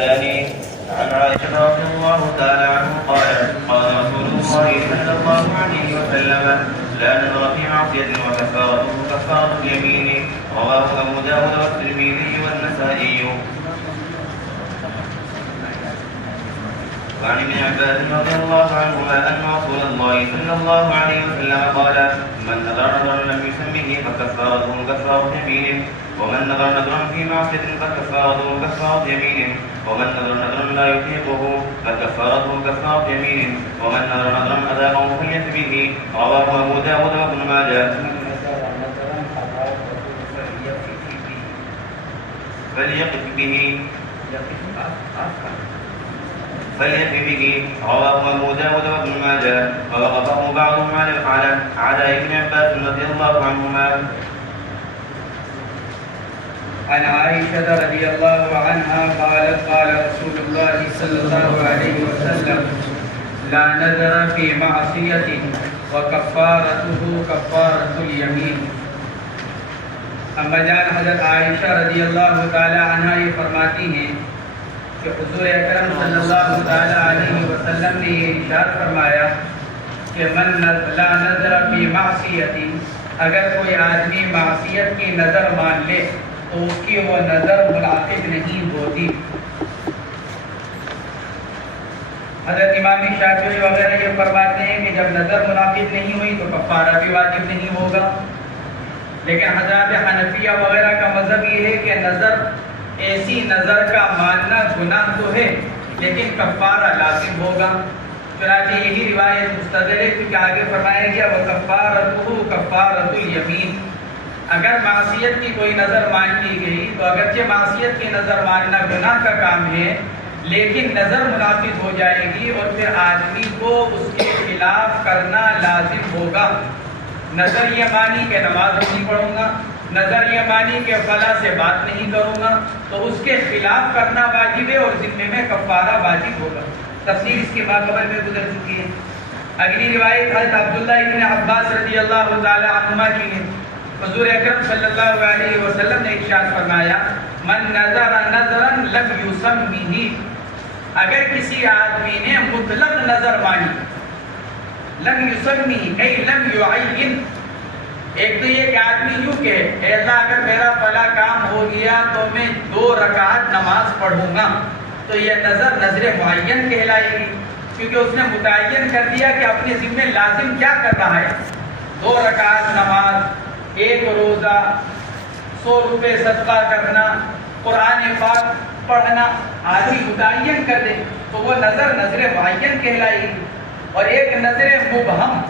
الثاني عن عائشة رضي الله تعالى عنه قال رسول الله صلى الله عليه وسلم لا نذر في معصية وكفارته كفارة اليمين. رواه أبو داود والترمذي والنسائي. وعن ابن عباس رضي الله عنهما أن رسول الله صلى الله عليه وسلم قال من نذر نذرا لم يسمه فكفارته كفارة يمينه، ومن نذر نذرا في معصية فكفارته كفارة يمينه، ومن نذر نذرا لا يطيقه فكفارته كفارة يمينه، ومن نذر نذرا أذاقه فليأت به. رواه أبو داود وابن ماجه. فليقف به رواه أبو داود وابن ماجه. ووقفه بعضهم على ابن عباس رضي الله عنهما. عن عائشة رضي الله عنها قالت قال رسول الله صلى الله عليه وسلم لا نذر في معصية وكفارته كفارة اليمين. اما جان حضرت عائشہ رضی اللہ تعالی عنہ یہ فرماتی ہیں کہ حضور اکرم صلی اللہ تعالی علیہ وسلم نے یہ ارشاد فرمایا کہ من لا نذر فی معصیت، اگر کوئی آدمی معصیت کی نظر مان لے تو اس کی وہ نظر منعقد نہیں ہوتی. حضرت امام شافعی وغیرہ یہ فرماتے ہیں کہ جب نظر منعقد نہیں ہوئی تو کفارہ بھی واجب نہیں ہوگا. لیکن حضرات حنفیہ وغیرہ کا مذہب یہ ہے کہ نظر ایسی نظر کا ماننا گناہ تو ہے لیکن کفارہ لازم ہوگا. چنانچہ یہی روایت مستدل ہے کیونکہ آگے فرمایا گیا وَكَفَّارَتُهُ كَفَّارَةُ الْيَمِينِ. اگر معصیت کی کوئی نظر مان لی گئی تو اگرچہ معصیت کی نظر ماننا گناہ کا کام ہے لیکن نظر منعقد ہو جائے گی اور پھر آدمی کو اس کے خلاف کرنا لازم ہوگا. نظر یہ مانی کہ نماز نہیں پڑھوں گا، نظر یہ مانی کہ فلاں سے بات نہیں کروں گا، تو اس کے خلاف کرنا واجب ہے اور ذمے میں کفارہ واجب ہوگا. تفصیل اس کے ماقبل میں گزر چکی ہے. اگلی روایت حضرت عبداللہ ابن عباس رضی اللہ تعالی عنہما کی ہے. حضور اکرم صلی اللہ علیہ وسلم نے ارشاد فرمایا من نذر نذرا لم یسمہ، اگر کسی آدمی نے مطلق نظر مانی، لم یسمہ ای لم یعین، ایک تو یہ کہ آدمی یوں کہ اے اللہ اگر میرا فلاں کام ہو گیا تو میں 2 رکعت نماز پڑھوں گا، تو یہ نظر نظر معین کہلائے گی کیونکہ اس نے متعین کر دیا کہ اپنے ذمہ لازم کیا کر رہا ہے. 2 رکعت نماز، 1 روزہ، 100 روپے صدقہ کرنا، قرآن پاک پڑھنا، آدمی متعین کر دے تو وہ نظر نظر معین کہلائے گی. اور ایک نظر مبہم،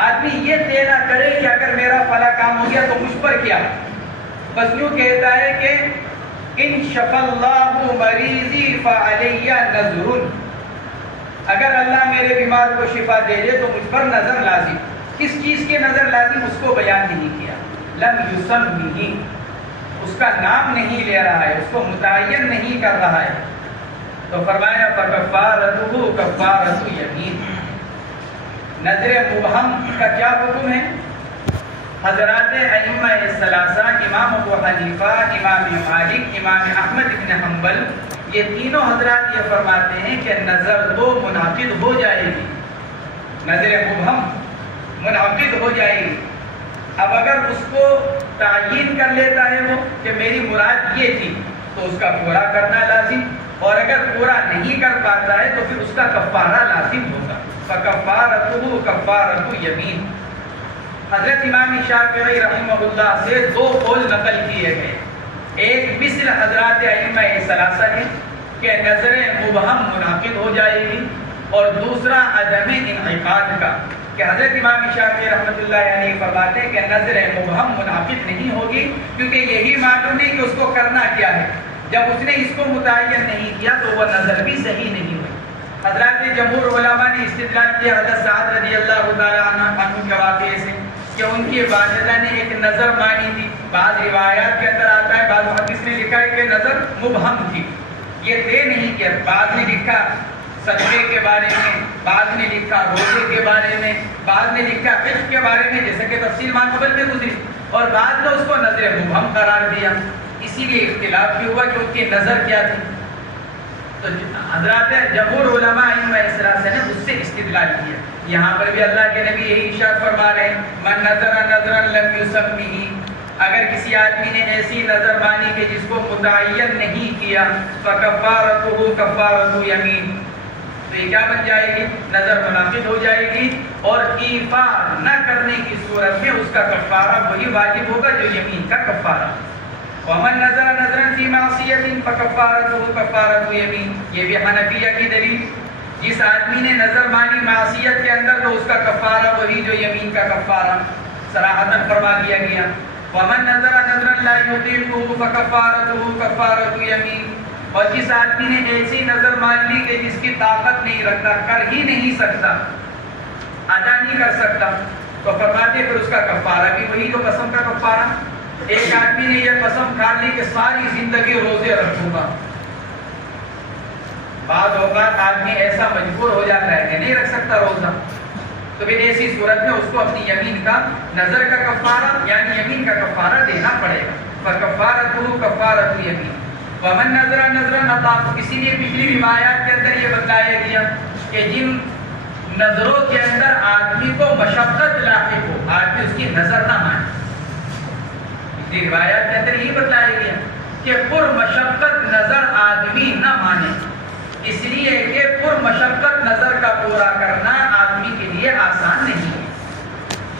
آدمی یہ طے نہ کرے کہ اگر میرا فلاں کام ہو گیا تو مجھ پر کیا، بس یوں کہتا ہے کہ ان شفا اللہ مریضی فعلی نذر، اگر اللہ میرے بیمار کو شفا دے دے تو مجھ پر نظر لازم. کس چیز کی نظر لازم اس کو بیان نہیں کیا. لم یسمہ، اس کا نام نہیں لے رہا ہے، اس کو متعین نہیں کر رہا ہے. تو فرمایا فکفارتہ کفارۃ یمین. نظر مبہم کا کیا حکم ہے؟ حضرات ائمہ ثلاثہ امام ابو حنیفہ، امام مالک، امام احمد بن حنبل، یہ تینوں حضرات یہ فرماتے ہیں کہ نظر تو منعقد ہو جائے گی، نظر مبہم منعقد ہو جائے گی. اب اگر اس کو تعیین کر لیتا ہے وہ کہ میری مراد یہ تھی تو اس کا پورا کرنا لازم، اور اگر پورا نہیں کر پاتا ہے تو پھر اس کا کفارہ لازم ہوگا. فکفارتہ کفارۃ یمین. حضرت امام شافعی رحمہ اللہ سے 2 قول نقل کیے گئے. ایک مثل حضرات ائمہ ثلاثہ ہے کہ نظر مبہم منعقد ہو جائے گی، اور دوسرا عدم انعقاد کا کہ حضرت امام شافعی رحمۃ اللہ علیہ فرماتے ہیں کہ نظر مبہم منعقد نہیں ہوگی کیونکہ یہی معلوم نہیں کہ اس کو کرنا کیا ہے. جب اس نے اس کو متعین نہیں کیا تو وہ نظر بھی صحیح نہیں ہوئی. حضرات جمہور علماء نے استدلال کیا حضرت سعد رضی اللہ تعالی عنہ کے واقعے سے کہ ان کی والدہ نے ایک نظر مانی تھی. بعض روایات کے اندر آتا ہے، بعض حدیث نے لکھا ہے کہ نظر مبہم تھی، یہ طے نہیں کیا. بعض نے لکھا صدقے کے بارے میں، بعض نے لکھا روزے کے بارے میں، بعض نے لکھا عشق کے بارے میں جیسے کہ تفصیل ماقبل میں گزری، اور بعض نے اس کو نظر مبہم قرار دیا. اسی لیے اختلاف بھی ہوا کہ ان کی نظر کیا تھی. تو حضرات جمہور علماء اس طرح سے نے اس سے استدلال کیا. یہاں پر بھی اللہ کے نبی یہی ارشاد فرما رہے ہیں من نظر نظرا لم یسمہ، اگر کسی آدمی نے ایسی نظر مانی کہ جس کو متعین نہیں کیا فکفارتہ کفارۃ یمین، تو یہ کیا بن جائے گی؟ نظر منعقد ہو جائے گی، اور ایفا نہ کرنے کی صورت میں اس کا کفارہ وہی واجب ہوگا جو یمین کا کفارہ. ومن نظر نظرا فی معصیۃ فکفارتہ کفارۃ یمین، یہ بھی حنفیہ کی دلیل. جس آدمی نے نظر مانی معصیت کے اندر تو اس کا کفارہ وہی جو یمین کا کفارہ، صراحتاً فرما دیا گیا. ومن نظر نظرا لا یطیقہ فکفارتہ کفارۃ یمین، اور جس آدمی نے ایسی نظر مان لی کہ جس کی طاقت نہیں رکھتا، کر ہی نہیں سکتا، ادا نہیں کر سکتا، تو فرماتے پھر اس کا کفارہ بھی وہی جو قسم کا کفارہ. ایک آدمی نے یہ قسم کھا لی کہ ساری زندگی روزے رکھوں گا، بعض اوقات آدمی ایسا مجبور ہو جاتا ہے کہ نہیں رکھ سکتا روزہ، تو پھر ایسی صورت میں اس کو اپنی یمین کا نظر کا کفارہ یعنی یمین کا کفارہ دینا پڑے گا. فکفارتہ کفارۃ یمین. ومن نظر نظرا نطاق، اسی لیے پچھلی روایات کے اندر یہ بتلایا گیا کہ جن نظروں کے اندر آدمی کو مشقت لاحق ہو، آدمی اس کی نظر نہ مانے. پچھلی روایات کے اندر یہ بتلایا گیا کہ پر مشقت نظر آدمی نہ مانے، اس لیے کہ پر مشقت نظر کا پورا کرنا آدمی کے لیے آسان نہیں ہے.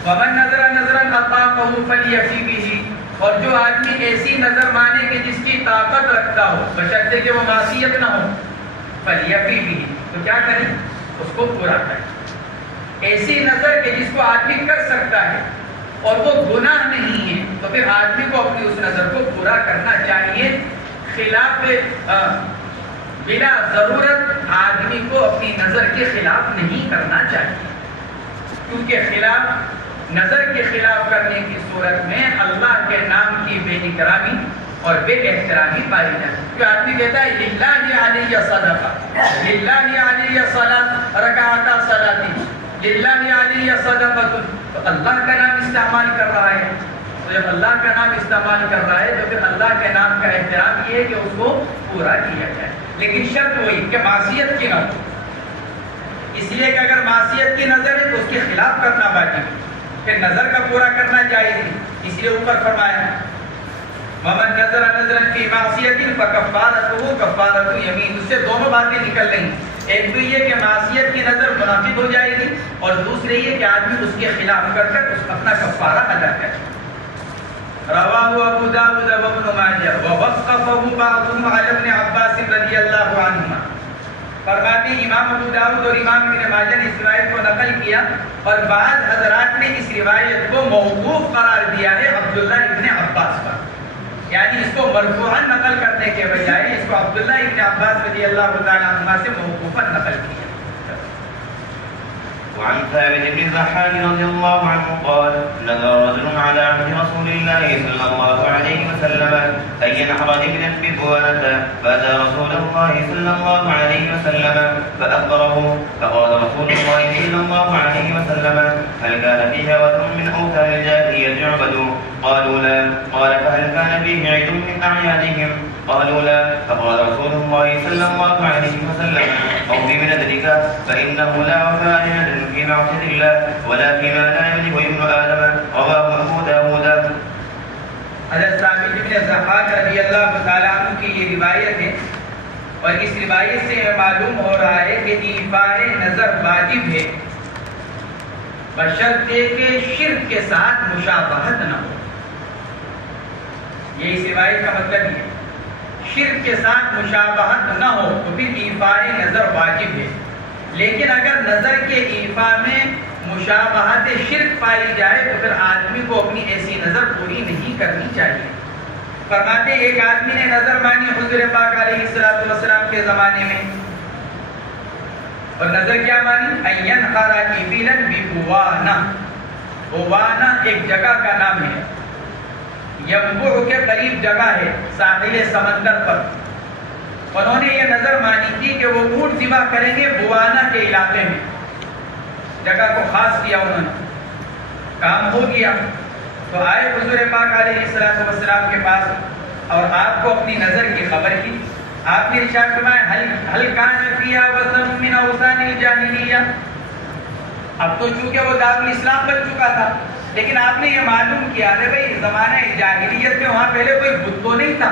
ومن نظر نظرا نطاقہ فلیفی بہ، اور جو آدمی ایسی نظر مانے کہ جس کی طاقت رکھتا ہو بشرطے کہ وہ معصیت نہ ہو، فلیفی بہ، تو کیا کرے؟ اس کو پورا کرے. ایسی نظر کہ جس کو آدمی کر سکتا ہے اور وہ گناہ نہیں ہے، تو پھر آدمی کو اپنی اس نظر کو پورا کرنا چاہیے. خلاف بلا ضرورت آدمی کو اپنی نظر کے خلاف نہیں کرنا چاہیے، کیونکہ خلاف نظر کے خلاف کرنے کی صورت میں اللہ کے نام کی بے احترامی اور بے احترامی پائی جائے. کہ آدمی کہتا ہے للہ علیہ صدقہ، للہ علیہ صلاۃ رکعتا صلاتی، للہ علیہ صدقہ، تو اللہ کا نام استعمال کر رہا ہے. تو جب اللہ کا نام استعمال کر رہا ہے تو پھر اللہ کے نام کا احترام یہ ہے کہ اس کو پورا کیا جائے، لیکن شرط وہی کہ معصیت کی نہ ہو. اس لیے کہ اگر معصیت کی نظر ہے تو اس کے خلاف کرنا واجب ہے، پھر نظر کا پورا کرنا جائز نہیں. اس لیے اوپر فرمایا ومن نظر نظرا فی معصیۃ فکفارتہ کفارۃ یمین. اس سے دونوں باتیں نکل رہی ہیں، ایک تو یہ کہ معصیت کی نظر منعقد ہو جائے گی، اور دوسرے یہ کہ آدمی اس کے خلاف کر کر اس اپنا کفارہ ادا کرے. رواہ ابو داؤد وابن ماجہ ووقفہ بعضهم علی ابن عباس رضی اللہ عنہما. فرماتے امام ابو داؤد اور امام ابن ماجہ نے اس روایت کو نقل کیا، اور بعض حضرات نے اس روایت کو موقوف قرار دیا ہے عبداللہ ابن عباس پر، یعنی اس کو مرفوعاً نقل کرنے کے بجائے اس کو عبداللہ ابن عباس رضی اللہ تعالی عنہ سے موقوفاً نقل کیا. وعن ثابت بن الضحاك رضي الله عنه قال نذر رجل على عهد رسول الله صلى الله عليه وسلم أن ينحر ابنا ببوانة، فأتى رسول الله صلى الله عليه وسلم فأخبره، فقال رسول الله صلى الله عليه وسلم هل كان فيها وثن من أوثان الجاهلية يعبد؟ قالوا لا. قال فهل كان فيه عيد من أعيادهم؟ قالوا لا. فقال رسول الله صلى الله عليه وسلم أوف بنذرك فإنه لا وفاء لنذر في معصية الله ولا فيما لا يملك ابن آدم. رواه أبو داود. حضرت ثابت بن الضحاک رضی اللہ تعالیٰ عنہ کی یہ روایت ہے، اور اس روایت سے معلوم ہو رہا ہے کہ ایفاء نظر واجب ہے بشرطے کہ شرک کے ساتھ مشابہت نہ ہو. یہ اس روایت کا مطلب ہے، شرک کے ساتھ مشابہت نہ ہو تو پھر ایفاء نظر واجب ہے. لیکن اگر نظر کے ایفاء میں مشابہت شرک پائی جائے تو پھر آدمی کو اپنی ایسی نظر پوری نہیں کرنی چاہیے. فرماتے ایک آدمی نے نظر مانی حضور پاک علیہ السلام کے زمانے میں، اور نظر کیا مانی؟ این خارا ابلا ببوانا. بوانا ایک جگہ کا نام ہے، ینبوع کے قریب جگہ ہے ساحل سمندر پر. انہوں نے یہ نظر مانی تھی کہ وہ اونٹ ذبح کریں گے بوانا کے علاقے میں. جگہ کو خاص کیا انہوں نے، کام ہو گیا تو آئے حضور پاک علیہ السلام کے پاس اور آپ کو اپنی نظر کی خبر کی. آپ نے ارشاد فرمایا ہل کان فیہا وثن من اوثان الجاہلیہ. اب تو چونکہ وہ دارالاسلام بن چکا تھا، لیکن آپ نے یہ معلوم کیا ہے بھائی زمانہ جاہلیت میں وہاں پہلے کوئی بت تو نہیں تھا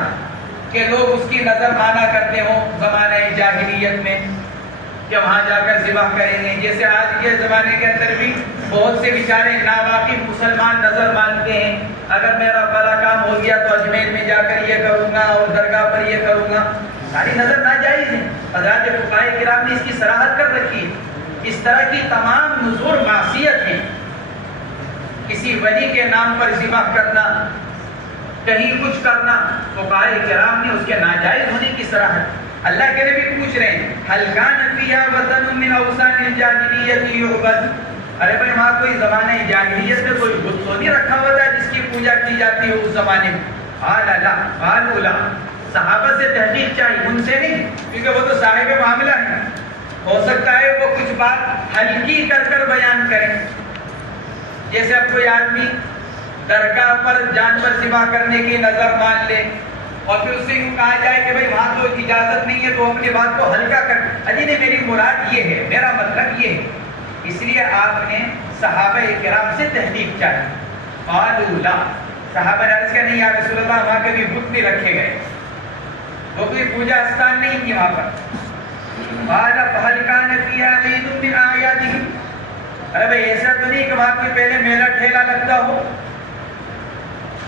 کہ لوگ اس کی نظر مانا کرتے ہوں زمانہ جاہلیت میں کہ وہاں جا کر ذبح کریں گے. جیسے آج کے زمانے کے اندر بھی بہت سے بیچارے ناواقف مسلمان نظر مانتے ہیں، اگر میرا بڑا کام ہو گیا تو اجمیر میں جا کر یہ کروں گا اور درگاہ پر یہ کروں گا. ساری نظر ناجائز ہے. حضرات فقہاء کرام نے اس کی صراحت کر رکھی ہے. اس طرح کی تمام نذور معصیت ہیں. کسی ولی کے نام پر ذبح کرنا، کہیں کچھ کرنا، فقہاء کرام نے اس کے ناجائز ہونے کی صراحت. اللہ کے نبی پوچھ رہے ہیں هل كان فيها وثن من اوثان الجاهليه يعبد. ارے بھائی وہاں کوئی زمانہ جاہلیت میں کوئی بت تو نہیں رکھا ہوا تھا جس کی پوجا کی جاتی ہو اس زمانے میں؟ قالوا لا. صحابہ سے تحقیق چاہیے، ان سے نہیں، کیونکہ وہ تو صاحب معاملہ ہیں. ہو سکتا ہے وہ کچھ بات ہلکی کر کر بیان کریں. جیسے اب کوئی آدمی درگاہ پر جانور ذبح کرنے کی نظر مان لے اور پھر اس سے یوں کہا جائے کہ بھائی وہاں تو اجازت نہیں ہے، تو اپنی بات کو ہلکا کر اجی نہیں، میری مراد یہ ہے، میرا مطلب یہ ہے. اس لیے آپ نے صحابہ کرام سے تحقیق چاہی. قالوا لا. صحابہ نے عرض کیا نہیں یا رسول اللہ وہاں کبھی بت نہیں رکھے گئے، وہ کوئی پوجا استان نہیں تھی وہاں پر. قال فهل كان فيها عيد من اعيادهم. ارے بھائی ایسا تو نہیں کہ وہاں کوئی پہلے میلہ ٹھیلا لگتا ہو،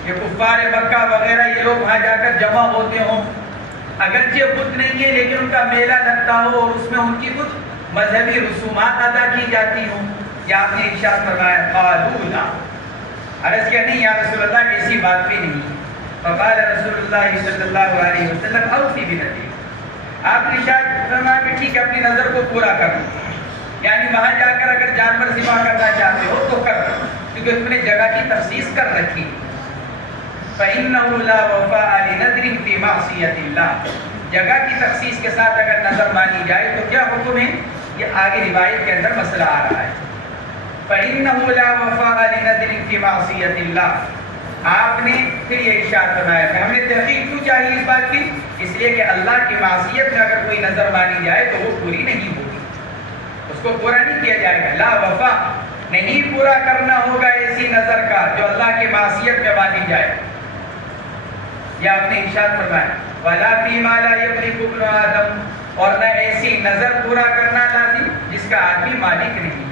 یہ کفار مکہ وغیرہ یہ لوگ وہاں جا کر جمع ہوتے ہوں، اگرچہ بت نہیں ہے لیکن ان کا میلہ لگتا ہو اور اس میں ان کی کچھ مذہبی رسومات ادا کی جاتی ہوں. یا آپ نے ارشاد فرمایا قالوا لا. عرض کیا نہیں یا رسول اللہ ایسی بات بھی نہیں. فقال رسول اللہ صلی اللہ علیہ وسلم اوفی بنذری. آپ نے ارشاد فرمایا کہ ٹھیک ہے اپنی نظر کو پورا کر لو، یعنی وہاں جا کر اگر جانور ذبح کرنا چاہتے ہو تو کر لو، کیونکہ اس نے جگہ کی تخصیص کر رکھی. فإنه لا وفاء لنذر في معصية الله. جگہ کی تخصیص کے ساتھ اگر نظر مانی جائے تو کیا حکم ہے؟ یہ آگے روایت کے اندر مسئلہ آ رہا ہے. فإنه لا وفاء لنذر في معصية الله. آپ نے پھر یہ ارشاد فرمایا کہ ہم نے تحقیق کیوں چاہیے اس بات کی؟ اس لیے کہ اللہ کی معصیت میں اگر کوئی نظر مانی جائے تو وہ پوری نہیں ہوگی، اس کو پورا نہیں کیا جائے گا. لا وفا، نہیں پورا کرنا ہوگا ایسی نظر کا جو اللہ کی معصیت میں مانی جائے. یا آپ نے ارشاد فرمایا وَلَا فِي مَا لَا يَمْلِكُ ابْنُ آدَمَ. اور نہ ایسی نظر پورا کرنا لازم جس کا آدمی مالک نہیں.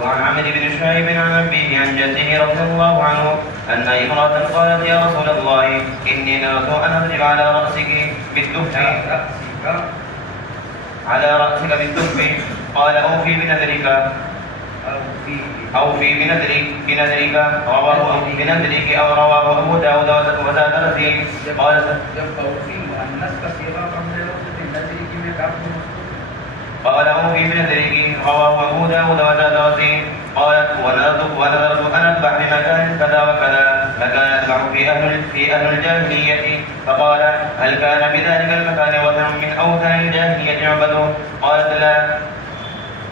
وعن عمرو بن شعيب عن أبيه عن جده رضي الله عنه أن امرأة قالت يا رسول الله إني نذرت أن أضرب على رأسك بالدف قال أوفي بنذرك رواه أبو داود وزاد رزين. قال أوفي بنذرك رواه أبو داود وزاد رزين. قالت ونذرت أن أذبح بمكان كذا وكذا فكان يذبح في أهل الجاهلية. فقال هل كان بذلك المكان وثن من أوثان الجاهلية يعبده؟ قالت لا.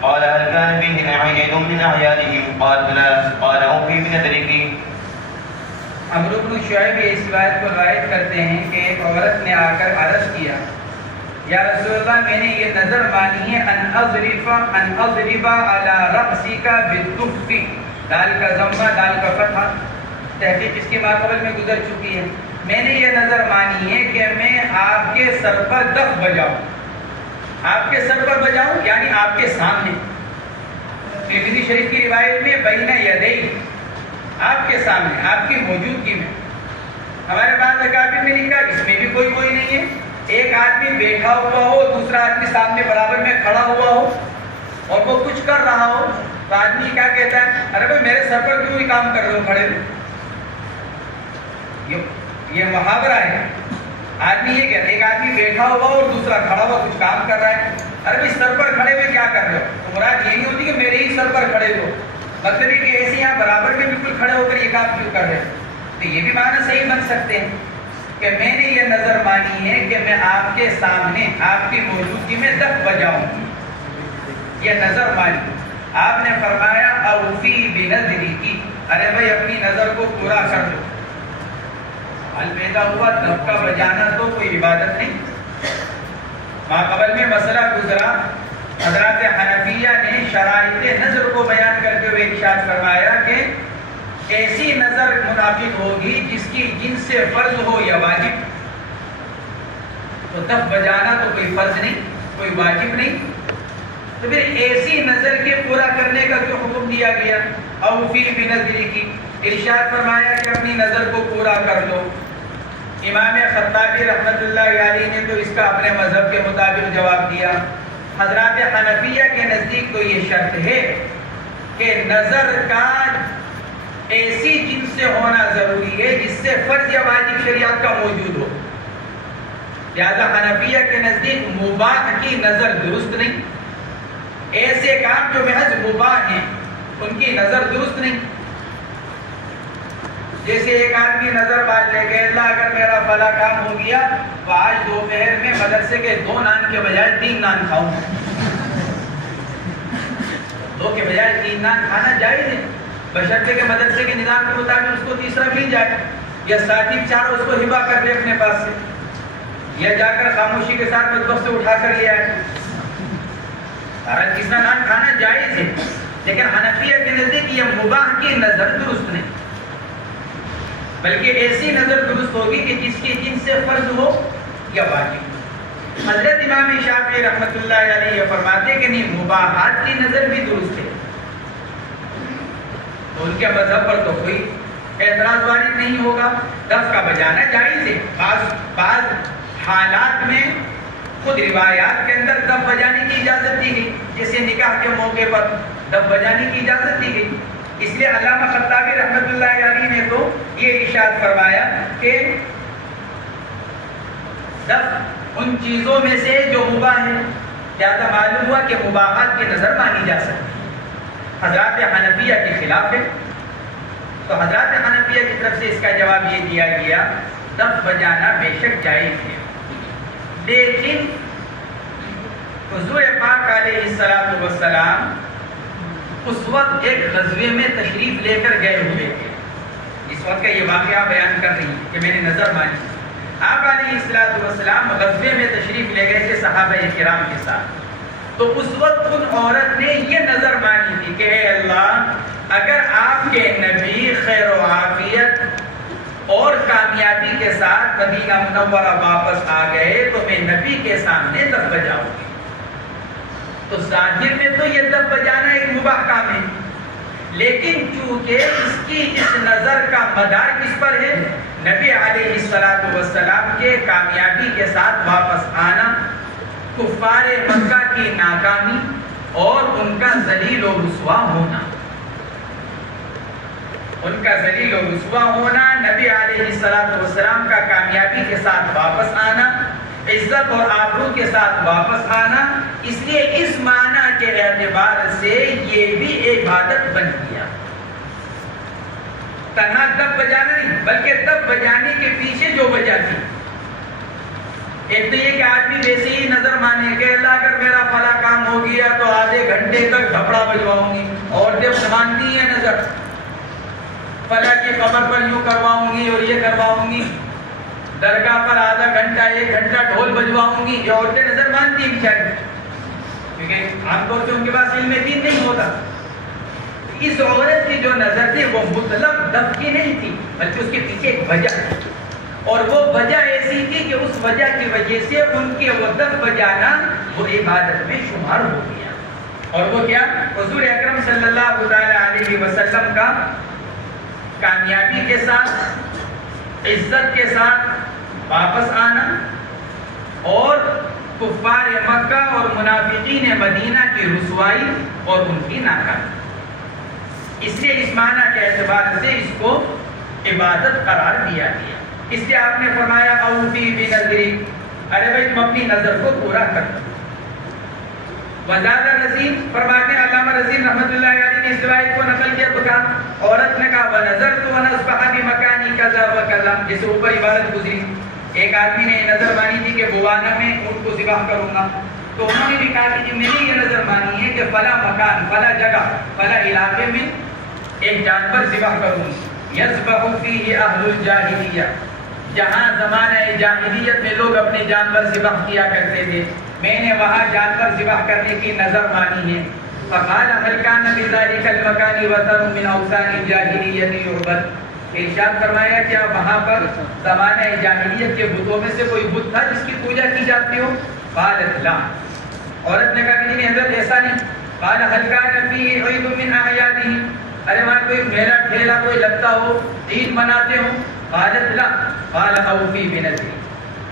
قال هل كان فيه عيد من أعيادهم؟ قالت لا. قال أوفي بنذرك. عمرو بن شعیب اس روایت کو روایت کرتے ہیں کہ ایک عورت نے آ کر عرض کیا یا رسول اللہ میں نے یہ نظر مانی ہے ان اضرب علی رأسک بالدف. دال کا ضمہ دال کا فتحہ، تحقیق اس کے ماقبل میں گزر چکی ہے. میں نے یہ نظر مانی ہے کہ میں آپ کے سر پر دف بجاؤں، آپ کے سر پر بجاؤں یعنی آپ کے سامنے. ترمذی شریف کی روایت میں بین یدی، آپ کے سامنے، آپ کی موجودگی میں. ہمارے بعض اکابر میں لکھا اس میں بھی کوئی نہیں ہے. ایک آدمی بیٹھا ہوا ہو، دوسرا آدمی سامنے برابر میں کھڑا ہوا ہو اور وہ کچھ کر رہا ہو تو آدمی کیا کہتا ہے ارے بھائی میرے سر پر کیوں کام کر رہے ہو کھڑے ہو. یہ محاورہ ہے. آدمی یہ کہتا ہے ایک آدمی بیٹھا ہوا اور دوسرا کھڑا ہوا کچھ کام کر رہا ہے، ارے بھائی سر پر کھڑے ہوئے کیا کر رہے ہو؟ تو مراد یہ نہیں ہوتی کہ میرے ہی سر پر کھڑے ہو، مطلب ہے کہ ایسے یہاں برابر میں بالکل کھڑے ہو کر یہ کام کیوں کر رہے ہیں. تو یہ بھی معنی صحیح بن سکتے ہیں کہ میں نے یہ نظر مانی ہے کہ میں آپ کے سامنے آپ کی موجودگی میں دف بجاؤں. یہ نظر مانی. آپ نے فرمایا اوفی بنذری کی، ارے بھائی اپنی نظر کو پورا کر دو. سوال پیدا ہوا دف کا بجانا تو کوئی عبادت نہیں؟ ماقبل میں مسئلہ گزرا، حضرات حنفیہ نے شرائط نظر کو بیان کرتے ہوئے ارشاد فرمایا کہ ایسی نظر منعقد ہوگی جس کی جن سے فرض ہو یا واجب، تو دف بجانا تو کوئی فرض نہیں، کوئی واجب نہیں، تو پھر ایسی نظر کے پورا کرنے کا کیوں حکم دیا گیا؟ اوفی بنظری کی، ارشاد فرمایا کہ اپنی نظر کو پورا کر لو۔ امام خطابی رحمۃ اللہ علیہ نے تو اس کا اپنے مذہب کے مطابق جواب دیا۔ حضرات حنفیہ کے نزدیک تو یہ شرط ہے کہ نظر کا ایسی جن سے ہونا ضروری ہے جس سے فرض یا واجب شریعت کا موجود ہو، لہذا حنفیہ کے نزدیک مباح کی نظر درست نہیں، ایسے کام جو محض مباح ہیں ان کی نظر درست نہیں۔ جیسے ایک آدمی نظر باندھ لے کہ اللہ اگر میرا فلاں کام ہو گیا تو آج دوپہر میں مدرسے کے 2 نان کے بجائے 3 نان کھاؤں، 2 کے بجائے 3 نان کھانا جائز ہے، بشرطے کہ مدرسے کے نظام کے مطابق اس کو تیسرا مل جائے، یا ساتھی چاروں اس کو ہبا کر دے اپنے پاس سے، یا جا کر خاموشی کے ساتھ مطبخ سے اٹھا کر لے آئے۔ تیسرا نان کھانا جائز ہے، لیکن حنفیہ کے نزدیک یہ مباح کی نظر درست نہیں، بلکہ ایسی نظر درست ہوگی کہ جس کی جن سے فرض ہو یا واجب۔ حضرت امام شافعی رحمۃ اللہ علیہ فرماتے کہ نہیں، مباحات کی نظر بھی درست ہے، تو ان کے مذہب پر تو کوئی اعتراض وارد نہیں ہوگا، دف کا بجانا جائز ہے۔ بعض حالات میں خود روایات کے اندر دف بجانے کی اجازت دی گئی، جیسے نکاح کے موقع پر دف بجانے کی اجازت دی گئی، اس لیے علامہ خطابی رحمۃ اللہ علیہ نے تو یہ ارشاد فرمایا کہ دف ان چیزوں میں سے جو مباح ہے، لہذا معلوم ہوا کہ مباحات کی نظر مانی جا سکتی ہے، حضرات حنفیہ کے خلاف ہے۔ تو حضرات حنفیہ کی طرف سے اس کا جواب یہ دیا گیا دف بجانا بے شک جائز ہے، لیکن حضور پاک علیہ السلام اس وقت ایک غزوے میں تشریف لے کر گئے ہوئے تھے، اس وقت کا یہ واقعہ بیان کر رہی ہے کہ میں نے نظر مانی۔ آپ علیہ السلام غزوے میں تشریف لے گئے تھے صحابہ کرام کے ساتھ، تو اس وقت ان عورت نے یہ نظر مانی تھی کہ اے اللہ، اگر آپ کے نبی خیر و عافیت اور کامیابی کے ساتھ مدینہ منورہ واپس آ گئے تو میں نبی کے سامنے دف بجاؤں گی۔ تو ظاہر میں تو یہ دف بجانا ایک مباح کام ہے، لیکن چونکہ اس نظر کا مدار کس پر ہے؟ نبی علیہ السلام کے کامیابی کے ساتھ واپس آنا، کفار مکہ کی ناکامی اور ان کا ذلیل و رسوا ہونا، ان کا ذلیل و رسوا ہونا، نبی علیہ السلام کا کامیابی کے ساتھ واپس آنا، عزت اور آبرو کے ساتھ واپس آنا، اس لیے اس معنی کے اعتبار سے یہ بھی عبادت بن گیا۔ تنہا دف بجانا نہیں، بلکہ دف بجانے کے پیچھے جو وجہ تھی، ایک تو یہ کہ آدمی ویسے ہی نظر مانے کہ اللہ اگر میرا فلاں کام ہو گیا تو آدھے گھنٹے تک ڈھپڑا بجواؤں گی، عورتیں مانتی ہیں نظر، فلاں کی قبر پر یوں کرواؤں گی اور یہ کرواؤں گی، درگاہ پر آدھا گھنٹہ 1 گھنٹہ ڈھول بجواؤں گی، یہ عورتیں نظر مانتی ہیں بیچاری، کیونکہ عام طور سے ان کے پاس علم دین نہیں ہوتا۔ اس عورت کی جو نظر تھی وہ مطلق دف کی نہیں تھی، بلکہ اس کے پیچھے ایک وجہ تھی، اور وہ وجہ ایسی تھی کہ اس وجہ کی وجہ سے ان کے وہ دف بجانا وہ عبادت میں شمار ہو گیا۔ اور وہ کیا؟ حضور اکرم صلی اللہ علیہ وسلم کا کامیابی کے ساتھ، عزت کے ساتھ واپس آنا، اور کفار مکہ اور منافقین مدینہ کی رسوائی اور ان کی ناکامی، اس لیے اس معنی کے اعتبار سے اس کو عبادت قرار دیا گیا۔ اس لیے آپ نے فرمایا اوفی بنظری، ارے بھائی تم اپنی نظر کو پورا کر دو۔ وزادہ رزین فرماتے ہیں، علامہ رزین رحمۃ اللہ علیہ نے اس روایت کو نقل کیا تو کہا، عورت نے کہا وَنَظَرْتُ وَنَصْبَحَ بِمَكَانِ كَذَا وَكَذَا، جیسے اوپر عبارت گزری، ایک آدمی نے یہ نظر مانی تھی کہ بوانا میں اونٹ کو ذبح کروں گا، تو انہوں نے بھی کہا کہ میں نے یہ نظر مانی ہے کہ فلاں مکان، فلاں جگہ، فلاں علاقے میں ایک جانور ذبح کروں گی، یذبح فیہ اہل الجاہلیہ، جہاں زمانہ جاہلیت میں لوگ اپنے جانور ذبح کیا کرتے تھے، میں نے وہاں جانور ذبح کرنے کی نظر مانی ہے۔ فقال هل كان بذلك المكان وثن من اوثان الجاہلیت يعبد، ارشاد فرمایا کیا وہاں پر زمانہ جاہلیت کے بتوں میں سے کوئی بت تھا جس کی پوجا کی جاتی ہو؟ قالت لا، عورت نے کہا کہ نہیں حضرت ایسا نہیں۔ قال هل كان فيه عيد من اعيادهم، ارے وہاں کوئی میلہ ٹھیلا کوئی لگتا ہو، عید مناتے ہو؟ قالت لا، قال اوفی بنذری،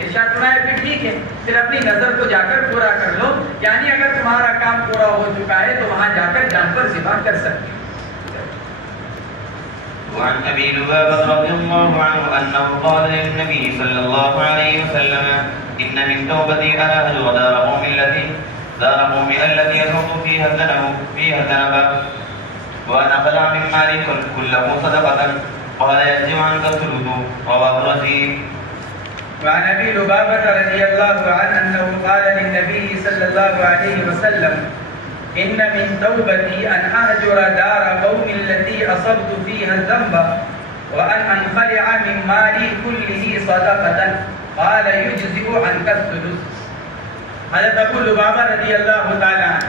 ارشاد فرمایا پھر ٹھیک ہے، پھر اپنی نظر کو جا کر پورا کر لو، یعنی اگر تمہارا کام پورا ہو چکا ہے تو وہاں جا کر جانور ذبح کر سکتے ہو۔ وعن ابي لبابة رضي الله عنه انه قال للنبي صلى الله عليه وسلم ان من توبتي ان اهجر دار قوم التي يترك فيها الذنب وان اخلع من مالي كله صدقة، قال يجب عنك الثلث، رواه الرزي۔ وعن ابي لبابة رضي الله عنه انه قال للنبي صلى الله عليه وسلم ان من توبتي ان اهجر دار قوم التي اصبت فيها الذنب وان انخلع من مالي كله صدقة، قال يجزئ عنك الثلث۔ حضرت ابو لبابہ رضی اللہ تعالی عنہ،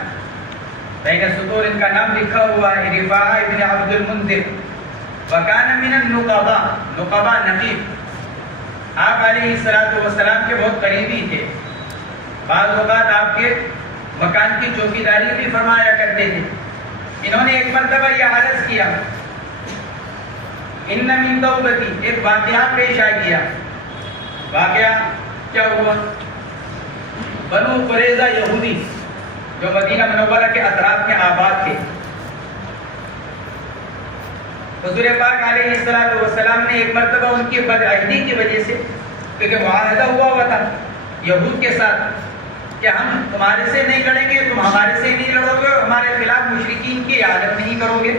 بین سطور ان کا نام لکھا ہوا ہے، رفاعہ ابن عبد المنذر، وکان من النقباء، نقباء نقیب، آپ علیہ السلام کے بہت قریبی تھے، بعض اوقات آپ کے مکان کی چوکیداری بھی فرمایا کرتے تھے۔ انہوں نے ایک مرتبہ یہ عرض کیا، ان من توبتی، ایک واقعہ پیش آ گیا۔ واقعہ کیا ہوا؟ بنو قریظہ یہودی جو مدینہ منورہ کے اطراف میں آباد تھے، حضور پاک علیہ السلام نے ایک مرتبہ ان کی بدعہدی کی وجہ سے، کیونکہ معاہدہ ہوا تھا یہود کے ساتھ کہ ہم تمہارے سے نہیں لڑیں گے، تم ہمارے سے نہیں لڑو گے، ہمارے خلاف مشرکین کی عادت نہیں کرو گے،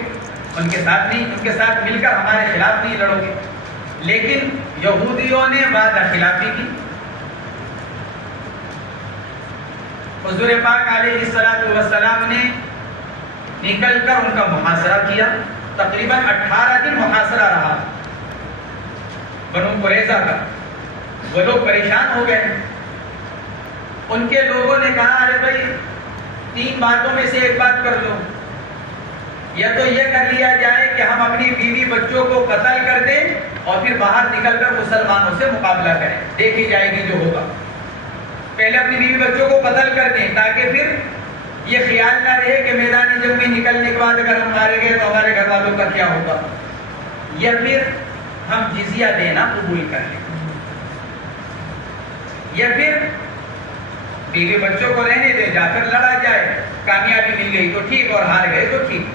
ان کے ساتھ مل کر ہمارے خلاف نہیں لڑو گے۔ لیکن یہودیوں نے وعدہ خلافی کی، حضور پاک علیہ السلام نے نکل کر ان کا محاصرہ کیا، تقریباً 18 دن محاصرہ رہا بنو قریظہ کا۔ وہ لوگ پریشان ہو گئے، ان کے لوگوں نے کہا ارے بھائی 3 باتوں میں سے ایک بات کر لو، یا تو یہ کر لیا جائے کہ ہم اپنی بیوی بچوں کو قتل کر دیں اور پھر باہر نکل کر مسلمانوں سے مقابلہ کریں، دیکھی جائے گی جو ہوگا، پہلے اپنی بیوی بچوں کو قتل کر دیں تاکہ پھر یہ خیال نہ رہے کہ میدان جنگ میں نکلنے کے بعد اگر ہم مارے گئے تو ہمارے گھر والوں کا کیا ہوگا، یا پھر ہم جزیہ دینا قبول کر لیں، یا پھر بیوی بچوں کو رہنے دیں، جا کر لڑا جائے، کامیابی مل گئی تو ٹھیک اور ہار گئے تو ٹھیک۔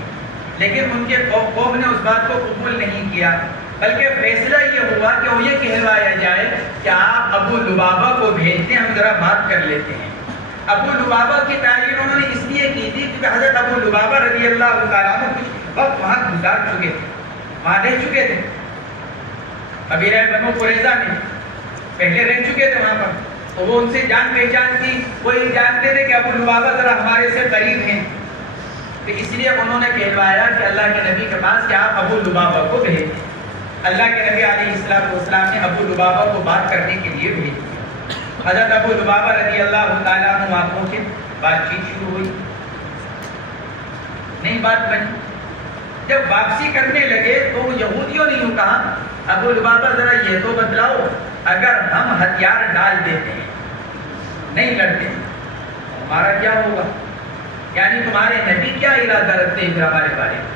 لیکن ان کے قوم نے اس بات کو قبول نہیں کیا، بلکہ فیصلہ یہ ہوا کہ وہ یہ کہلوایا جائے کہ آپ ابو لبابہ کو بھیج دیں، ہم ذرا بات کر لیتے ہیں۔ ابو لبابہ کی تعین انہوں نے اس لیے کی تھی کیونکہ حضرت ابو لبابہ رضی اللہ تعالیٰ عنہ کچھ وقت وہاں گزار چکے تھے، وہاں رہ چکے تھے، قبیلہ بنو قریظہ میں پہلے رہ چکے تھے وہاں پر، تو وہ ان سے جان پہچان تھی، وہ یہ جانتے تھے کہ ابو لبابہ ذرا ہمارے سے قریب ہیں، تو اس لیے انہوں نے کہلوایا کہ اللہ کے نبی کے پاس کہ آپ ابو لبابہ کو بھیج دیں۔ اللہ کے نبی علیہ السلام نے ابو لبابہ کو بات کرنے کے لیے بھیج دیا۔ حضرت ابو لبابہ رضی اللہ تعالیٰ عنہ آپ سے بات چیت شروع ہوئی، نہیں بات بنی۔ جب واپسی کرنے لگے تو یہودیوں نے یوں کہا، ابو لبابہ ذرا یہ تو بتلاؤ، اگر ہم ہتھیار ڈال دیتے ہیں، نہیں لڑتے، ہمارا کیا ہوگا؟ یعنی تمہارے نبی کیا ارادہ رکھتے ہیں ہمارے بارے میں؟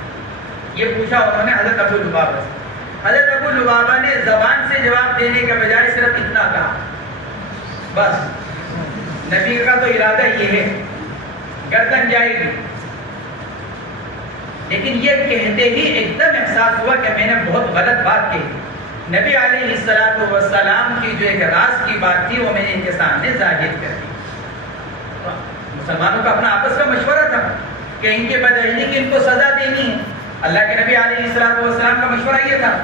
یہ پوچھا انہوں نے حضرت ابو لبابہ سے۔ حضرت ابو لبابہ نے زبان سے جواب دینے کے بجائے صرف اتنا کہا، بس نبی کا تو ارادہ یہ ہے، گردن جائے گی۔ لیکن یہ کہتے ہی ایک دم احساس ہوا کہ میں نے بہت غلط بات کہی۔ نبی علیہ السلام کی جو ایک راز کی بات تھی وہ میں نے ان کے سامنے ظاہر کر دی۔ مسلمانوں کا اپنا آپس کا مشورہ تھا کہ ان کے بدعہدی کی ان کو سزا دینی ہے۔ اللہ کے نبی علیہ السلام کا مشورہ یہ تھا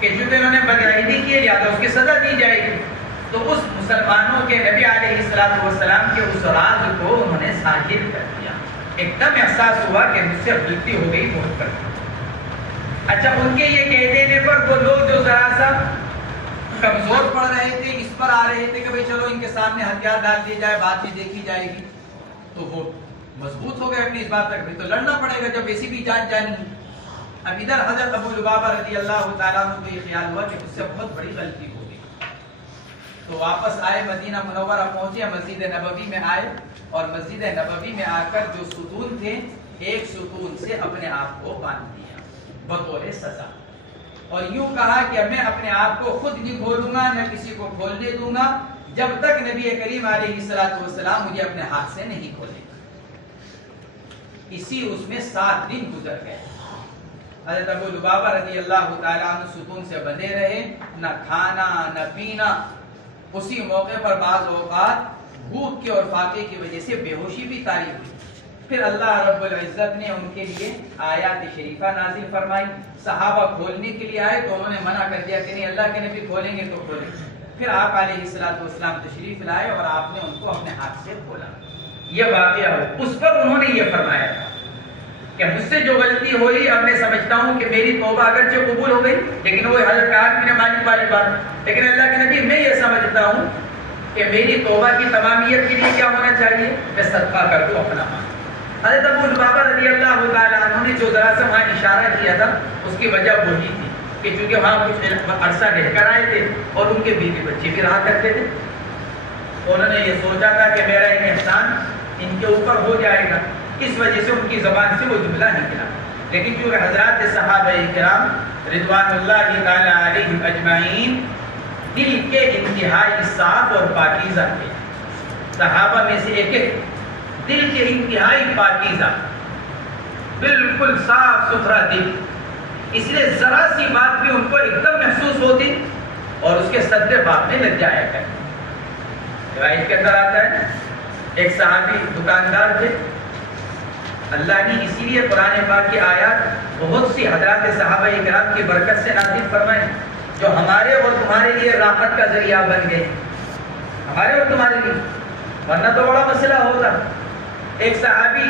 کہ چونکہ انہوں نے بدعہدی کی لہٰذا اس کی سزا دی جائے گی۔ تو اس مسلمانوں کے نبی علیہ السلام کے اس راز کو انہوں نے ظاہر کر دیا۔ ایک دم احساس ہوا کہ مجھ سے غلطی ہو گئی، بہت کر۔ اچھا، ان کے یہ کہہ دینے پر وہ لوگ جو ذرا سا کمزور پڑ رہے تھے، اس پر آ رہے تھے کہ بھئی چلو ان کے سامنے ہتھیار ڈال دیے جائے، بات بھی دیکھی جائے گی، تو وہ مضبوط ہو گئے اپنی اس بات تک، تو لڑنا پڑے گا جب ویسی بھی جان جانی ہے۔ اب ادھر حضرت ابو لبابہ رضی اللہ تعالیٰ عنہ کو یہ خیال ہوا کہ اس سے بہت بڑی غلطی ہو گئی، تو واپس آئے، مدینہ منورہ پہنچے، مسجد نبوی میں آئے، اور مسجد نبوی میں آ کر جو ستون تھے ایک ستون سے اپنے آپ کو باندھ دیا بطور سزا، اور یوں کہا کہ میں اپنے آپ کو خود نہیں کھولوں گا، نہ کسی کو کھولنے دوں گا جب تک نبی کریم علیہ السلام مجھے اپنے ہاتھ سے نہیں کھولے گا۔ اسی اس میں 7 دن گزر گئے۔ حضرت ابو لبابہ رضی اللہ تعالیٰ عنہ ستون سے بندے رہے، نہ کھانا نہ پینا، اسی موقع پر بعض اوقات بھوک کے اور فاقے کی وجہ سے بے ہوشی بھی طاری ہوئی۔ پھر اللہ رب العزت نے ان کے لیے آیات شریفہ نازل فرمائی، صحابہ کھولنے کے لیے آئے تو انہوں نے منع کر دیا کہ نہیں، اللہ کے نبی کھولیں گے تو کھولیں گے۔ پھر آپ علیہ السلام تشریف لائے اور آپ نے ان کو اپنے ہاتھ سے کھولا، یہ واقعہ ہو۔ اس پر انہوں نے یہ فرمایا تھا کہ مجھ سے جو غلطی ہوئی، اب میں سمجھتا ہوں کہ میری توبہ اگرچہ قبول ہو گئی، لیکن وہ حضرت کعب بن مالک والی بات، لیکن اللہ کے نبی میں یہ سمجھتا ہوں کہ میری توبہ کی تمامیت کے لیے کیا ہونا چاہیے، میں صدقہ کر دوں اپنا مال۔ حضرت ابو لبابہ رضی اللہ تعالیٰ عنہ نے جو ذرا سا وہاں اشارہ کیا تھا، اس کی وجہ وہی تھی کہ چونکہ وہاں کچھ عرصہ رہ کر آئے تھے اور ان کے بیوی بچے بھی رہا کرتے تھے، انہوں نے یہ سوچا تھا کہ میرا یہ احسان ان کے اوپر ہو جائے گا، اس وجہ سے ان کی زبان سے وہ جملہ نکلا۔ لیکن چونکہ حضرات صحابہ کرام رضوان اللہ تعالی علیہم اجمعین دل کے انتہائی صاف اور پاکیزہ تھے، صحابہ میں سے ایک دل کے انتہائی پاکیزہ، بالکل صاف ستھرا دل، اس لیے ذرا سی بات بھی ان کو ایک دم محسوس ہوتی اور اس کے صدر باپ میں لگ جایا کرتے۔ روایت کے اندر آتا ہے ایک صحابی دکاندار تھے، اللہ نے اسی لیے قرآن پاک کی آیات بہت سی حضرات صحابہ کرام کی برکت سے نازل فرمائے جو ہمارے اور تمہارے لیے راحت کا ذریعہ بن گئے، ہمارے اور تمہارے لیے، ورنہ تو بڑا مسئلہ ہوتا۔ ایک صحابی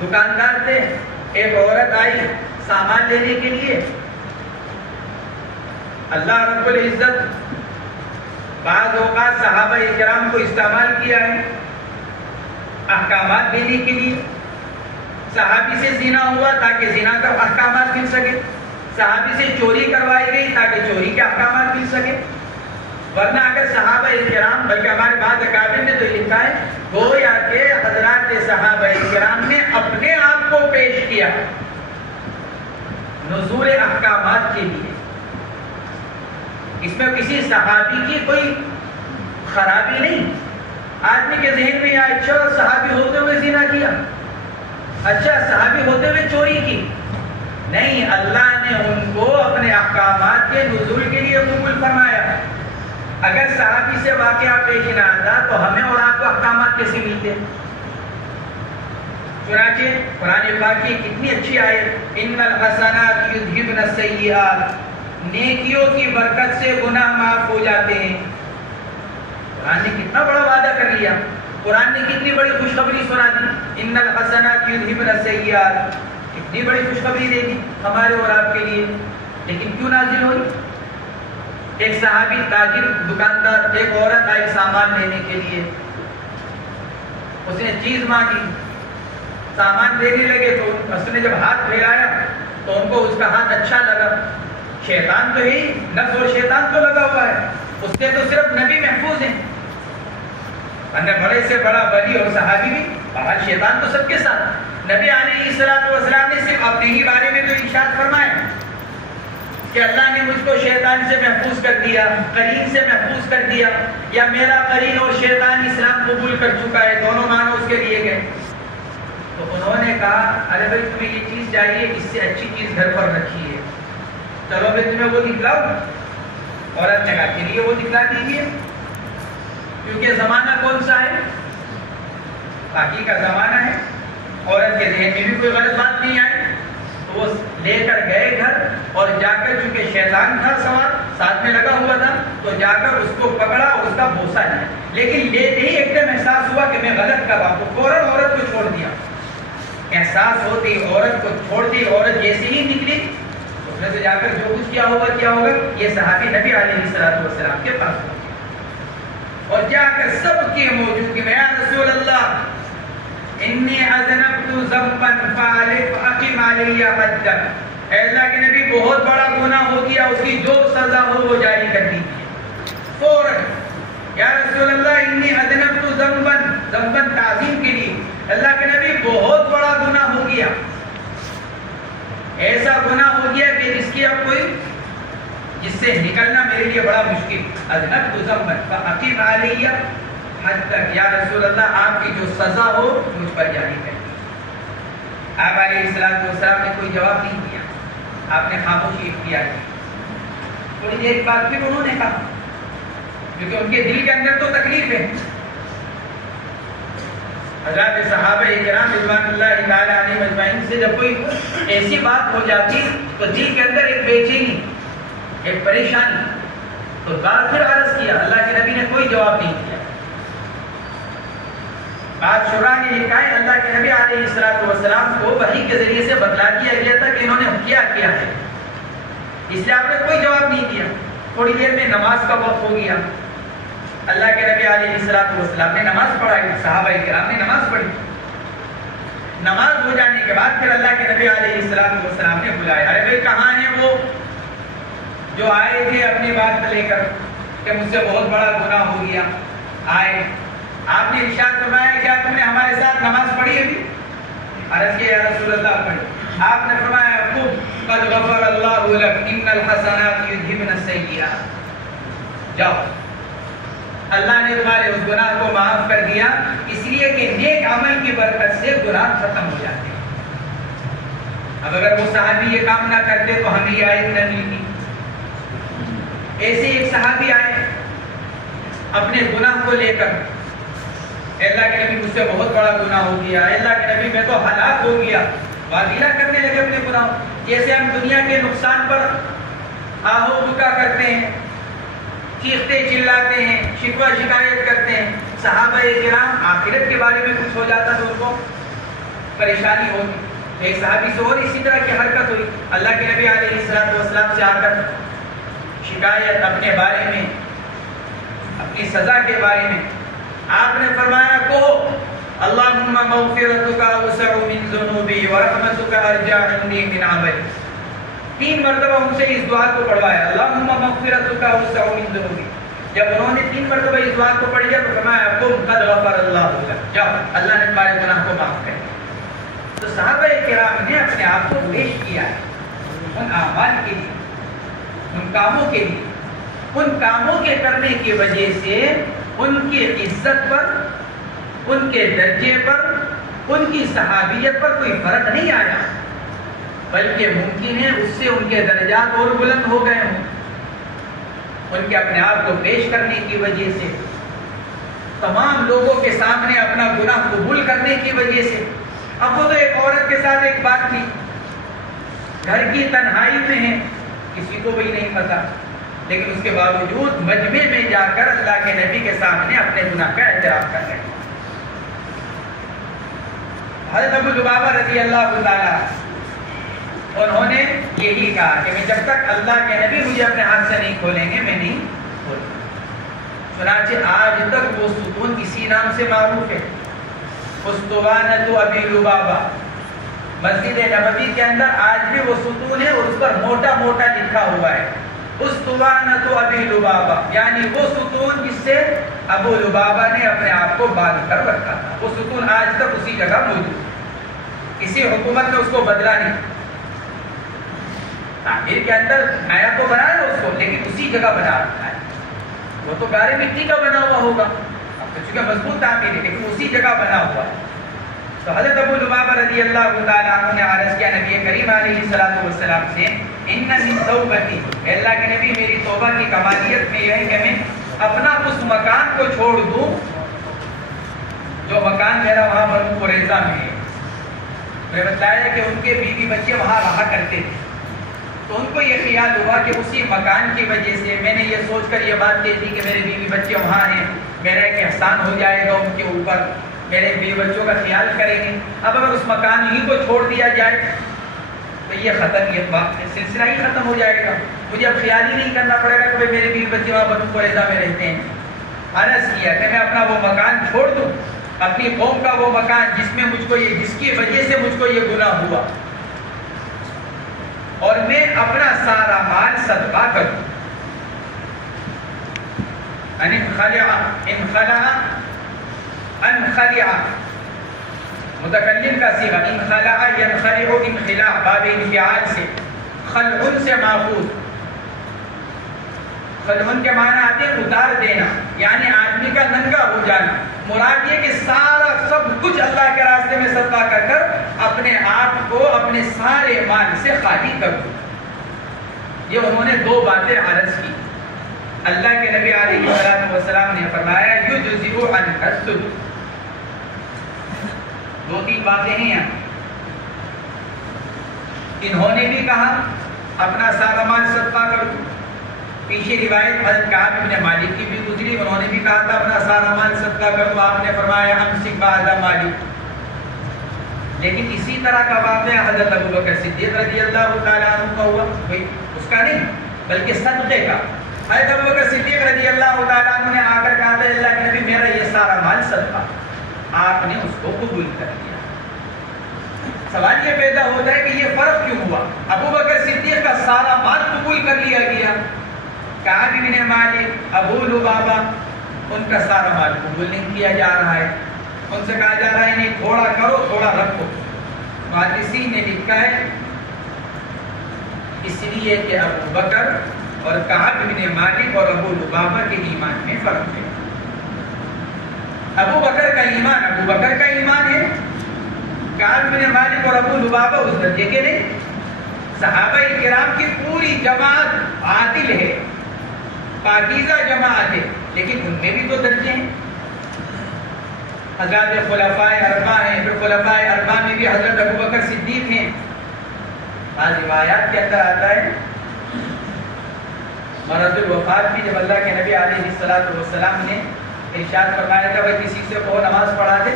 دکاندار تھے، ایک عورت آئی سامان لینے کے لیے، اللہ رب العزت بعض اوقات صحابہ کرام کو استعمال کیا ہے احکامات دینے کے لیے۔ صحابی سے زنا ہوا تاکہ زنا کا احکامات مل سکے، صحابی سے چوری کروائی گئی تاکہ چوری کے احکامات مل سکے، ورنہ اگر صحابہ کرام، بلکہ ہمارے بعض اکابر نے تو لکھا ہے گویا کہ حضرات صحابہ کرام نے اپنے آپ کو پیش کیا نزول احکامات کے لیے۔ اس میں کسی صحابی کی کوئی خرابی نہیں۔ آدمی کے ذہن میں یہ اچھا صحابی ہوتے ہوئے زنا کیا، اچھا صحابی ہوتے ہوئے چوری کی، نہیں، اللہ نے ان کو اپنے احکامات کے نزول کے لیے قبول فرمایا۔ اگر صحابی سے واقعہ پیش نہ آتا تو ہمیں اور آپ کو احکامات کیسے ملتے؟ چنانچہ قرآن پاک کی کتنی اچھی آیت، ان الحسنات یذہبن السیئات، نیکیوں کی برکت سے گناہ معاف ہو جاتے ہیں۔ قرآن نے کتنا بڑا وعدہ کر لیا، قرآن نے کتنی بڑی خوشخبری سنا دی، ان الحسنات یذہبن السیئات، کتنی بڑی خوشخبری دے دی ہمارے اور آپ کے لیے۔ لیکن کیوں نازل ہوئی؟ ایک صحابی تاجر دکاندار، ایک عورت آئی سامان لینے کے لیے، اس نے چیز مانگی، سامان دینے لگے تو اس نے جب ہاتھ پھیلایا تو ان کو اس کا ہاتھ اچھا لگا۔ شیطان تو ہی، نفس اور شیطان تو لگا ہوا ہے، اس سے تو صرف نبی محفوظ ہیں، ورنہ بڑے سے بڑا ولی اور صحابی بھی، بہر شیطان تو سب کے ساتھ۔ نبی علیہ السلام نے صرف اپنے ہی بارے میں تو ارشاد فرمایا کہ اللہ نے مجھ کو شیطان سے محفوظ کر دیا، قرین سے محفوظ کر دیا، یا میرا قرین اور شیطان اسلام قبول کر چکا ہے، دونوں معنی اس کے لیے گئے۔ تو انہوں نے کہا ارے بھائی تمہیں یہ چیز چاہیے، اس سے اچھی چیز گھر پر رکھی ہے، چلو میں تمہیں وہ دکھلاؤں۔ عورت نے کہا چلیے وہ دکھلا دیجیے، کیونکہ زمانہ کون سا ہے؟ باقی کا زمانہ ہے، عورت کے ذہن میں بھی کوئی غلط بات نہیں آئی، تو وہ لے کر گئے گھر، اور جا کر چونکہ شیطان تھا سوار ساتھ میں لگا ہوا تھا، تو جا کر اس کو پکڑا اور اس کا بوسہ لیا، لیکن لیتے ہی ایک دم احساس ہوا کہ میں غلط کر رہا ہوں، تو فوراً عورت کو چھوڑ دیا۔ احساس ہوتی عورت کو چھوڑ دی، عورت جیسے ہی نکلی تو اس نے تو جا کر جو کچھ کیا ہوگا یہ صحابی نبی علیہ السلام کے پاس ہوگا اور جا کر سب کے موجودگی میں یا رسول اللہ انی اذنبت ذنبا فاقم علی حدا، اے اللہ کے نبی بہت بڑا گناہ ہو گیا، اس کی جو سزا ہو وہ جاری کر دیجیے فوراً۔ یا رسول اللہ انی اذنبت ذنبا تعظیم کے لیے، اللہ کے نبی بہت بڑا گناہ ہو گیا، ایسا گناہ ہو گیا کہ جس کی اب کوئی جس سے نکلنا میرے لیے بڑا مشکل، اذنبت ذنبا فاقم علی حدا، یا رسول اللہ آپ کی جو سزا ہو مجھ پر جاری کر دیجیے۔ آپ علیہ السلام نے کوئی جواب نہیں دیا، آپ نے خاموشی اختیار کی۔ تھوڑی دیر بعد پھر انہوں نے کہا، کیونکہ ان کے دل کے اندر تو تکلیف ہے۔ حضرات صحابہ کرام رضوان اللہ تعالی علیہم اجمعین سے جب کوئی ایسی بات ہو جاتی تو دل کے اندر ایک بے چینی، ایک پریشانی، تو بار پھر عرض کیا، اللہ کے نبی نے کوئی جواب نہیں دیا۔ بعد شورا نے لکھا ہے اللہ کے نبی علیہ السلام کو وحی کے ذریعے سے بتلا دیا گیا تھا کہ انہوں نے کیا ہے، اس لیے آپ نے کوئی جواب نہیں دیا۔ تھوڑی دیر میں نماز کا وقت ہو گیا، اللہ کے نبی علیہ السلام نے نماز پڑھائی، صحابہ کرام نے نماز پڑھی۔ نماز ہو جانے کے بعد پھر اللہ کے نبی علیہ السلام نے بلایا، ارے بھائی کہاں ہیں وہ جو آئے تھے اپنی بات لے کر کہ مجھ سے بہت بڑا گناہ ہو گیا؟ آئے، آپ نے ارشاد فرمایا کیا تم نے ہمارے ساتھ نماز پڑھی ابھی؟ عرض کیا یا رسول اللہ پڑھی۔ آپ نے فرمایا قد غفر اللہ لک ان الحسنات یذھبن السیئات، جاؤ اللہ نے تمہارے اس گناہ کو معاف کر دیا، اس لیے کہ نیک عمل کی برکت سے گناہ ختم ہو جاتے ہیں۔ اب اگر وہ صحابی یہ کام نہ کرتے تو ہمیں یہ آیت نہ ملتی۔ ایسے ایک صحابی آئے اپنے گناہ کو لے کر، اے اللہ کے نبی مجھ سے بہت بڑا گناہ ہو گیا، اے اللہ کے نبی میں تو ہلاک ہو گیا، واضح کرنے لگے اپنے گناہ، جیسے ہم دنیا کے نقصان پر آہو بکا کرتے ہیں، چیختے چلاتے ہیں، شکوہ شکایت کرتے ہیں۔ صحابہ کرام آخرت کے بارے میں کچھ ہو جاتا تو ان کو پریشانی ہوگی۔ ایک صحابی سے اور اسی طرح کی حرکت ہوئی، اللہ کے نبی علیہ السلام سے آ کر شکایت اپنے بارے میں، اپنی سزا کے بارے میں۔ آپ نے فرمایا کہو اللہم مغفرتک اوسع من ذنوبی ورحمتک ارجع عندی من عملی۔ 3 مرتبہ ان سے اس دعا کو پڑھوایا، اللہم مغفرتک اوسع من ذنوبی۔ جب انہوں نے 3 مرتبہ اس دعا کو پڑھ لیا تو فرمایا قم قد غفر اللہ لک، جاؤ اللہ نے تمہارے گناہ کو معاف کر دیا۔ تو صحابہ کرام نے اپنے آپ کو پیش کیا ہے ان اعمال کے لیے، ان کاموں کے لیے، ان کاموں کے کرنے کی وجہ سے ان کی عزت پر، ان کے درجے پر، ان کی صحابیت پر کوئی فرق نہیں آیا، بلکہ ممکن ہے اس سے ان کے درجات اور بلند ہو گئے ہوں، ان کے اپنے آپ کو پیش کرنے کی وجہ سے، تمام لوگوں کے سامنے اپنا گناہ قبول کرنے کی وجہ سے۔ اب وہ تو ایک عورت کے ساتھ ایک بات تھی، گھر کی تنہائی میں ہے، کسی کو بھی نہیں پتا، لیکن اس کے باوجود مجمع میں جا کر اللہ کے نبی کے سامنے اپنے گناہ کا اعتراف کر رہے ہیں۔ حضرت ابو لبابہ رضی اللہ تعالیٰ انہوں نے یہی کہا کہ میں جب تک اللہ کے نبی مجھے اپنے ہاتھ سے نہیں کھولیں گے میں نہیں کھولوں۔ چنانچہ آج تک وہ ستون اسی نام سے معروف ہے، اسطوانۃ ابی لبابہ۔ مسجد نبوی کے اندر آج بھی وہ ستون ہے اور اس پر موٹا موٹا لکھا ہوا ہے اسطوانۃ ابی لبابہ، یعنی وہ ستون جس سے ابو لبابہ نے اپنے آپ کو باندھ کر رکھا تھا۔ وہ ستون آج تک اسی جگہ موجود ہے، کسی حکومت نے اس کو بدلا نہیں، تعمیر کے اندر نیا تو بنایا اس کو لیکن اسی جگہ بنا رکھا ہے۔ وہ تو گارے مٹی کا بنا ہوا ہوگا، اب تو چونکہ مضبوط تعمیر ہے لیکن اسی جگہ بنا ہوا ہے۔ تو حضرت ابو لبابہ رضی اللہ تعالیٰ عنہ نے عرض کیا نبی کریم علیہ السلام سے، ان من توبتی، اللہ کے نبی میری توبہ کی کمالیت میں یہ ہے کہ میں اپنا اس مکان کو چھوڑ دوں جو مکان میرا وہاں بنو قریظہ میں ہے۔ میں بتایا کہ ان کے بیوی بچے وہاں رہا کرتے تھے، تو ان کو یہ خیال ہوا کہ اسی مکان کی وجہ سے میں نے یہ سوچ کر یہ بات کہی تھی کہ میرے بیوی بچے وہاں ہیں، میرا ایک احسان ہو جائے گا ان کے اوپر، میرے بیوی بچوں کا خیال کریں گے۔ اب اگر اس مکان ہی کو چھوڑ دیا جائے تو یہ ختم، یہ سلسلہ ہی ختم ہو جائے گا. مجھے اب خیال ہی نہیں کرنا پڑے گا کہ بھائی میرے بیوی بچے وہاں بنو قریظہ میں رہتے ہیں. عرض کیا کہ میں اپنا وہ مکان چھوڑ دوں، اپنی قوم کا وہ مکان جس میں مجھ کو یہ، جس کی وجہ سے مجھ کو یہ گناہ ہوا، اور میں اپنا سارا مال صدقہ کروں. انخلع متکلم کا صیغہ انخلع ینخلع انخلاع باب انفعال سے، خلع سے ماخوذ. خلع کے معنی آتے ہیں اتار دینا، یعنی آدمی کا ننگا ہو جانا. مراد یہ کہ سارا سب کچھ اللہ کے راستے میں صدقہ کر کر اپنے آپ کو اپنے سارے مال سے خالی کر دو. یہ انہوں نے دو باتیں عرض کی. اللہ کے نبی علیہ السلام نے فرمایا یجزئ عنک الثلث. دو تین باتیں ہیں یہاں. انہوں نے بھی کہا اپنا سارا مال صدقہ کر دو. پیچھے روایت حضرت کعب بن مالک کی بھی گزری، انہوں نے بھی کہا تھا اپنا سارا مال صدقہ کر دو. آپ نے فرمایا امسک بعض مالک. لیکن اسی طرح کا واقعہ حضرت ابوبکر صدیق رضی اللہ تعالیٰ عنہ کا ہوا، کوئی اس کا نہیں بلکہ صدقے کا. حضرت ابوبکر صدیق رضی اللہ تعالیٰ عنہ نے آ کر کہا تھا اللہ کے نبی میرا یہ سارا مال صدقہ. آپ نے اس کو قبول کر لیا. سوال یہ پیدا ہوتا ہے کہ یہ فرق کیوں ہوا؟ ابوبکر صدیق کا سارا مال قبول کر لیا گیا، کعب بن مالک، ابو لبابہ ان کا سارا مال قبول نہیں کیا جا رہا ہے. ان سے کہا جا رہا ہے نہیں تھوڑا کرو تھوڑا رکھو. محدثین نے لکھا ہے اس لیے کہ ابو بکر اور کعب بن مالک اور ابو لبابہ کے ایمان میں فرق ہے. ابو بکر کا ایمان ہے، کعب بن مالک اور ابو لبابہ اس درجے کے نہیں. صحابہ کرام کی پوری جماعت عادل ہے، پاکیزہ جماعت ہے، لیکن ان میں بھی تو درجے ہیں. حضرت خلفائے اربعہ ہیں، پھر خلفائے اربعہ میں بھی حضرت ابوبکر صدیق ہیں. بعض روایات کے اندر آتا ہے مرض الوفات بھی جب اللہ کے نبی علیہ السلام نے ارشاد فرمایا تھا بھائی کسی سے کو نماز پڑھا دے،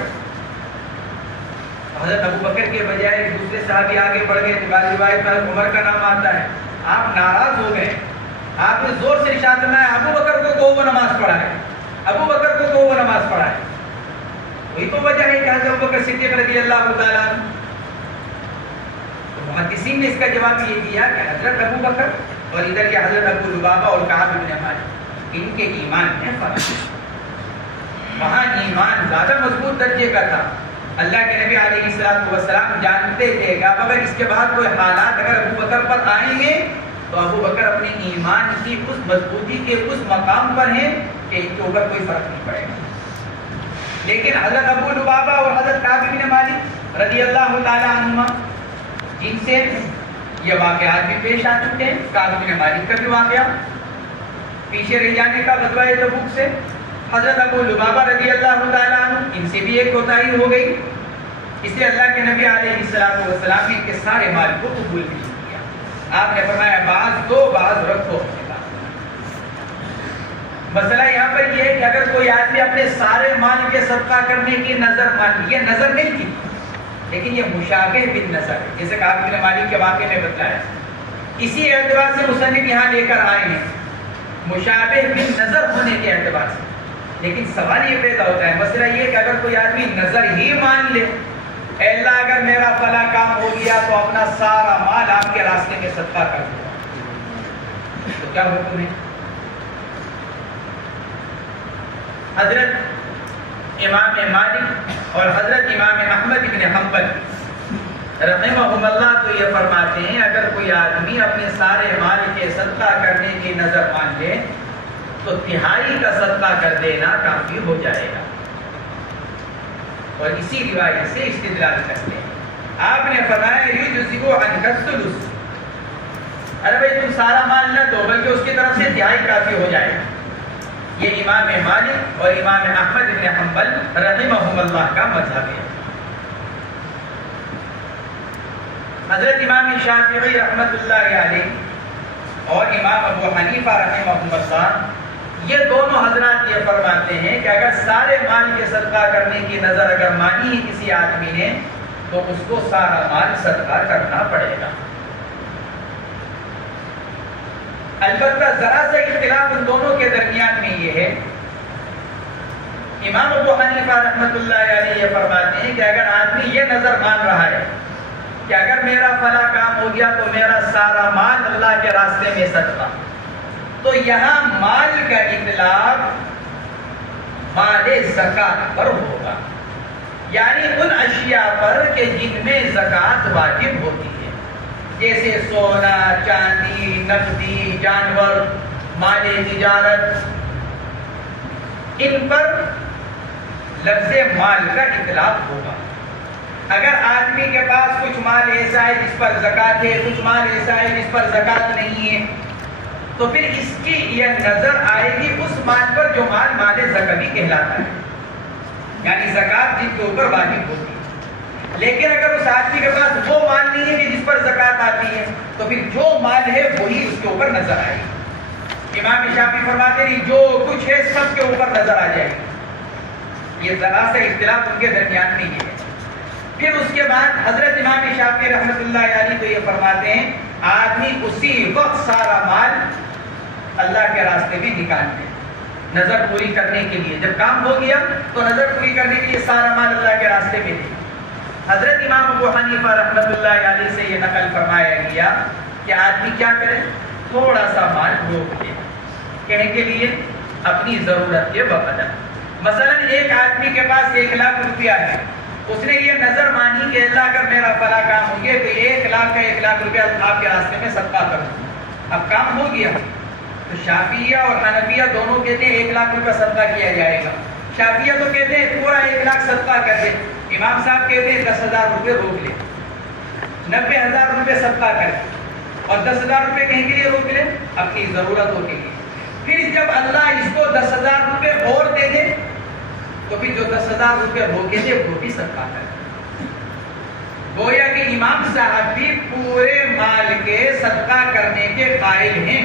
حضرت ابوبکر کے بجائے ایک دوسرے صحابی آگے بڑھ گئے. بعض روایت میں عمر کا نام آتا ہے. آپ ناراض ہو گئے، آپ نے زور سے ارشاد فرمایا ابوبکر کو وہ نماز پڑھائے، ابوبکر کو وہ نماز پڑھائے. وہی تو وجہ ہے کہ حضرت ابوبکر صدیق رضی اللہ تعالیٰ عنہ. محدثین نے اس کا جواب یہ دیا کہ حضرت ابوبکر اور ادھر کے حضرت ابو لبابہ اور کعب بن مالک ان کے ایمان میں فرق ہے. وہاں ایمان زیادہ مضبوط درجے کا تھا. اللہ کے نبی علیہ السلام جانتے تھے کہ اگر اس کے بعد کوئی حالات اگر ابو بکر پر آئیں گے تو ابو بکر اپنے ایمان کی اس مضبوطی کے اس مقام پر ہیں کہ ان کے اوپر کوئی فرق نہیں پڑے گا. لیکن حضرت ابو لبابہ اور حضرت کعب بن مالک رضی اللہ تعالیٰ عنہما جن سے یہ واقعات بھی پیش آ چکے ہیں، کعب بن مالک کا بھی واقعہ پیچھے رہ جانے کا غزوہ تبوک سے، حضرت ابو لبابہ رضی اللہ تعالیٰ عنہ ان سے بھی ایک کوتاہی ہو گئی. اس لیے اللہ کے نبی علیہ السلام نے ان کے سارے مال کو قبول نہیں کیا. آپ نے فرمایا بعض دو بعض رکھو. مسئلہ یہاں پر یہ ہے کہ اگر کوئی آدمی اپنے سارے مال کے صدقہ کرنے کی نظر مان، یہ نظر نہیں تھی لیکن یہ مشابہ بن نظر ہے، جیسے کعب بن مالک کے واقعے میں بتلایا. اسی اعتبار سے مصنف یہاں لے کر آئے ہیں مشابہ بن نظر ہونے کے اعتبار سے. لیکن سوال یہ پیدا ہوتا ہے، مسئلہ یہ کہ اگر کوئی آدمی نظر ہی مان لے اے اللہ اگر میرا فلاں کام ہو گیا تو اپنا سارا مال آپ کے راستے میں صدقہ کر دو، تو کیا حکم ہے؟ حضرت امام مالک اور حضرت امام احمد بن حنبل رحمہم اللہ تو یہ فرماتے ہیں اگر کوئی آدمی اپنے سارے مال کے صدقہ کرنے کی نظر مان لے تو تہائی کا صدقہ کر دینا کافی ہو جائے گا. اور اسی روایت سے استدلال کرتے ہیں. آپ نے فرمایا یجزئ عنک الثلث، ارے بھائی تم سارا مال نہ دو بلکہ اس کی طرف سے تہائی کافی ہو جائے گا. یہ امام مالک اور امام احمد بن حنبل رحمہم اللہ کا مذہب ہے. حضرت امام شافعی رحمۃ اللہ علیہ اور امام ابو حنیفہ رحمہم اللہ یہ دونوں حضرات یہ فرماتے ہیں کہ اگر سارے مال کے صدقہ کرنے کی نظر اگر مانی ہے کسی آدمی نے تو اس کو سارا مال صدقہ کرنا پڑے گا. البتہ ذرا سا اختلاف ان دونوں کے درمیان میں یہ ہے، امام ابو حنیفہ رحمۃ اللہ علیہ یہ فرماتے ہیں کہ اگر آدمی یہ نظر مان رہا ہے کہ اگر میرا فلاں کام ہو گیا تو میرا سارا مال اللہ کے راستے میں صدقہ، تو یہاں مال کا اطلاق مال زکات پر ہوگا، یعنی ان اشیاء پر کہ جن میں زکات واجب ہوتی ہے، جیسے سونا، چاندی، نقدی، جانور، مال تجارت، ان پر لفظ مال کا اطلاق ہوگا۔ اگر آدمی کے پاس کچھ مال ایسا ہے جس پر زکات ہے، کچھ مال ایسا ہے جس پر زکات نہیں ہے، تو پھر اس کی یہ نظر آئے گی اس مال پر جو مال زکوی کہلاتا ہے، یعنی زکات جن کے اوپر واجب ہوتی ہے۔ لیکن اگر اس آدمی کے پاس وہ مال نہیں ہے کہ جس پر زکات آتی ہے، تو پھر جو مال ہے وہی اس کے اوپر نظر آئے گی۔ امام شافعی فرماتے ہیں جو کچھ ہے سب کے اوپر نظر آ جائے گی۔ یہ ذرا سا اختلاف ان کے درمیان میں یہ ہے۔ پھر اس کے بعد حضرت امام شافعی رحمۃ اللہ علیہ تو یہ فرماتے ہیں آدمی اسی وقت سارا مال اللہ کے راستے میں نکال دے، نظر پوری کرنے کے لیے، جب کام ہو گیا تو نظر پوری کرنے کے لیے سارا مال اللہ کے راستے میں دے۔ حضرت امام ابو حنیفہ رحمۃ اللہ علیہ سے یہ نقل فرمایا گیا کہ آدمی کیا کرے، تھوڑا سا مال روک دے، کہنے کے لیے اپنی ضرورت کے بقدر۔ مثلا ایک آدمی کے پاس 1 لاکھ روپیہ ہے، اس نے یہ نظر مانی کہ اللہ اگر میرا فلاں کام ہو گیا تو 1 لاکھ کا 1 لاکھ روپیہ آپ کے راستے میں صدقہ کروں۔ اب کام ہو گیا تو شافعیہ اور حنفیہ دونوں کہتے ہیں 1 لاکھ روپیہ صدقہ کیا جائے گا۔ شافعیہ تو کہتے ہیں پورا 1 لاکھ صدقہ کر دے، امام صاحب کہتے ہیں 10,000 روپے روک لے، 90,000 روپے صدقہ کر اور 10,000 روپے کہیں کے لیے روک لے، اپنی ضرورتوں کے لیے۔ پھر جب اللہ اس کو 10,000 روپے اور دے دے تو پھر جو 10,000 روپے روکے تھے وہ بھی صدقہ کرے۔ گویا کہ امام صاحب بھی پورے مال کے صدقہ کرنے کے قائل ہیں،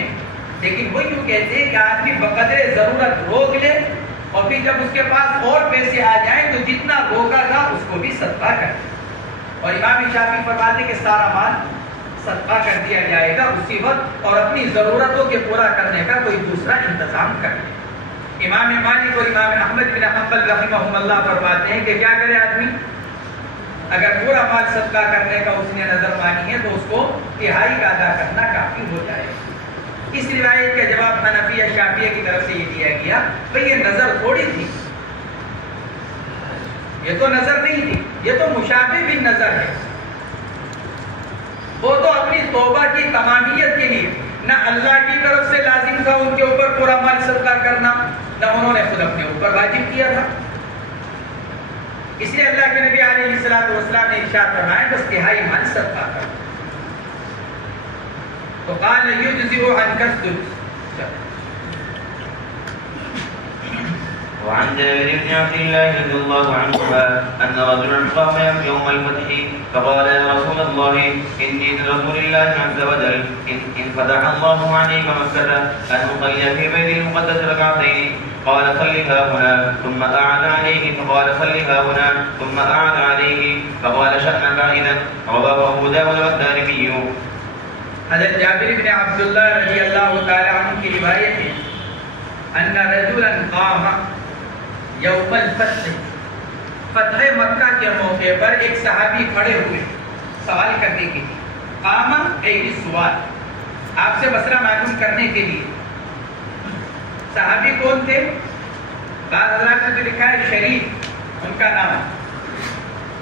لیکن وہ یوں کہتے ہیں کہ آدمی بقدر ضرورت روک لے اور پھر جب اس کے پاس اور پیسے آ جائیں تو جتنا روکا تھا اس کو بھی صدقہ کرے۔ اور امام شافعی فرماتے کہ سارا مال صدقہ کر دیا جائے گا اسی وقت، اور اپنی ضرورتوں کے پورا کرنے کا کوئی دوسرا انتظام کرے۔ امام مالک اور امام احمد بن حنبل رحمہم اللہ فرماتے ہیں کہ کیا کرے آدمی، اگر پورا مال صدقہ کرنے کا اس نے نظر مانی ہے تو اس کو تہائی کا ادا کرنا کافی ہو جائے گا۔ اس روایت کا جواب حنفیہ شافعیہ کی طرف سے یہ دیا گیا بھئی یہ نظر تھوڑی تھی، یہ تو نظر نہیں تھی، یہ تو مشابہ بن نظر ہے، وہ تو اپنی توبہ کی تمامیت کے لیے، نہ اللہ کی طرف سے لازم تھا ان کے اوپر پورا مال صدقہ کرنا، نہ انہوں نے خود اپنے اوپر واجب کیا تھا۔ اس لیے اللہ کے نبی علیہ الصلوۃ والسلام نے ارشاد فرمایا بس تہائی مال صدقہ کرو۔ تو قال یجزئ عنک الثلث۔ وعن جابر بن عبد الله رضي الله عنهما أن رجلا قام يوم الفتح فقال يا رسول الله إني لرسول الله عز وجل إن فتح الله عليك مكة أن أصلي في بيت المقدس ركعتين قال صلها هنا ثم أعاد عليه فقال صلها هنا ثم أعاد عليه فقال شأنك إذا رواه أبو داود والدارمي۔ حضرت جابر بن عبداللہ رضی اللہ تعالی عنہ کی روایت ہے ان رجلا قام یوم الفتح، فتح مکہ کے موقع پر ایک صحابی کھڑے ہوئے سوال کرنے کے لیے، قام ایک سوال، آپ سے مسئلہ معلوم کرنے کے لیے۔ صحابی کون تھے؟ بعض حضرات نے تو لکھا ہے شریف ان کا نام،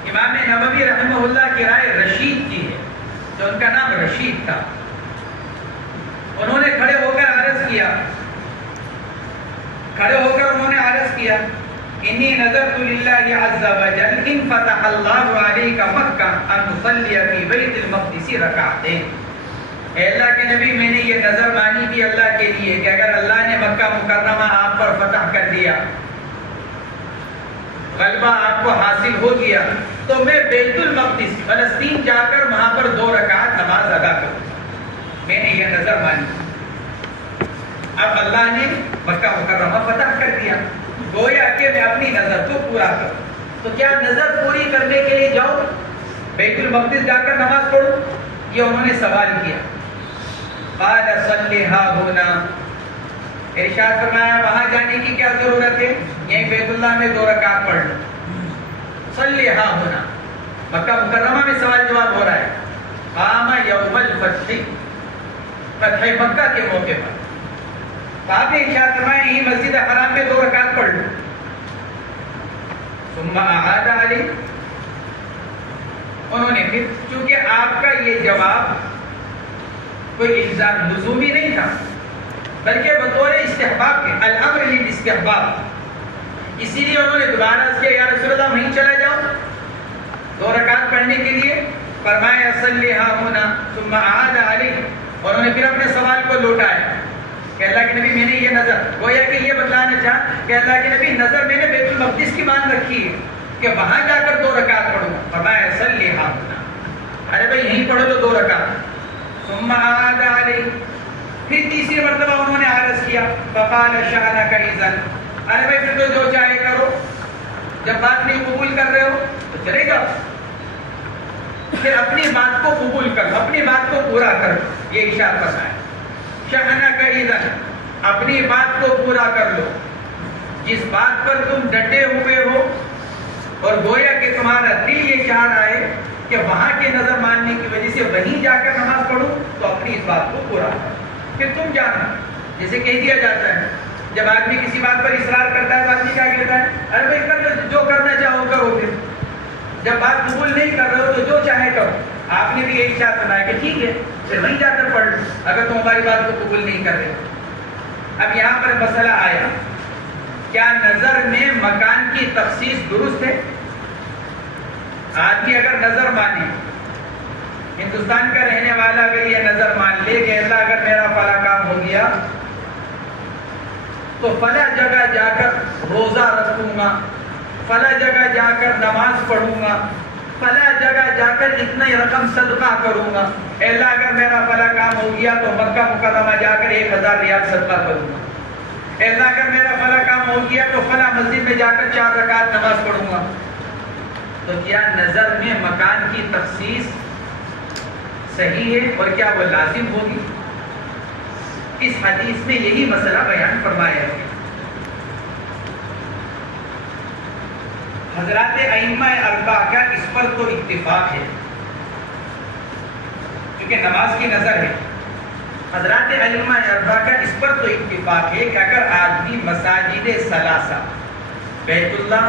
امام نووی رحمہ اللہ کی رائے رشید کی ہے، تو ان کا نام رشید تھا۔ انہوں نے کھڑے ہو کر عرض کیا انی نذرت للہ عز وجل ان فتح اللہ علیک مکہ ان نصلی فی بیت المقدس رکعتین۔ اے اللہ کے نبی میں نے یہ نظر مانی تھی اللہ کے لیے کہ اگر اللہ نے مکہ مکرمہ آپ پر فتح کر دیا، غلبہ آپ کو حاصل ہو گیا، تو میں بیت المقدس فلسطین جا کر وہاں پر 2 رکعت نماز ادا کروں، میں نے یہ نظر مانی۔ اب اللہ نے مکہ مکرمہ فتح کر دیا، گویا کہ میں اپنی نظر کو پورا کروں، تو کیا نظر پوری کرنے کے لیے جاؤں بیت المقدس جا کر نماز پڑھوں؟ یہ انہوں نے سوال کیا۔ قال صلیھا ہونا، ارشاد فرمایا وہاں جانے کی کیا ضرورت ہے، یہیں بیت اللہ میں 2 رکعت پڑھ لو. صلیھا ہونا، مکہ مکرمہ میں سوال جواب ہو رہا ہے. قام یوم الفتح، فتح مکہ کے موقع پر تو آپ نے ارشاد فرمایا یہیں مسجد حرام میں 2 رکعت پڑھ لو. ثم اعاد علی، انہوں نے پھر، چونکہ آپ کا یہ جواب کوئی الزام لزومی نہیں تھا بلکہ بطور استحباب کے، الامر للاستحباب، اسی لیے انہوں نے دوبارہ عرض کیا یا رسول اللہ وہیں چلا جاؤ 2 رکعت پڑھنے کے لیے. فرمایا صلیھا ہونا ثم اعاد علی، انہوں نے پھر اپنے سوال کو لوٹایا کہ اللہ کے نبی میں نے یہ نظر، گویا کہ یہ بتلانا چاہا کہ اللہ کے نبی نظر میں نے بیت المقدس کی مان رکھی ہے کہ وہاں جا کر 2 رکعت پڑھوں. فرمایا صلیھا ہونا، ارے بھائی یہیں پڑھو تو 2 رکعت. ثم اعاد علی، پھر تیسری مرتبہ انہوں نے عرض کیا فقال شأنک اذن، ارے بھائی پھر تو جو چاہے کرو، جب بات نہیں قبول کر رہے ہو تو چلے جاؤ، پھر اپنی بات کو قبول کرو، اپنی بات کو پورا کرو. یہ ارشاد فرمایا شأنک اذن، اپنی بات کو پورا کر لو، جس بات پر تم ڈٹے ہوئے ہو اور گویا کہ تمہارا دل یہ چاہ رہا ہے کہ وہاں کے نظر ماننے کی وجہ سے وہیں جا کر نماز پڑھو، تو اپنی اس بات کو پورا کرو. پھر تم جانا، جیسے کہہ دیا جاتا ہے جب آدمی کسی بات پر اصرار کرتا ہے تو آدمی کیا کہتا ہے، ارے بھائی کر لو، جو کرنا چاہو کرو. پھر جب بات قبول نہیں کر رہے ہو تو جو چاہے کرو. آپ نے بھی یہی ارشاد فرمایا کہ ٹھیک ہے پھر وہیں جا کر پڑھ لو اگر تم ہماری بات کو قبول نہیں کر رہے. اب یہاں پر مسئلہ آیا، کیا نظر میں مکان کی تخصیص درست ہے؟ آدمی اگر نظر مانے، ہندوستان کا رہنے والا اگر یہ نظر مان لے کہ اللہ اگر میرا فلاں کام ہو گیا تو فلاں جگہ جا کر روزہ رکھوں گا، فلاں جگہ جا کر نماز پڑھوں گا، فلاں جگہ جا کر اتنا رقم صدقہ کروں گا، اللہ اگر میرا فلاں کام ہو گیا تو مکہ مکرمہ جا کر 1000 ریال صدقہ کروں گا، اللہ اگر میرا فلاں کام ہو گیا تو فلاں مسجد میں جا کر 4 رکعت نماز پڑھوں گا. تو کیا نظر میں مکان کی تخصیص صحیح ہے اور کیا وہ لازم ہوگی؟ اس حدیث میں یہی مسئلہ بیان فرمایا ہے. حضرات ائمہ اربعہ کا اس پر تو اتفاق ہے، کیونکہ نماز کی نظر ہے. حضرات ائمہ اربعہ کا اس پر تو اتفاق ہے کہ اگر آدمی مساجد ثلاثہ، بیت اللہ،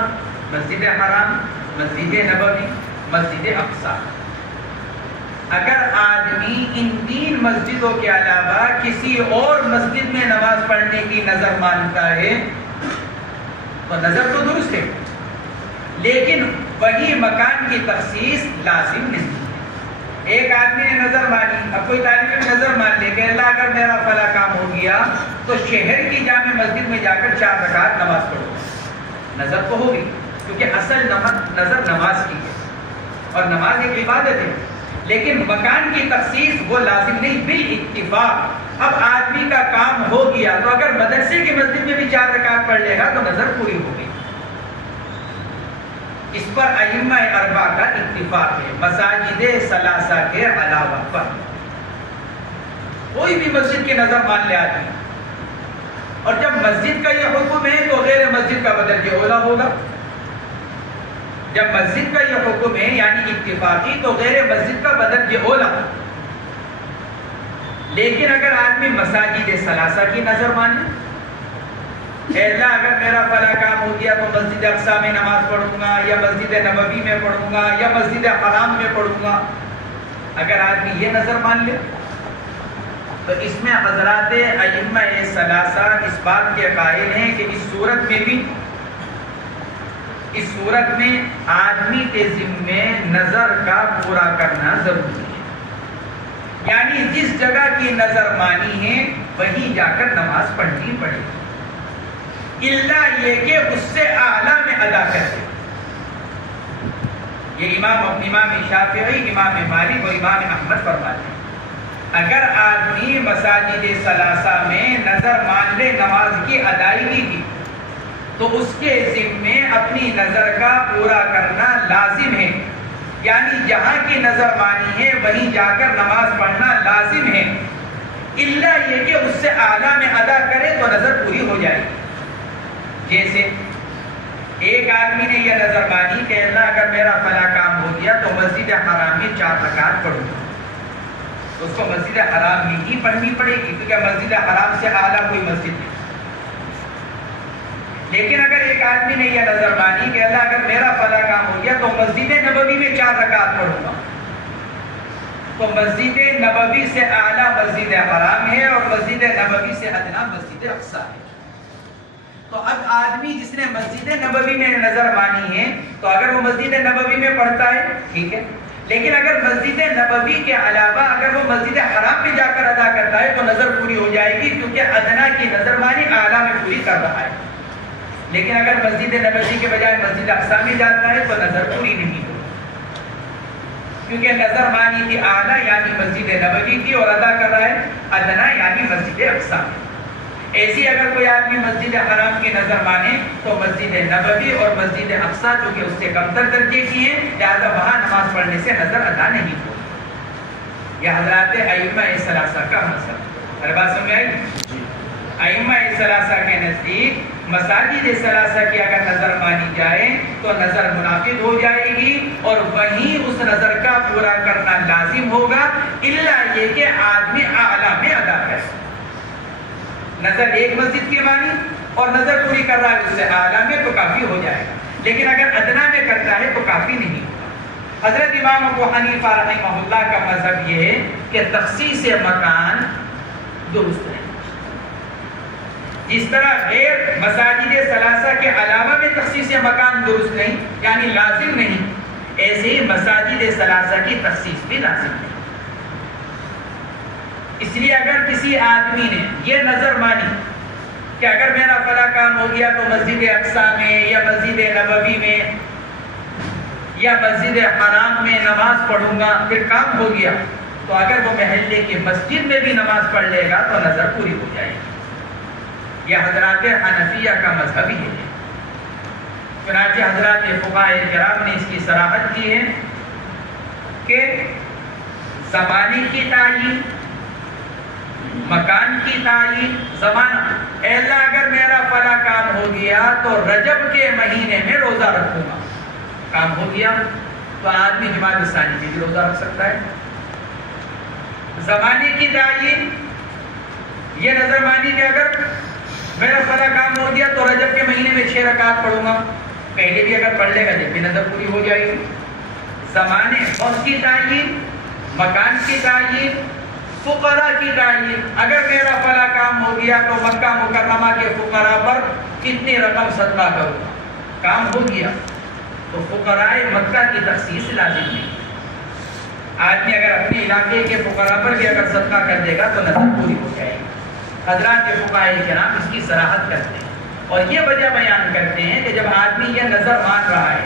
مسجد حرام، مسجد نبوی، مسجد اقصی، اگر آدمی ان 3 مسجدوں کے علاوہ کسی اور مسجد میں نماز پڑھنے کی نظر مانتا ہے تو نظر تو درست ہے، لیکن وہی مکان کی تخصیص لازم نہیں. ایک آدمی نے نظر مانی، اب کوئی طالب علم نظر مان لے کہ اللہ اگر میرا فلاں کام ہو گیا تو شہر کی جامع مسجد میں جا کر 4 رکعت نماز پڑھو. نظر تو ہوگی کیونکہ اصل نظر نماز کی ہے اور نماز ایک عبادت ہے، لیکن مکان کی تخصیص وہ لازم نہیں بالاتفاق. اب آدمی کا کام ہو گیا تو اگر مدرسے کی مسجد میں بھی 4 رکعت پڑھ لے گا تو نظر پوری ہوگی. اس پر ائمہ اربعہ کا اتفاق ہے، مساجد ثلاثہ کے علاوہ پر کوئی بھی مسجد کی نظر مان لے آدمی. اور جب مسجد کا یہ حکم ہے تو غیر مسجد کا بدرجہ اولا ہوگا. جب مسجد کا یہ حکم ہے یعنی اتفاقی تو غیر مسجد کا بدرجہ اولا. لیکن اگر آدمی مساجد ثلاثہ کی نظر مانے، اے اللہ اگر میرا فلاں کام ہو گیا تو مسجد اقصی میں نماز پڑھوں گا یا مسجد نبوی میں پڑھوں گا یا مسجد حرام میں پڑھوں گا، اگر آدمی یہ نظر مان لے تو اس میں حضرات ائمہ ثلاثہ اس بات کے قائل ہیں کہ اس صورت میں آدمی کے ذمے نظر کا پورا کرنا ضروری ہے. یعنی جس جگہ کی نظر مانی ہے وہیں جا کر نماز پڑھنی پڑے گی، الا یہ کہ اس سے اعلیٰ میں ادا کرے. یہ امام شافعی، امام مالک اور امام احمد فرماتے ہیں اگر آدمی مساجد ثلاثہ میں نظر مان لے نماز کی ادائیگی کی تو اس کے ذمے اپنی نظر کا پورا کرنا لازم ہے. یعنی جہاں کی نظر مانی ہے وہیں جا کر نماز پڑھنا لازم ہے، الا یہ کہ اس سے اعلیٰ میں ادا کرے تو نظر پوری ہو جائے گی. جیسے ایک آدمی نے یہ نظر مانی کہ اللہ اگر میرا فلاں کام ہو گیا تو مسجد حرام میں 4 رکعت پڑھوں گا. اس کو مسجد حرام میں ہی پڑھنی پڑے گی کیونکہ مسجد حرام سے اعلیٰ کوئی مسجد نہیں. لیکن اگر ایک آدمی نے یہ نظر مانی کہ اللہ اگر میرا فلاں کام ہو گیا تو مسجد نبوی میں 4 رکعت پڑھوں گا، تو مسجد نبوی سے اعلیٰ مسجد حرام ہے اور مسجد نبوی سے ادنا مسجد اقصیٰ ہے. تو اب آدمی جس نے مسجد نبوی میں نظر مانی ہے تو اگر وہ مسجد نبوی میں پڑھتا ہے ٹھیک ہے، لیکن اگر مسجد نبوی کے علاوہ اگر وہ مسجد حرام میں جا کر ادا کرتا ہے تو نظر پوری ہو جائے گی کیونکہ ادنا کی نظر مانی اعلیٰ میں پوری کر رہا ہے. لیکن اگر مسجد نبوی کے بجائے مسجد اقصیٰ میں جاتا ہے تو نظر پوری نہیں ہوگی کیونکہ نظر مانی تھی اعلیٰ یعنی مسجد نبوی کی اور ادا کر رہا ہے ادنا یعنی مسجد اقصیٰ. ایسی اگر کوئی آدمی مسجد حرام کی نظر مانے تو مسجد نبوی اور مسجد اقصیٰ جو کہ اس سے کمتر درجے کی ہیں لہذا وہاں نماز پڑھنے سے نظر ادا نہیں ہوگی. یہ حضرات ائمہ ثلاثہ کا مسئلہ. ہر بات سمجھ آئی؟ ائمہ ثلاثہ کے نزدیک مساجد ثلاثہ کی اگر نظر مانی جائے تو نظر منعقد ہو جائے گی اور وہیں اس نظر کا پورا کرنا لازم ہوگا الا یہ کہ آدمی اعلیٰ میں ادا کرے. نظر ایک مسجد کی مانی اور نظر پوری کر رہا ہے اس سے اعلیٰ میں تو کافی ہو جائے گا، لیکن اگر ادنا میں کرتا ہے تو کافی نہیں ہوگا. حضرت امام ابو حنیفہ رحمہ اللہ کا مذہب یہ ہے کہ تخصیص مکان درست ہے. جس طرح غیر مساجد ثلاثہ کے علاوہ میں تخصیص مکان درست نہیں یعنی لازم نہیں، ایسے ہی مساجد ثلاثہ کی تخصیص بھی لازم نہیں. اس لیے اگر کسی آدمی نے یہ نظر مانی کہ اگر میرا فلاں کام ہو گیا تو مسجد اقصیٰ میں یا مسجد نبوی میں یا مسجد حرام میں نماز پڑھوں گا، پھر کام ہو گیا تو اگر وہ محلے کی مسجد میں بھی نماز پڑھ لے گا تو نظر پوری ہو جائے گی. یہ حضرات حنفیہ کا مذہب ہی ہے. چنانچہ حضرات فقہاء کرام نے اس کی صراحت کی ہے کہ زمانے کی تعیین، مکان کی تعیین، زمانہ، اے اللہ اگر میرا فلاں کام ہو گیا تو رجب کے مہینے میں روزہ رکھوں گا. کام ہو گیا تو آدمی جماعت ثانی میں بھی روزہ رکھ سکتا ہے. زمانے کی تعیین یہ نظر مانی کہ اگر میرا فلاں کام ہو گیا تو رجب کے مہینے میں 6 رکعت پڑھوں گا، پہلے بھی اگر پڑھ لے گا جب بھی نظر پوری ہو جائے گی. زمانے وقت کی تعیین، مکان کی تعیین، فقراء کی تعیین، اگر میرا فلاں کام ہو گیا تو مکہ مکرمہ کے فقراء پر کتنی رقم صدقہ کروں گا. کام ہو گیا تو فقراء مکہ کی تخصیص لازم نہیں. آدمی اگر اپنے علاقے کے فقراء پر بھی اگر صدقہ کر دے گا تو نظر پوری ہو جائے گی. حضرات فقہاء کرام اس کی صراحت کرتے ہیں اور یہ وجہ بیان کرتے ہیں کہ جب آدمی یہ نظر مان رہا ہے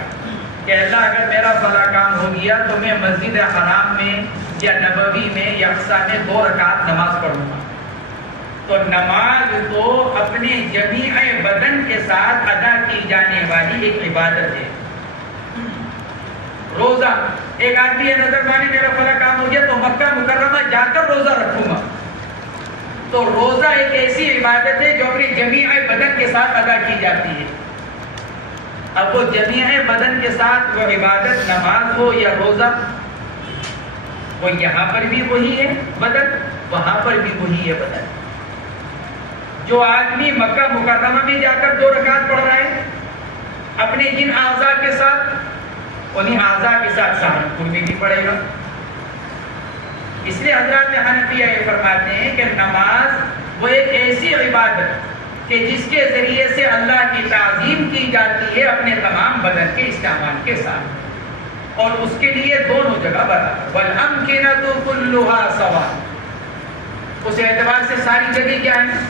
کہ اللہ اگر میرا فلاں کام ہو گیا تو میں مسجد حرام میں یا نبوی میں یا اقصیٰ میں 2 رکعت نماز پڑھوں گا، تو نماز تو اپنے جمیع بدن کے ساتھ ادا کی جانے والی ایک عبادت ہے. روزہ ایک آدمی یہ نظر مانے میرا فلاں کام ہو گیا تو مکہ مکرمہ جا کر روزہ رکھوں گا، تو روزہ ایک ایسی عبادت ہے جو اپنے جمیع بدن کے ساتھ ادا کی جاتی ہے. اب وہ جمیع بدن کے ساتھ وہ عبادت نماز ہو یا روزہ، وہ یہاں پر بھی وہی ہے بدن، وہاں پر بھی وہی ہے بدن. جو آدمی مکہ مکرمہ میں جا کر 2 رکعت پڑھ رہا ہے اپنے جن اعضاء کے ساتھ، انہیں اعضاء کے ساتھ سہارنپور میں بھی پڑھے گا. اس لیے حضرات حنفیہ یہ فرماتے ہیں کہ نماز وہ ایک ایسی عبادت کہ جس کے ذریعے سے اللہ کی تعظیم کی جاتی ہے اپنے تمام بدن کے استعمال کے ساتھ، اور اس کے لیے دونوں جگہ برابر. وَالْأَمْكِنَةُ كُلُّهَا سَوَاءٌ، اس اعتبار سے ساری جگہ کیا ہے؟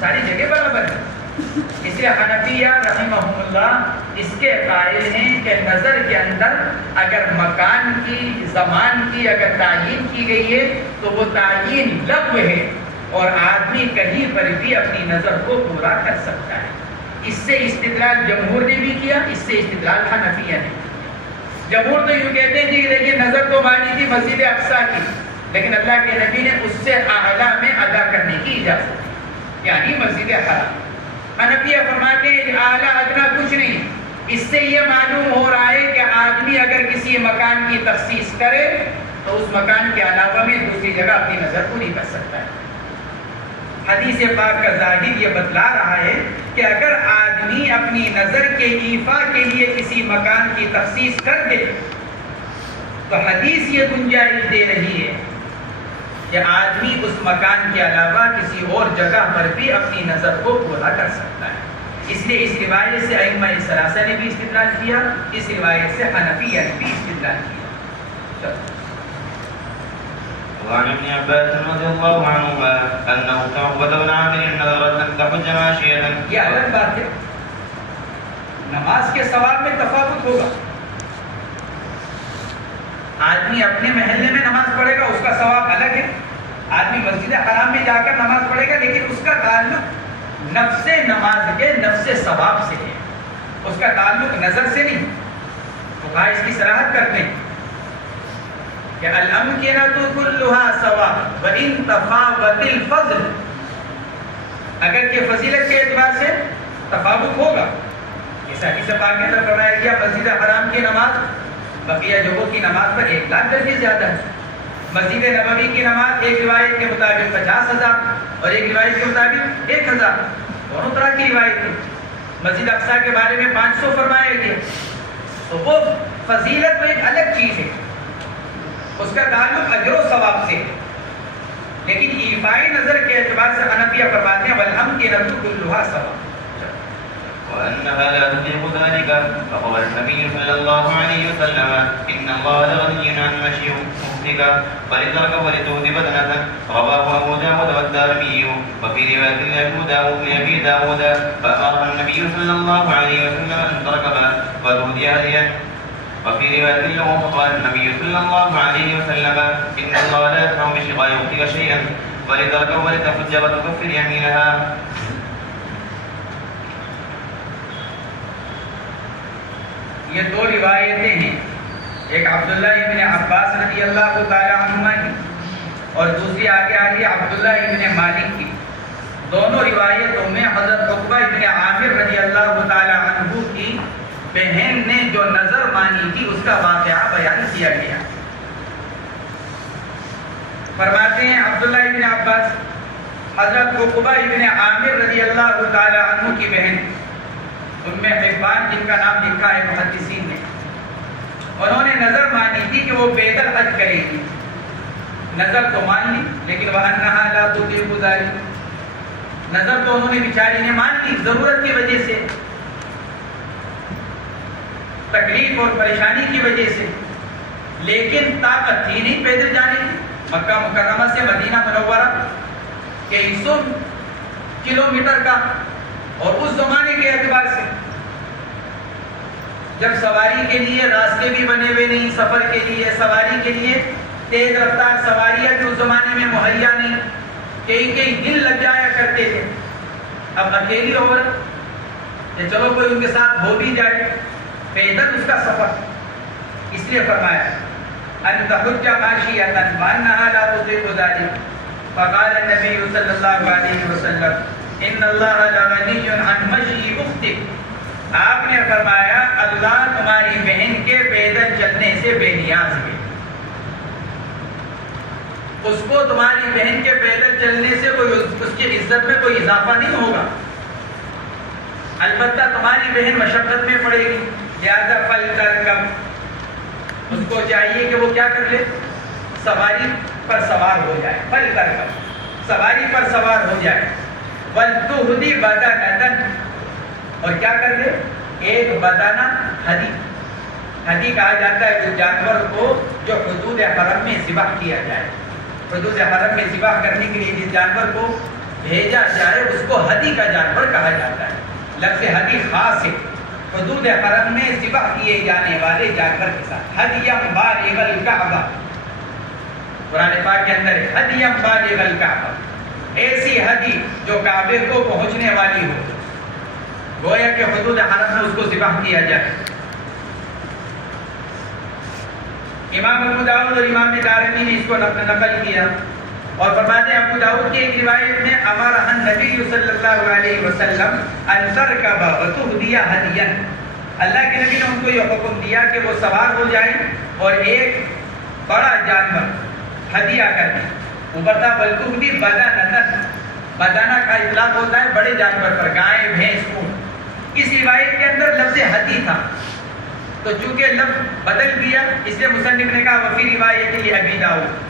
ساری جگہ برابر ہے. اس لیے حنفیہ رحمہم اللہ اس کے قائل ہیں کہ نظر کے اندر اگر مکان کی، زمان کی اگر تعیین کی گئی ہے تو وہ تعیین لغو ہے اور آدمی کہیں پر بھی اپنی نظر کو پورا کر سکتا ہے. اس سے استدلال جمہور نے بھی کیا، اس سے استدلال حنفیہ نے. جمہور تو یوں کہتے ہیں کہ دیکھیے نظر تو مانی تھی مسجد اقصیٰ کی، لیکن اللہ کے نبی نے اس سے اعلیٰ میں ادا کرنے کی اجازت دی، یعنی مسجد حرام۔ حنفیہ فرماتے ہیں اعلیٰ ادنا کچھ نہیں، اس سے یہ معلوم ہو رہا ہے کہ آدمی اگر کسی مکان کی تخصیص کرے تو اس مکان کے علاوہ میں دوسری جگہ اپنی نظر پوری کر سکتا ہے۔ حدیث پاک کا ظاہر یہ بتلا رہا ہے کہ اگر آدمی اپنی نظر کے ایفا کے لیے کسی مکان کی تخصیص کر دے تو حدیث یہ گنجائش دے رہی ہے کہ آدمی اس مکان کے علاوہ کسی اور جگہ پر بھی اپنی نظر کو پورا کر سکتا ہے۔ اس لیے اس روایت سے ائمہ ثلاثہ نے بھی استدلال کیا، اس روایت سے حنفیہ نے بھی استدلال کیا۔ وعن ابن عباس رضی اللہ عنہما انہ عقبۃ بن عامر نظر ان تحج ماشیۃ۔ یہ الگ بات ہے، نماز کے ثواب میں تفاوت ہوگا۔ آدمی اپنے محلے میں نماز پڑھے گا اس کا ثواب الگ ہے، آدمی مسجد حرام میں جا کر نماز پڑھے گا لیکن اس کا تعلق نفس نماز کے نفس ثواب سے ہے، اس کا تعلق نظر سے نہیں۔ فقہاء اس کی صراحت کرتے ہیں کہ الامکنۃ کلھا سواء وان تفاوت الفضل، اگر کہ فضیلت کے اعتبار سے تفاوت ہوگا، اس حدیث پاک میں فرمایا گیا مسجد حرام کی نماز بقیہ جگہوں کی نماز پر 1,00,000 درجے زیادہ ہے۔ مسجد نبوی کی نماز ایک روایت کے مطابق 50,000 اور ایک روایت کے مطابق 1,000، دونوں طرح کی روایت ہے۔ مسجد اقصیٰ کے بارے میں 500 فرمایا گیا، تو وہ فضیلت تو ایک الگ چیز ہے، اس کا تعلق اجر و ثواب سے ہے، لیکن ایفائی نظر کے اعتبار سے حنفیہ فرماتے ہیں والامکنۃ کلھا سواء۔ وأنها لا تطيق ذلك، فقال النبي صلى الله عليه وسلم إن الله لغني عن مشي أختك فلترك ولتهدي بدنة، رواه أبو داود والدارمي، وفي رواية لأبي داود فأمرها النبي صلى الله عليه وسلم أن تركب فتهدي هديا، وفي رواية له فقال النبي صلى الله عليه وسلم إن الله لا يفهم بشقاء أختك شيئا فلتركب ولتحج وتكفر يمينها۔ یہ دو روایتیں ہیں، ایک عبداللہ ابن عباس رضی اللہ تعالی عنہما کی اور دوسری آگے آگے عبداللہ ابن مالک کی۔ دونوں روایتوں میں حضرت عقبہ ابن عامر رضی اللہ تعالی عنہ کی بہن نے جو نظر مانی تھی اس کا واقعہ بیان کیا گیا۔ فرماتے ہیں عبداللہ ابن عباس حضرت عقبہ ابن عامر رضی اللہ تعالی عنہ کی بہن ان میں حبان جن کا نام لکھا ہے محدثین نے، انہوں نے نظر مانی تھی کہ وہ پیدل حج کرے گی۔ نظر تو مان لی لیکن وَأَنَّهَا لَا تُطِيقُ ذَلِكَ، نظر تو انہوں نے بیچاری نے مان لی ضرورت کی وجہ سے، تکلیف اور پریشانی کی وجہ سے، لیکن طاقت تھی نہیں پیدل جانے کی۔ مکہ مکرمہ سے مدینہ منورہ 2300 کلومیٹر کا، اور اس زمانے کے اعتبار سے جب سواری کے لیے راستے بھی بنے ہوئے نہیں، سفر کے لیے سواری کے لیے تیز رفتار سواریاں بھی اس زمانے میں مہیا نہیں، کئی دن لگ جایا کرتے تھے۔ اب اکیلی عورت کہ چلو کوئی ان کے ساتھ ہو بھی جائے، پیدل اس کا سفر، اس لیے فرمایا ان تحج ماشیۃ وانها لا تطيق ذلك، فقال النبي صلی اللہ علیہ وسلم ان اللہ لغنی عن مشی اختک، آپ نے فرمایا اللہ تمہاری بہن کے پیدل چلنے سے بے نیاز ہے، اس کو تمہاری بہن کے پیدل چلنے سے کوئی اس کی عزت میں کوئی اضافہ نہیں ہوگا، البتہ تمہاری بہن مشقت میں پڑے گی، لہذا فلترکب، اس کو چاہیے کہ وہ کیا کر لے، سواری پر سوار ہو جائے، فلترکب، سواری پر سوار ہو جائے، وَلْتُهْدِ بَدَنَةً، اور کیا کر لے، ایک بدانہ ہدی، ہدی کہا جاتا ہے اس جانور کو جو حدود حرم میں ذبح کیا جائے، حدود حرم میں ذبح کرنے کے لیے جس جانور کو بھیجا جائے اس کو ہدی کا جانور کہا جاتا ہے۔ لفظ ہدی خاص ہے حدود حرم میں ذبح کیے جانے والے جانور کے ساتھ، ہدیًا بالغ الکعبہ، قرآن پاک کے اندر ہدیًا بالغ الکعبہ، ایسی ہدی جو کعبے کو پہنچنے والی ہو، گویا کہ حدود حرم میں اس کو ذبح کیا جائے۔ امام ابو داؤد اور امام دارمی نے اس کو نقل کیا اور فرماتے ہیں ابو داؤد کی ایک روایت میں امر النبی صلی اللہ علیہ وسلم ان ترکب وتهدی ہدیا، اللہ کے نبی نے ان کو یہ حکم دیا کہ وہ سوار ہو جائیں اور ایک بڑا جانور ہدیہ کر دیں. اوپر تھا وتهدی بدنہ، بدنہ کا اطلاق ہوتا ہے بڑے جانور پر، گائے بھینس اونٹ. اس روایت کے اندر لفظ ہدی تھا تو چونکہ لفظ بدل گیا اس لیے مصنف نے کہا وفی روایت ابی داؤد،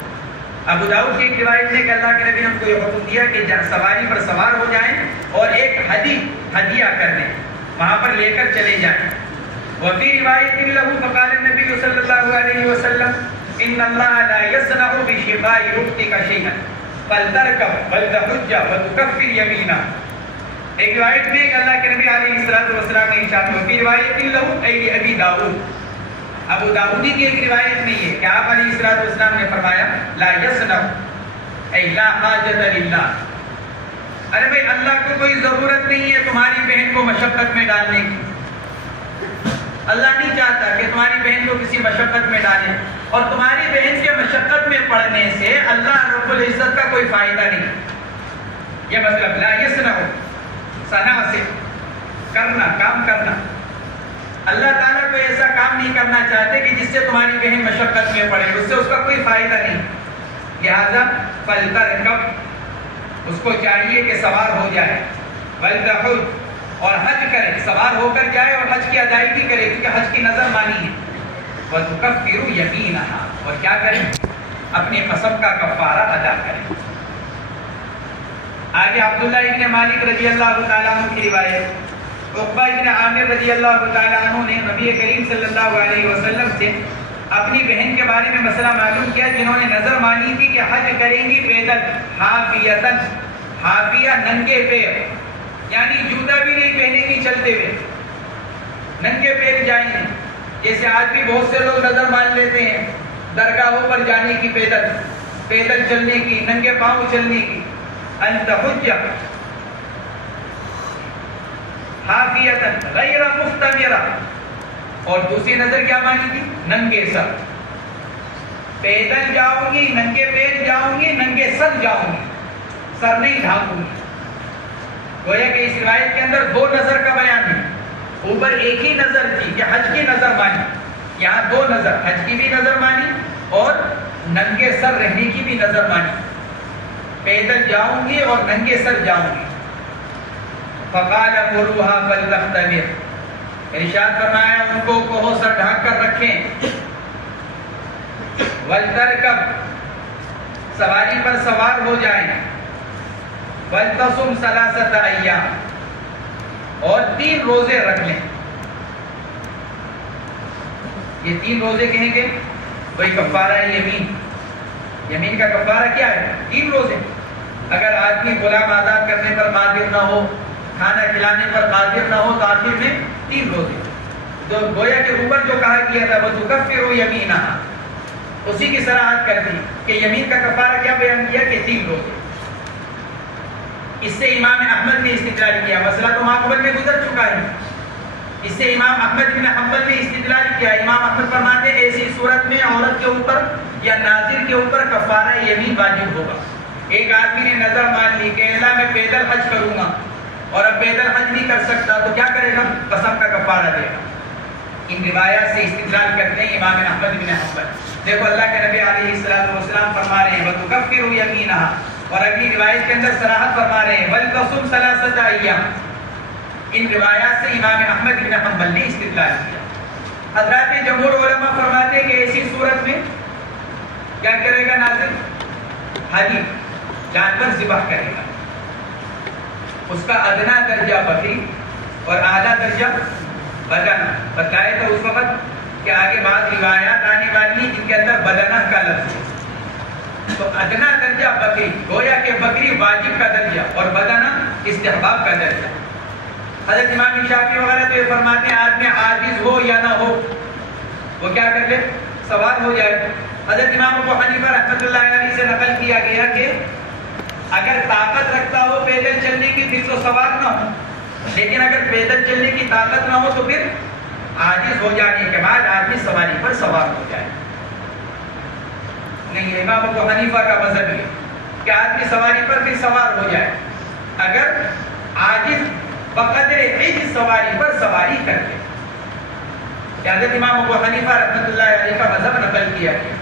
ابو داؤد کی ایک روایت ہے کہ اللہ کے نبی نے ہم کو یہ حکم دیا کہ سواری پر سوار ہو جائیں اور ایک ہدیہ کر دیں، وہاں پر لے کر چلے جائیں. وفی روایت لہو فقال النبی صلی اللہ علیہ وسلم ان اللہ لا یصنع بشفاء رختک شیئا فلترکب ولتحج وتکفر یمینا. ایک روایت میں کہ اللہ کے نبی علیہ الصلوۃ والسلام نے ارشاد کیا، فی روایت لہو ای ابی داؤد، ابو داؤدی کی ایک روایت میں یہ کہ آپ علیہ الصلوۃ والسلام نے فرمایا لا یصنع ای لا حاجت للہ، ارے بھائی اللہ کو کوئی ضرورت نہیں ہے تمہاری بہن کو مشقت میں ڈالنے کی. اللہ نہیں چاہتا کہ تمہاری بہن کو کسی مشقت میں ڈالے، اور تمہاری بہن کے مشقت میں پڑنے سے اللہ رب العزت کا کوئی فائدہ نہیں. یہ مطلب لا یصنع صنع سے کرنا، کام کرنا. اللہ تعالیٰ کو ایسا کام نہیں کرنا چاہتے کہ جس سے تمہاری بہن مشقت میں پڑے، اس سے اس کا کوئی فائدہ نہیں. لہذا فلترکب، اس کو چاہیے کہ سوار ہو جائے، ولتحج، اور حج کرے، سوار ہو کر جائے اور حج کی ادائیگی کرے کیونکہ حج کی نظر مانی ہے. وتکفر یمینہا، اور کیا کریں؟ اپنی قسم کا کفارہ ادا کریں. آگے عبداللہ ابن مالک رضی اللہ تعالیٰ عنہ کی روایت، عقبہ ابن عامر رضی اللہ تعالیٰ عنہ نے نبی کریم صلی اللہ علیہ وسلم سے اپنی بہن کے بارے میں مسئلہ معلوم کیا جنہوں نے نظر مانی تھی کہ حج کریں گی پیدل، حافیتن، حافیہ ننگے پیر، یعنی جوتا بھی نہیں پہنیں گی چلتے ہوئے، ننگے پیر جائیں گے. جیسے آج بھی بہت سے لوگ نظر مان لیتے ہیں درگاہوں پر جانے کی، پیدل چلنے کی، ننگے پاؤں چلنے کی. ان تحج حافیتن غیر مختمرہ، اور دوسری نظر کیا مانی تھی؟ ننگے سر. پیدل جاؤں گی، ننگے پیر جاؤں گی، ننگے سر جاؤں گی، سر نہیں ڈھانکوں گی. گویا کہ اس روایت کے اندر دو نظر کا بیان ہے. اوپر ایک ہی نظر تھی کہ حج کی نظر مانی، یہاں دو نظر، حج کی بھی نظر مانی اور ننگے سر رہنے کی بھی نظر مانی. پیدل جاؤں گی اور ننگے سر جاؤں گی. فقال مروها فلتختمر، ارشاد فرمایا ان کو کہو سر ڈھانک کر رکھیں. ولترکب، سواری پر سوار ہو جائیں. ولتصم ثلاثۃ ایام، اور 3 روزے رکھ لیں. یہ 3 روزے کہیں گے وہی کفارہ ہے یمین. یمین کا کفارہ کیا ہے؟ 3 روزے. اگر آدمی غلام آزاد کرنے پر قادر نہ ہو، کھانا کھلانے پر قادر نہ ہو تو آخر میں 3 روزے. جو گویا کے اوپر جو کہا گیا تھا وہ تکفر یمینہا، اسی کی صراحت کر دی کہ یمین کا کفارہ کیا بیان کیا کہ 3 روزے. اس سے امام احمد نے استدلال کیا، مسئلہ تو ماقبل میں گزر چکا ہے. اس سے امام احمد بن حنبل نے استدلال کیا. امام احمد فرماتے ہیں ایسی صورت میں عورت کے اوپر یا ناظر کے اوپر کفارہ یمین واجب ہوگا. ایک آدمی نے نظر مان لی کہ اللہ میں پیدل حج کروں گا اور اب پیدل حج نہیں کر سکتا تو کیا کرے گا؟ قسم کا کفارہ دے گا. ان روایات سے استدلال کرتے ہیں امام احمد بن حنبل. دیکھو اللہ کے نبی علیہ الصلوۃ والسلام فرما رہے ہیں وَتُكَفِّرُ يَمِينَهَا، اور اگلی روایت کے اندر صراحت فرما رہے ہیں وَلْتَصُمْ ثَلَاثَةَ أَيَّامٍ. ان روایات سے امام احمد بن حنبل نے استدلال کیا. حضرات جمہور علماء فرماتے ہیں کہ ایسی صورت میں کیا کرے گا ناظر؟ حدی، جانور ذبح کرے گا. اس کا ادنا درجہ بکری اور اعلیٰ درجہ بدنہ. بتائے تو اس وقت کہ آگے بعض روایات آنے والی جن کے اندر بدنہ کا لفظ ہے. تو ادنا درجہ بکری، گویا کہ بکری واجب کا درجہ اور بدنہ استحباب کا درجہ. حضرت امام شافعی وغیرہ تو یہ فرماتے ہیں آدمی عاجز ہو یا نہ ہو وہ کیا کر لے؟ سوار ہو جائے. حضرت امام ابو حنیفہ رحمۃ اللہ علیہ سے نقل کیا گیا کہ اگر طاقت رکھتا ہو پیدل چلنے کی پھر تو سوار نہ ہو، لیکن اگر پیدل چلنے کی طاقت نہ ہو تو پھر عاجز ہو جانے کے بعد آدمی سواری پر سوار ہو جائے. نہیں ہے. امام ابو حنیفہ کا مذہب ہے کہ آدمی سواری پر بھی سوار ہو جائے اگر عاجز بقدر عجز سواری پر سواری کر کے. حضرت امام ابو حنیفہ رحمۃ اللہ علیہ کا مذہب نقل کیا گیا.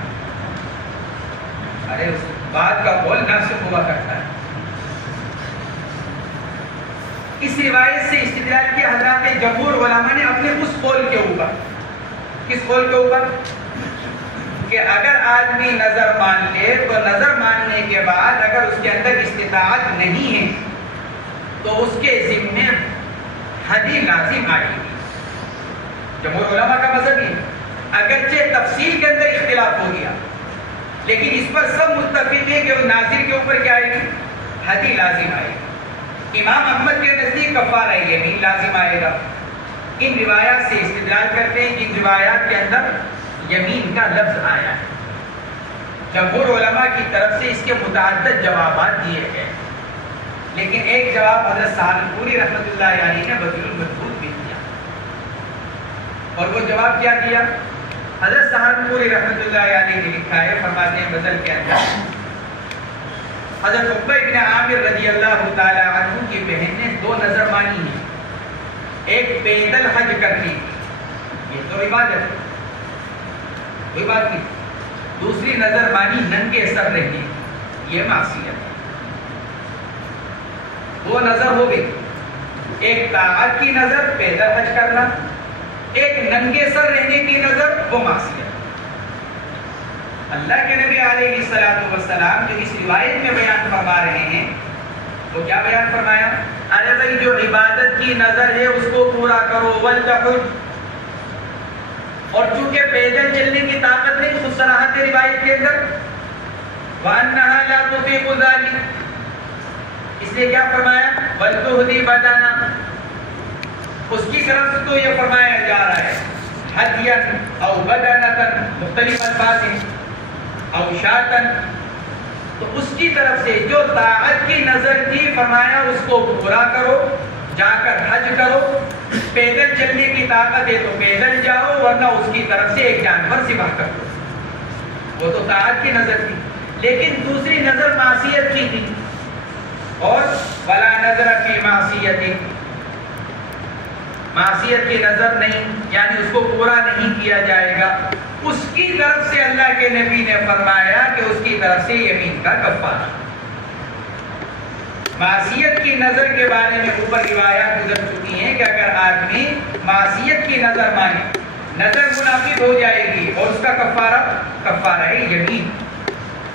ارے اس بات کا قول ناسخ ہوا کرتا ہے. اس روایت سے استدلال کیا حضرات جمہور علماء نے اپنے اس قول کے اوپر. کس قول کے اوپر؟ کہ اگر آدمی نظر مان لے تو نظر ماننے کے بعد اگر اس کے اندر استطاعت نہیں ہے تو اس کے ذمے حدی لازم آئے گی. جمہور علماء کا مذہب ہے. اگرچہ تفصیل کے اندر اختلاف ہو گیا لیکن اس پر سب متفق ہے کہ وہ ناظر کے اوپر کیا آئے گی؟ حدی لازم آئے گی. امام احمد کے نزدیک کفارہ یمین لازم آئے گا. ان روایات سے استدلال کرتے ہیں. ان روایات کے اندر یمین کا لفظ آیا ہے. جمہور علماء کی طرف سے اس کے متعدد جوابات دیے گئے لیکن ایک جواب حضرت سہارنپوری رحمۃ اللہ علیہ نے بذل المجہود بھی دیا. اور وہ جواب کیا دیا؟ حضرت سہارنپوری رحمۃ اللہ علیہ نے لکھا ہے، فرماتے ہیں غزل کے اندر حضرت عقبہ بن عامر رضی اللہ تعالی عنہ کی بہن نے 2 نظر مانی ہیں. ایک پیدل حج کرنی تھی، یہ تو عبادت ہے، کوئی بات نہیں. دوسری نظر مانی ننگے سر رہنے، یہ معصیت ہے. 2 نظر ہو گئی. ایک طاعت کی نظر پیدل حج کرنا، ایک ننگے سر رہنے کی نظر وہ معصیت. اللہ کے نبی علیہ الصلوۃ والسلام جو اس روایت میں بیان فرما رہے ہیں وہ کیا بیان فرمایا؟ ارے بھائی جو عبادت کی نظر ہے اس کو پورا کرو. وَلْتَحُجْ. اور چونکہ پیدل چلنے کی طاقت نہیں، خود صراحت روایت کے اندر وَأَنَّهَا لَا تُطِيقُ ذَلِكَ، اس لیے کیا فرمایا؟ وَلْتُهْدِي بَدَنًا. اس کی طرف سے تو یہ فرمایا جا رہا ہے ہدیًا او بدنۃ، مختلف الفاظ ہیں، او شاتن. تو اس کی طرف سے جو طاعت کی نظر تھی فرمایا اس کو پورا کرو، جا کر حج کرو. پیدل چلنے کی طاقت ہے تو پیدل جاؤ ورنہ اس کی طرف سے ایک جانور ذبح کر دو. وہ تو طاعت کی نظر تھی. لیکن دوسری نظر معصیت کی تھی. اور ولا نظر فی معصیت، معصیت کی نظر نہیں، یعنی اس کو پورا نہیں کیا جائے گا. اس کی طرف سے اللہ کے نبی نے فرمایا کہ اس کی طرف سے یمین کا کفارہ. معصیت کی نظر کے بارے میں اوپر روایات گزر چکی ہیں کہ اگر آدمی معصیت کی نظر مانے، نظر منعقد ہو جائے گی اور اس کا کفارہ ہے یمین.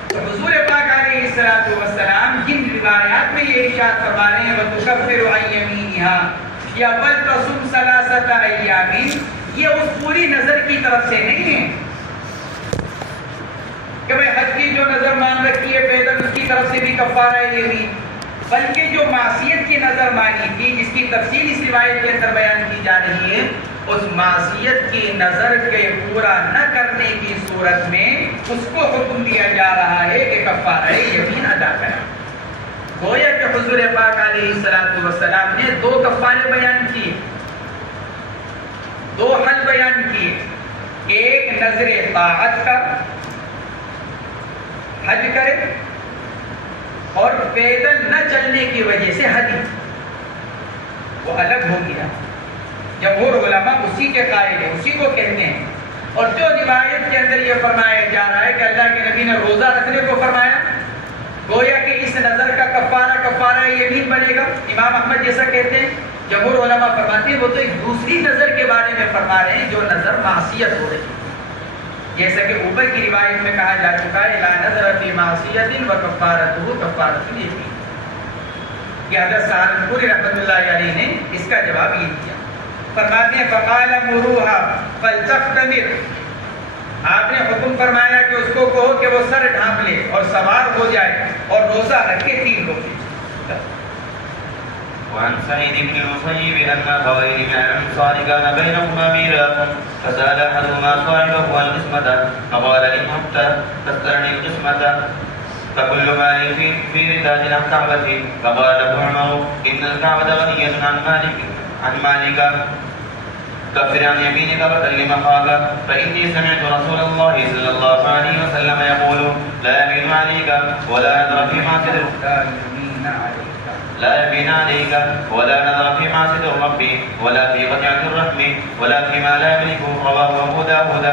تو حضور پاک علیہ الصلوۃ والسلام جن روایات میں یہ ارشاد فرما رہے ہیں وَتُكَفِّرُ عَنْ يَمِينِهَا یا بل تصم ثلاثۃ ایام، یہ اس پوری نظر کی طرف سے نہیں ہے کہ بھائی حج کی جو نظر مان رکھی ہے پیدل اس کی طرف سے بھی کفارہ ہے یمین، بلکہ جو معصیت کی نظر مانی تھی جس کی تفصیل اس روایت کے اندر بیان کی جا رہی ہے، اس معصیت کی نظر کے پورا نہ کرنے کی صورت میں اس کو حکم دیا جا رہا ہے کہ کفارہ یمین ادا کرے. گویا کہ حضور پاک علیہ الصلوۃ والسلام نے 2 کفارے بیان کیے، 2 حل بیان کیے. ایک نظر طاعت کا حج کرے اور پیدل نہ چلنے کی وجہ سے حج، وہ الگ ہو گیا. جمہور علماء اسی کے قائل ہیں، اسی کو کہتے ہیں. اور جو روایت کے اندر یہ فرمایا جا رہا ہے کہ اللہ کے نبی نے روزہ رکھنے کو فرمایا، گویا کہ اس نظر کا کفارہ یمین بنے گا. امام احمد جیسا کہتے ہیں، جمہور علماء فرماتے ہیں وہ تو ایک دوسری نظر کے بارے میں فرما رہے ہیں جو نظر معصیت ہو رہی ہے. جیسا کہ اوپر کی روایت میں کہا جا چکا ہے لا نظر فی معصیت وکفارتہ کفارۃ الیمین. کہ حضرت سہارنپوری رحمۃ اللہ علیہ نے اس کا جواب یہ دیا. فرماتے ہیں فقال مروها فلتختمر، آپ نے حکم فرمایا کہ اس کو کہو کہ وہ سر ڈھانپ لے اور سوار ہو جائے اور روزہ رکھ کے 3 روزے. وعن سعيد بن المسيب أن أخوين من الأنصار كان بينهما ميراث فسأل أحدهما صاحبه عن القسمة فقال إن عدت فاسترني القسمة فكل مالي في رتاج الكعبة. فقال له عمر إن الكعبة غنية عن مالك. كفر عن يمينك وكلم أخاك فإني سمعت رسول الله صلى الله عليه وسلم يقول لا يمين عليك ولا نذر في معصية ولا نذر في معصية الرب ولا في قطيعة الرحم ولا فيما لا يملك. رواه أبو داود.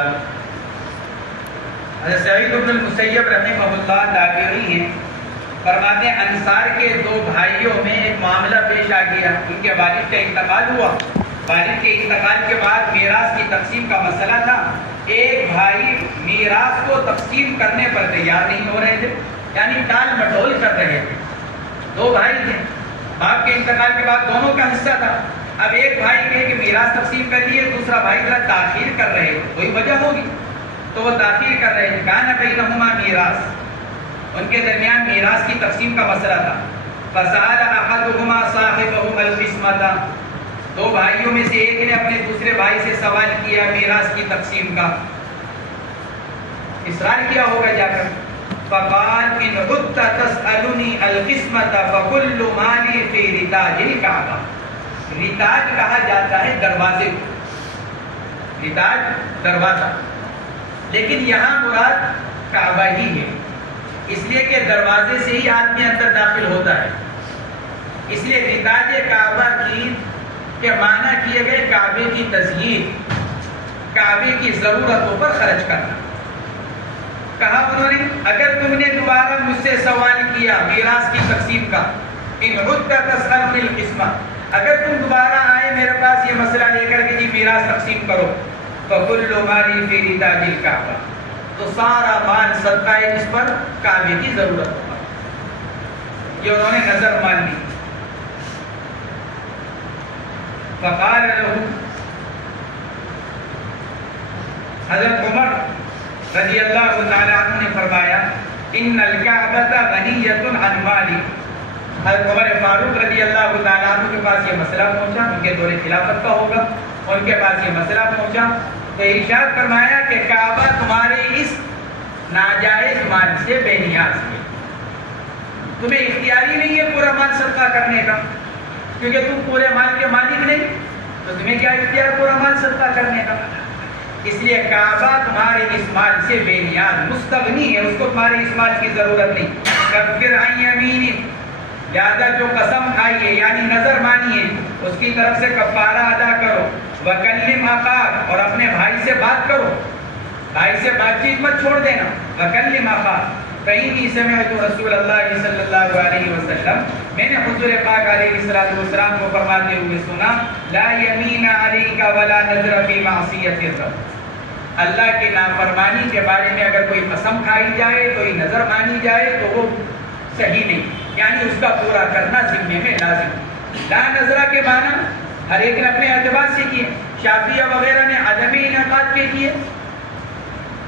حضرت سعید بن المسیب رحمہ اللہ تابعی ہیں، فرماتے ہیں انصار کے دو بھائیوں میں ایک معاملہ پیش آ گیا. ان کے والد کا انتقال ہوا. والد کے انتقال کے بعد میراث کی تقسیم کا مسئلہ تھا. ایک بھائی میراث کو تقسیم کرنے پر تیار نہیں ہو رہے تھے، یعنی ٹال مٹول کر رہے تھے. دو بھائی تھے، باپ کے انتقال کے بعد دونوں کا حصہ تھا. اب ایک بھائی کہے کہ میراث تقسیم کر لیے، دوسرا بھائی ذرا تاخیر کر رہے تھے، کوئی وجہ ہوگی تو وہ تاخیر کر رہے تھے. کان بینہما میراث، ان کے درمیان میراث کی تقسیم کا مسئلہ تھا. فسأل احدہما صاحبہ القسمۃ، دو بھائیوں میں سے ایک نے اپنے دوسرے بھائی سے سوال کیا میراث کی تقسیم کا، اصرار کیا ہوگا جا کر. فقال ان عدت تسألنی القسمۃ فکل مالی فی رتاج الکعبہ. رتاج کہا جاتا ہے دروازے کو، رتاج دروازہ، لیکن یہاں مراد کعبہ ہی ہے، اس لیے کہ دروازے سے ہی آدمی اندر داخل ہوتا ہے. اس لیے رتاج کعبہ کی کے معنی کیے گئے کعبے کی تزیین، کعبے کی ضرورتوں پر خرچ کرنا. کہا انہوں نے اگر تم نے دوبارہ مجھ سے سوال کیا میراث کی تقسیم کا، ان عدت تسألنی القسمۃ، اگر تم دوبارہ آئے میرے پاس یہ مسئلہ لے کر کے جی میراث تقسیم کرو، فکل مالی فی رتاج الکعبہ، تو سارا مال صدقہ ہے جس پر کعبے کی ضرورت ہوگا. یہ انہوں نے نظر مان لی. فقال له، حضرت عمر رضی اللہ تعالی عنہ نے فرمایا ان الکعبۃ غنیۃ عن مالی. حضرت عمر فاروق رضی اللہ تعالی عنہ کے پاس یہ مسئلہ پہنچا، ان کے دور خلافت کا ہوگا، ان کے پاس یہ مسئلہ پہنچا تو ارشاد فرمایا کہ کعبہ تمہارے اس ناجائز مال سے بے نیاز ہے، تمہیں اختیار ہی نہیں ہے پورا مال صدقہ کرنے کا، کیونکہ تم پورے مال کے مالک نہیں، تو تمہیں کیا اختیار پورا مال صدقہ کرنے کا. اس لیے کعبہ تمہارے اس مال سے بے نیاز مستغنی ہے، اس کو تمہارے اس مال کی ضرورت نہیں. کفر عن یمینک، لہذا جو قسم کھائی ہے یعنی نظر مانی ہے اس کی طرف سے کفارہ ادا کرو. وکلم اخاک، اور اپنے بھائی سے بات کرو، بھائی سے بات چیت مت چھوڑ دینا. وکلم اخاک فإنی سمعت رسول اللہ صلی اللہ علیہ وسلم، میں نے حضور پاک علیہ السلام کو فرماتے ہوئے سنا لا یمین علیک ولا نذر فی معصیت الرب. اللہ کی نافرمانی کے بارے میں اگر کوئی قسم کھائی جائے، کوئی نظر مانی جائے تو وہ صحیح نہیں، یعنی اس کا پورا کرنا ذمے میں لازم. لا نذرہ کے معنی ہر ایک نے اپنے اعتبار سے کیے. شافعیہ وغیرہ نے عدم انعقاد کے کیے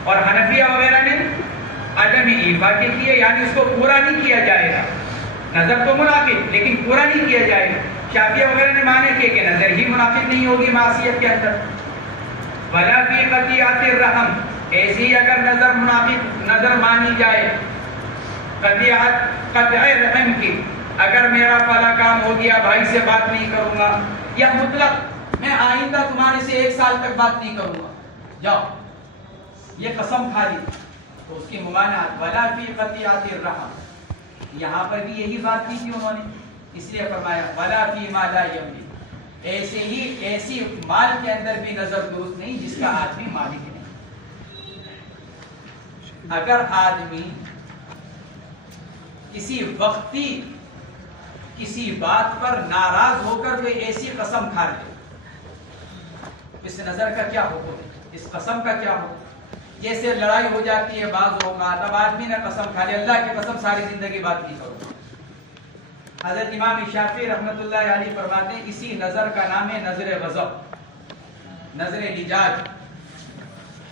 اور حنفیہ وغیرہ نے عدم ایفا کے کیے، یعنی اس کو پورا نہیں کیا جائے گا. نظر تو منعقد لیکن پورا نہیں کیا جائے گا. شافعیہ وغیرہ نے مانا کیے کہ نظر ہی منعقد نہیں ہوگی معصیت کے اندر. ولا فی قطیعۃ الرحم، ایسی اگر نظر منعقد نظر مانی جائے قطع رحم کی، اگر میرا فلاں کام ہو گیا بھائی سے بات نہیں کروں گا، یا مطلق میں آئندہ تمہارے سے 1 سال تک بات نہیں کروں گا، جاؤ، یہ قسم کھا لی، تو اس کی ممانعت ولا فی قطیعۃ الرحم. یہاں پر بھی یہی بات کی تھی انہوں نے، اس لیے فرمایا ولا فی ما لا یملک، ایسی مال کے اندر بھی نظر درست نہیں جس کا آدمی مالک نہیں. اگر آدمی کسی وقتی کسی بات پر ناراض ہو کر کوئی ایسی قسم کھا لے، اس نظر کا کیا حکم ہے، اس قسم کا کیا حکم؟ جیسے لڑائی ہو جاتی ہے بعض اوقات، اب آدمی نے قسم کھا لی اللہ کی قسم ساری زندگی بات نہیں کروں. حضرت امام شافعی رحمۃ اللہ علیہ فرماتے ہیں اسی نظر کا نام ہے نظر غضب، نظر لجاج.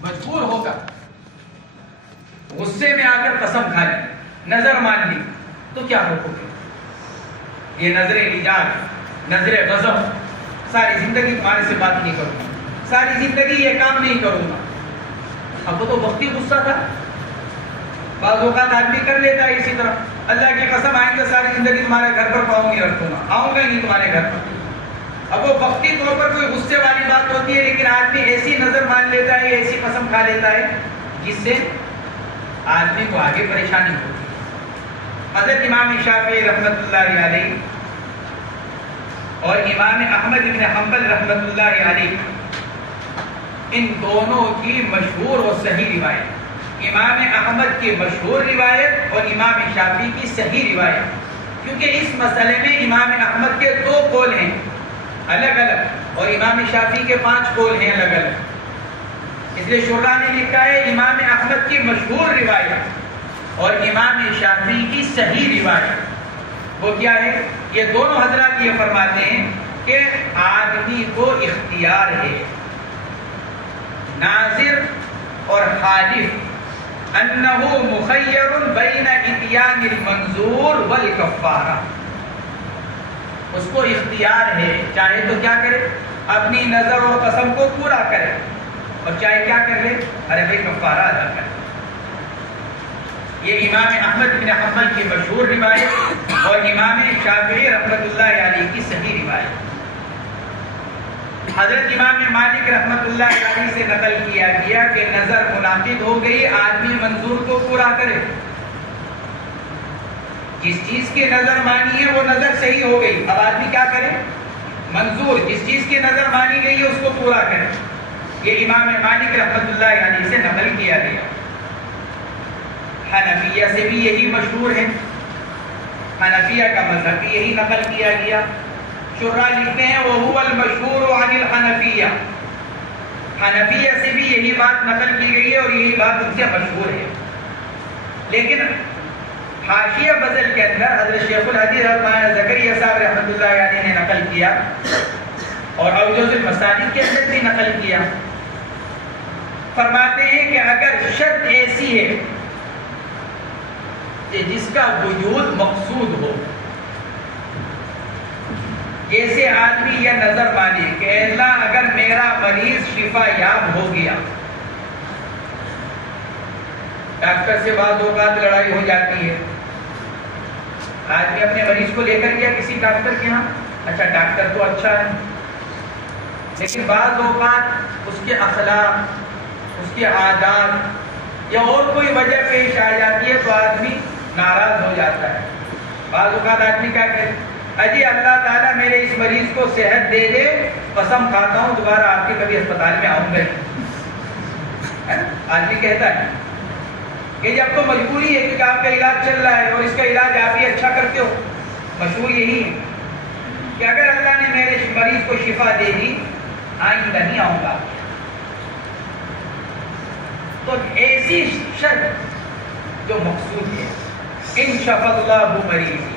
مجبور ہو کر غصے میں آ کر قسم کھا لی، نظر مان لی، تو کیا حکم ہے؟ یہ نظر لجاج، نظر غضب، ساری زندگی تمہارے سے بات نہیں کروں گا، ساری زندگی یہ کام نہیں کروں گا. اب وہ تو وقتی غصہ تھا، بعض اوقات آدمی کر لیتا ہے اسی طرح اللہ کی قسم آئندہ ساری زندگی تمہارے گھر پر پاؤں نہیں رکھوں گا، آؤں گا نہیں تمہارے گھر پر. اب وہ وقتی طور پر کوئی غصے والی بات ہوتی ہے، لیکن آدمی ایسی نظر مان لیتا ہے، ایسی قسم کھا لیتا ہے جس سے آدمی کو آگے پریشانی ہوتی ہے۔ حضرت امام شافعی رحمۃ اللہ علیہ اور امام احمد بن حنبل رحمۃ اللہ علیہ، ان دونوں کی مشہور اور صحیح روایت، امام احمد کی مشہور روایت اور امام شافعی کی صحیح روایت، کیونکہ اس مسئلے میں امام احمد کے 2 قول ہیں الگ الگ اور امام شافعی کے 5 قول ہیں الگ الگ، اس لیے شراح نے لکھا ہے امام احمد کی مشہور روایت اور امام شافعی کی صحیح روایت۔ وہ کیا ہے؟ یہ دونوں حضرات یہ فرماتے ہیں کہ آدمی کو اختیار ہے، ناظر اور حالف، انہ مخیر بین اتیان المنظور والکفارہ، اس کو اختیار ہے، چاہے تو کیا کرے، اپنی نظر اور قسم کو پورا کرے، اور چاہے کیا کر لے، ارے بھائی کفارہ ادا کرے۔ یہ امام احمد بن حنبل کی مشہور روایت اور امام شافعی رحمۃ اللہ علیہ کی صحیح روایت۔ حضرت امام مالک رحمۃ اللہ علیہ سے نقل کیا گیا کہ نظر منعقد ہو گئی، آدمی منظور کو پورا کرے، جس چیز کی نظر مانی ہے وہ نظر صحیح ہو گئی، اب آدمی کیا کرے، منظور جس چیز کی نظر مانی گئی ہے اس کو پورا کرے۔ یہ امام مالک رحمۃ اللہ علیہ سے نقل کیا گیا۔ حنفیہ سے بھی یہی مشہور ہے، حنفیہ کا مذہب بھی یہی نقل کیا گیا۔ شراح لکھتے ہیں وَهُوَ الْمَشْهُورُ عَنِ الْحَنَفِيَّةِ، حنفیہ سے بھی یہی بات نقل کی گئی ہے اور یہی بات ان سے مشہور ہے۔ لیکن حاشیہ بذل کے اندر حضرت شیخ الحدیث زکریا صاحب رحمۃ اللہ علیہ نے نقل کیا اور اوجز المسالک کے اندر بھی نقل کیا، فرماتے ہیں کہ اگر شرط ایسی ہے کہ جس کا وجود مقصود ہو، جیسے آدمی یہ نظر مانے کہ اللہ اگر میرا مریض شفا یاب ہو گیا، ڈاکٹر سے بعض اوقات لڑائی ہو جاتی ہے، آدمی اپنے مریض کو لے کر گیا کسی ڈاکٹر کے ہاں، اچھا ڈاکٹر تو اچھا ہے، لیکن بعض اوقات اس کے اخلاق، اس کے عادات یا اور کوئی وجہ پیش آ جاتی ہے تو آدمی ناراض ہو جاتا ہے۔ بعض اوقات آدمی کیا کہتے ہیں، اجی اللہ تعالیٰ میرے اس مریض کو صحت دے دے، قسم کھاتا ہوں دوبارہ آپ کے کبھی اسپتال میں آؤں گا۔ آدمی کہتا ہے کہ جب تو مجبوری ہے کیونکہ آپ کا علاج چل رہا ہے اور اس کا علاج آپ ہی اچھا کرتے ہو، مشہور یہی ہے کہ اگر اللہ نے میرے مریض کو شفا دے دی آئندہ نہیں آؤں گا۔ تو ایسی شرط جو مقصود ہے، ان شفا اللہ مریضی،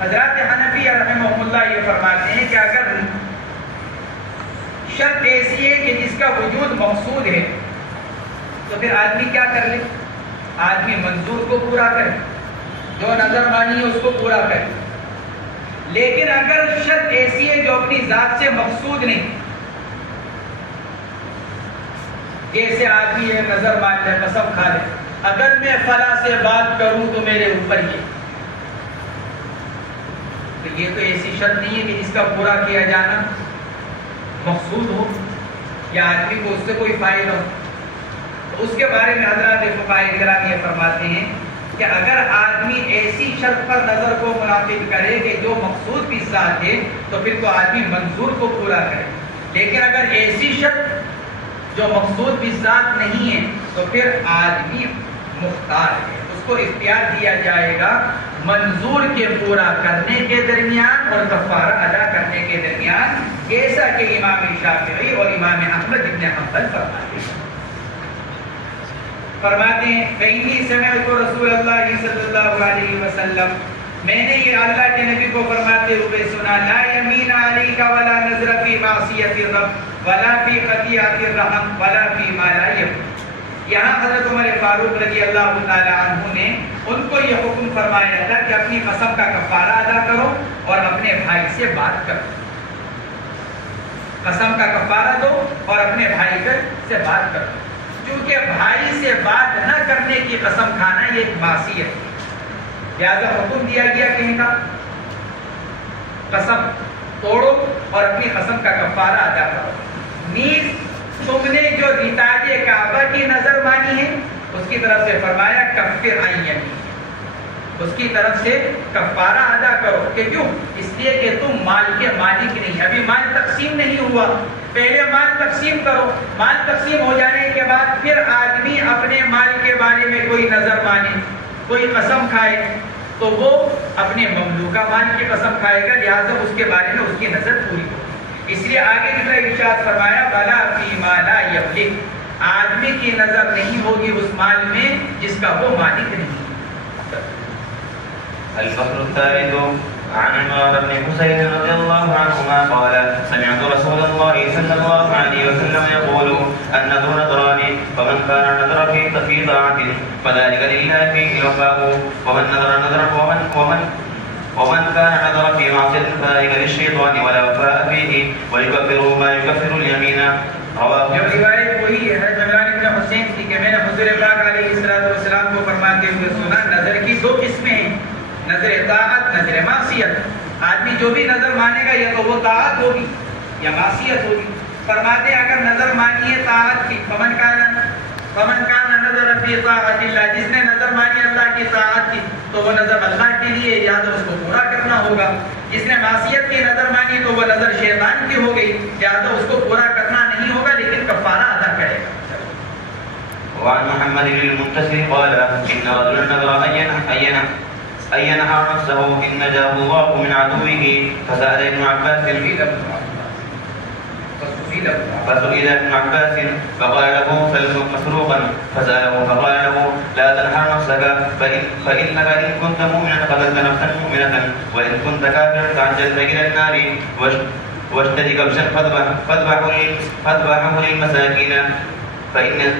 حضرات حنفی رحمہ اللہ یہ فرماتے ہیں کہ اگر شرط ایسی ہے کہ جس کا وجود مقصود ہے تو پھر آدمی کیا کر لے، آدمی منظور کو پورا کرے، جو نظر مانی ہے اس کو پورا کرے۔ لیکن اگر شرط ایسی ہے جو اپنی ذات سے مقصود نہیں، جیسے آدمی یہ نظر مان لے، قسم کھا لے اگر میں فلاں سے بات کروں تو میرے اوپر یہ تو ایسی شرط نہیں ہے کہ جس کا پورا کیا جانا مقصود ہو یا آدمی کو اس سے کوئی فائدہ ہو۔ تو اس کے بارے میں حضرات فقہاء کرام یہ فرماتے ہیں کہ اگر آدمی ایسی شرط پر نظر کو منعقد کرے کہ جو مقصود بھی ساتھ ہے تو پھر تو آدمی منظور کو پورا کرے، لیکن اگر ایسی شرط جو مقصود بھی ذات نہیں ہے تو پھر آدمی مختار ہے، اس کو اختیار دیا جائے گا منظور کے پورا کرنے کے درمیان اور کفارہ ادا کرنے کے درمیان، جیسا کہ امام شافعی اور امام احمد بن حنبل فرماتے ہیں فإني سمعت رسول اللہ صلی اللہ علیہ وسلم، میں نے یہ اللہ کے نبی کو فرماتے ہوئے سنا، لا یمین علیک ولا نظر فی معصیت الرب ولا فی قطیعۃ الرحم ولا فی ما لا یمین۔ یہاں حضرت عمر فاروق رضی اللہ تعالی عنہ نے ان کو یہ حکم فرمایا تھا کہ اپنی قسم کا کفارہ ادا کرو اور اپنے بھائی سے بات کرو، قسم کا کفارہ دو اور اپنے بھائی سے بات کرو، کیونکہ بھائی سے بات نہ کرنے کی قسم کھانا یہ ایک معصیت ہے، لہذا حکم دیا گیا کہ ان کا قسم توڑو اور اپنی قسم کا کفارہ ادا کرو. نیز تم نے جو نتاج کعبہ کی نظر مانی ہے اس کی طرف سے فرمایا کفر عن یمین، اس کی طرف سے کفارہ ادا کرو. کہ کیوں؟ اس لیے کہ تم مال کے مالک نہیں، ابھی مال تقسیم نہیں ہوا، پہلے مال تقسیم کرو. مال تقسیم ہو جانے کے بعد پھر آدمی اپنے مال کے بارے میں کوئی نظر مانے، کوئی قسم کھائے تو وہ اپنے مملوکہ مال کی قسم کھائے گا، لہٰذا اس کے بارے میں اس کی نظر پوری ہوگی. اس لیے آگے کی طرف ارشاد فرمایا بلا فیما لا یملک، آدمی کی نظر نہیں ہوگی اس مال میں جس کا وہ مالک نہیں. الفصل الثالث عن عمران بن حسين رضي الله عنهما قال سمعت رسول الله صلى الله عليه وسلم يقول النذر نذران فمن كان نذر في طاعة فذلك لله فيه وفاه ومن نذر نذرا ومن كان نذر في معصية فذلك للشيطان ولا وفاء فيه ويكفر ما يكفر اليمين. رواه. جب روایت وہی ہے عمران بن حسین کی کہ میں نے حضور پاک علیہ السلام کو فرماتے ہوئے سنا نظر کی دو قسمیں ہیں، نظر اطاعت، نظر معصیت. آدمی جو بھی نظر مانے گا یا تو وہ طاعت ہوگی یا معصیت ہوگی. فرماتے ہیں اگر نظر مانی ہے طاعت کی، فمن کان نظر فی طاعت اللہ، جس نے نظر مانی اللہ کی طاعت کی تو وہ نظر اللہ کے لیے یا تو اس کو پورا کرنا ہوگا. جس نے معصیت کی نظر مانی تو وہ نظر شیطان کی ہو گئی، یا تو اس کو پورا کرنا نہیں ہوگا لیکن کفارہ ادا کرے گا. وعن محمد بن المنتصر قال إن رجلا نذر أن ينهى نفسه إن نجاه الله من عدوه فسأل ابن عباس فقال له سلم مسروقا فسأله فقال له لا تنهر نفسك فإنك إن كنت مؤمنا قتلت نفسا مؤمنة وإن كنت كافرا فعجلت إلى النار واشتري كبشا فاذبحه للمساكين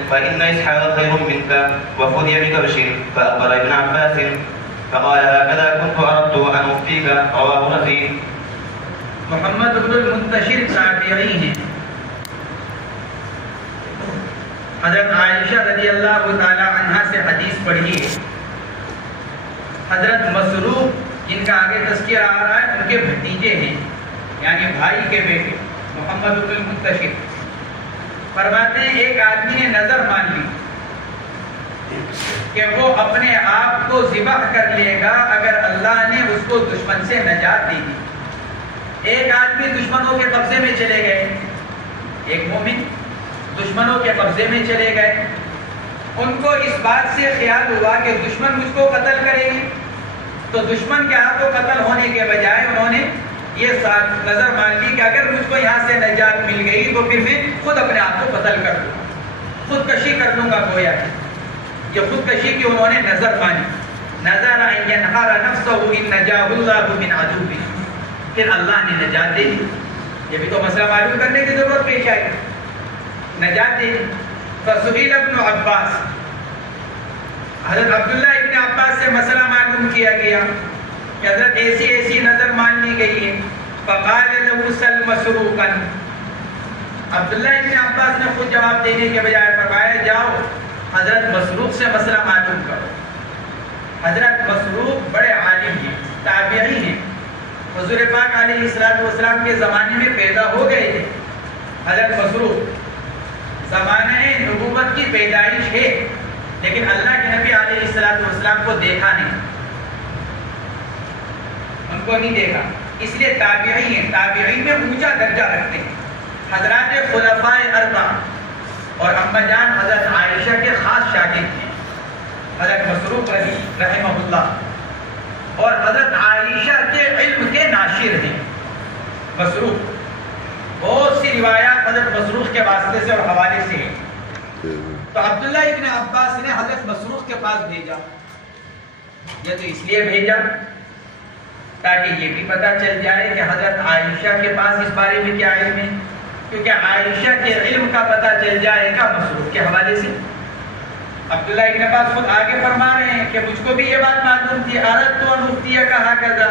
فإن إسحاق خير منك وفدي بكبش. فأخبر ابن عباس فقال هكذا كنت أردت أن أفتيك. رواه رزين. محمد بن المنتشر تابعی ہیں. حضرت عائشہ رضی اللہ تعالی عنہا سے حدیث پڑھی ہے. حضرت مسروق جن کا آگے تذکرہ آ رہا ہے ان کے بھتیجے ہیں، یعنی بھائی کے بیٹے محمد بن المنتشر. فرماتے ہیں ایک آدمی نے نظر مان لی کہ وہ اپنے آپ کو ذبح کر لے گا اگر اللہ نے اس کو دشمن سے نجات دی. ایک آدمی دشمنوں کے قبضے میں چلے گئے، ایک مومن دشمنوں کے قبضے میں چلے گئے. ان کو اس بات سے خیال ہوا کہ دشمن مجھ کو قتل کریں گے، تو دشمن کے ہاتھوں قتل ہونے کے بجائے انہوں نے یہ نظر مان لی کہ اگر مجھ کو یہاں سے نجات مل گئی تو پھر میں خود اپنے آپ کو قتل کر دوں گا، خودکشی کر لوں گا. گویا کہ یہ خودکشی کی انہوں نے نظر مانی. نظر ان ینحر نفسہ ان نجاہ اللہ من عدوہ، پھر اللہ نے نجات دے دی. یہ بھی تو مسئلہ معلوم کرنے کی ضرورت پیش آئی. نجات دے دی. فسئل ابن عباس، حضرت عبداللہ ابن عباس سے مسئلہ معلوم کیا گیا کہ حضرت ایسی نظر مان لی گئی ہے. فقال له سل مسروقا، عبداللہ ابن عباس نے خود جواب دینے کے بجائے فرمایا جاؤ حضرت مسروق سے مسئلہ معلوم کرو. حضرت مسروق بڑے عالم ہیں، تابعی ہیں، حضور پاک علیہ السلام کے زمانے میں پیدا ہو گئے تھے. حضرت مسروق زمانہ نبوت کی پیدائش ہے لیکن اللہ کے نبی علیہ السلام کو دیکھا نہیں، ان کو نہیں دیکھا، اس لیے تابعی ہیں. تابعین میں اونچا درجہ رکھتے ہیں. حضرات خلفاء اربعہ اور اما جان حضرت عائشہ کے خاص شاگرد ہیں حضرت مسروق رحمہ اللہ، اور حضرت عائشہ کے علم کے ناشر ہیں. مسروق بہت سی روایات حضرت مسروق کے واسطے سے اور حوالے سے ہیں. تو عبداللہ ابن عباس نے حضرت مسروق کے پاس بھیجا. یہ تو اس لیے بھیجا تاکہ یہ بھی پتہ چل جائے کہ حضرت عائشہ کے پاس اس بارے میں کیا علم ہے، کیونکہ عائشہ کے علم کا پتہ چل جائے گا مسروق کے حوالے سے. عبداللہ ابن عباس خود آگے فرما رہے ہیں کہ مجھ کو بھی یہ بات معلوم تھی. اردت ان افتیہ کہا کرتا،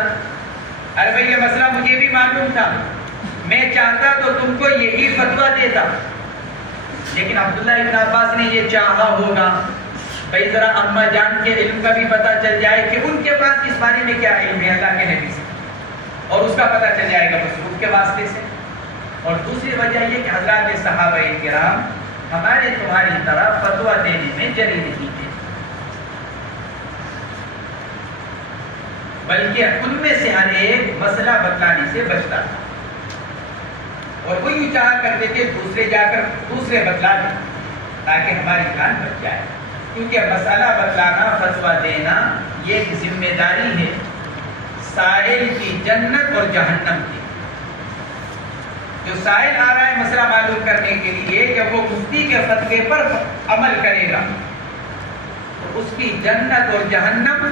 ارے بھائی یہ مسئلہ مجھے بھی معلوم تھا، میں چاہتا تو تم کو یہی فتویٰ دیتا. لیکن عبداللہ ابن عباس نے یہ چاہا ہوگا بھائی ذرا اما جان کے علم کا بھی پتہ چل جائے کہ ان کے پاس اس بارے میں کیا علم ہے اللہ کے نبی سے، اور اس کا پتہ چل جائے گا مصروف کے واسطے سے. اور دوسری وجہ یہ کہ حضرات صحابہ کرام ہمارے تمہاری طرح فتویٰ دینے میں جری نہیں تھے، بلکہ ان میں سے ہر ایک مسئلہ بتلانے سے بچتا تھا، اور وہ یوں چاہا کرتے تھے دوسرے جا کر دوسرے بتلا دیں تاکہ ہماری جان بچ جائے. کیونکہ مسئلہ بتلانا، فتویٰ دینا یہ ایک ذمہ داری ہے سائل کی جنت اور جہنم کی. جو سائل آ رہا ہے مسئلہ معلوم کرنے کے لیے کہ وہ مفتی کے فتوے پر عمل کرے گا تو اس کی جنت اور جہنم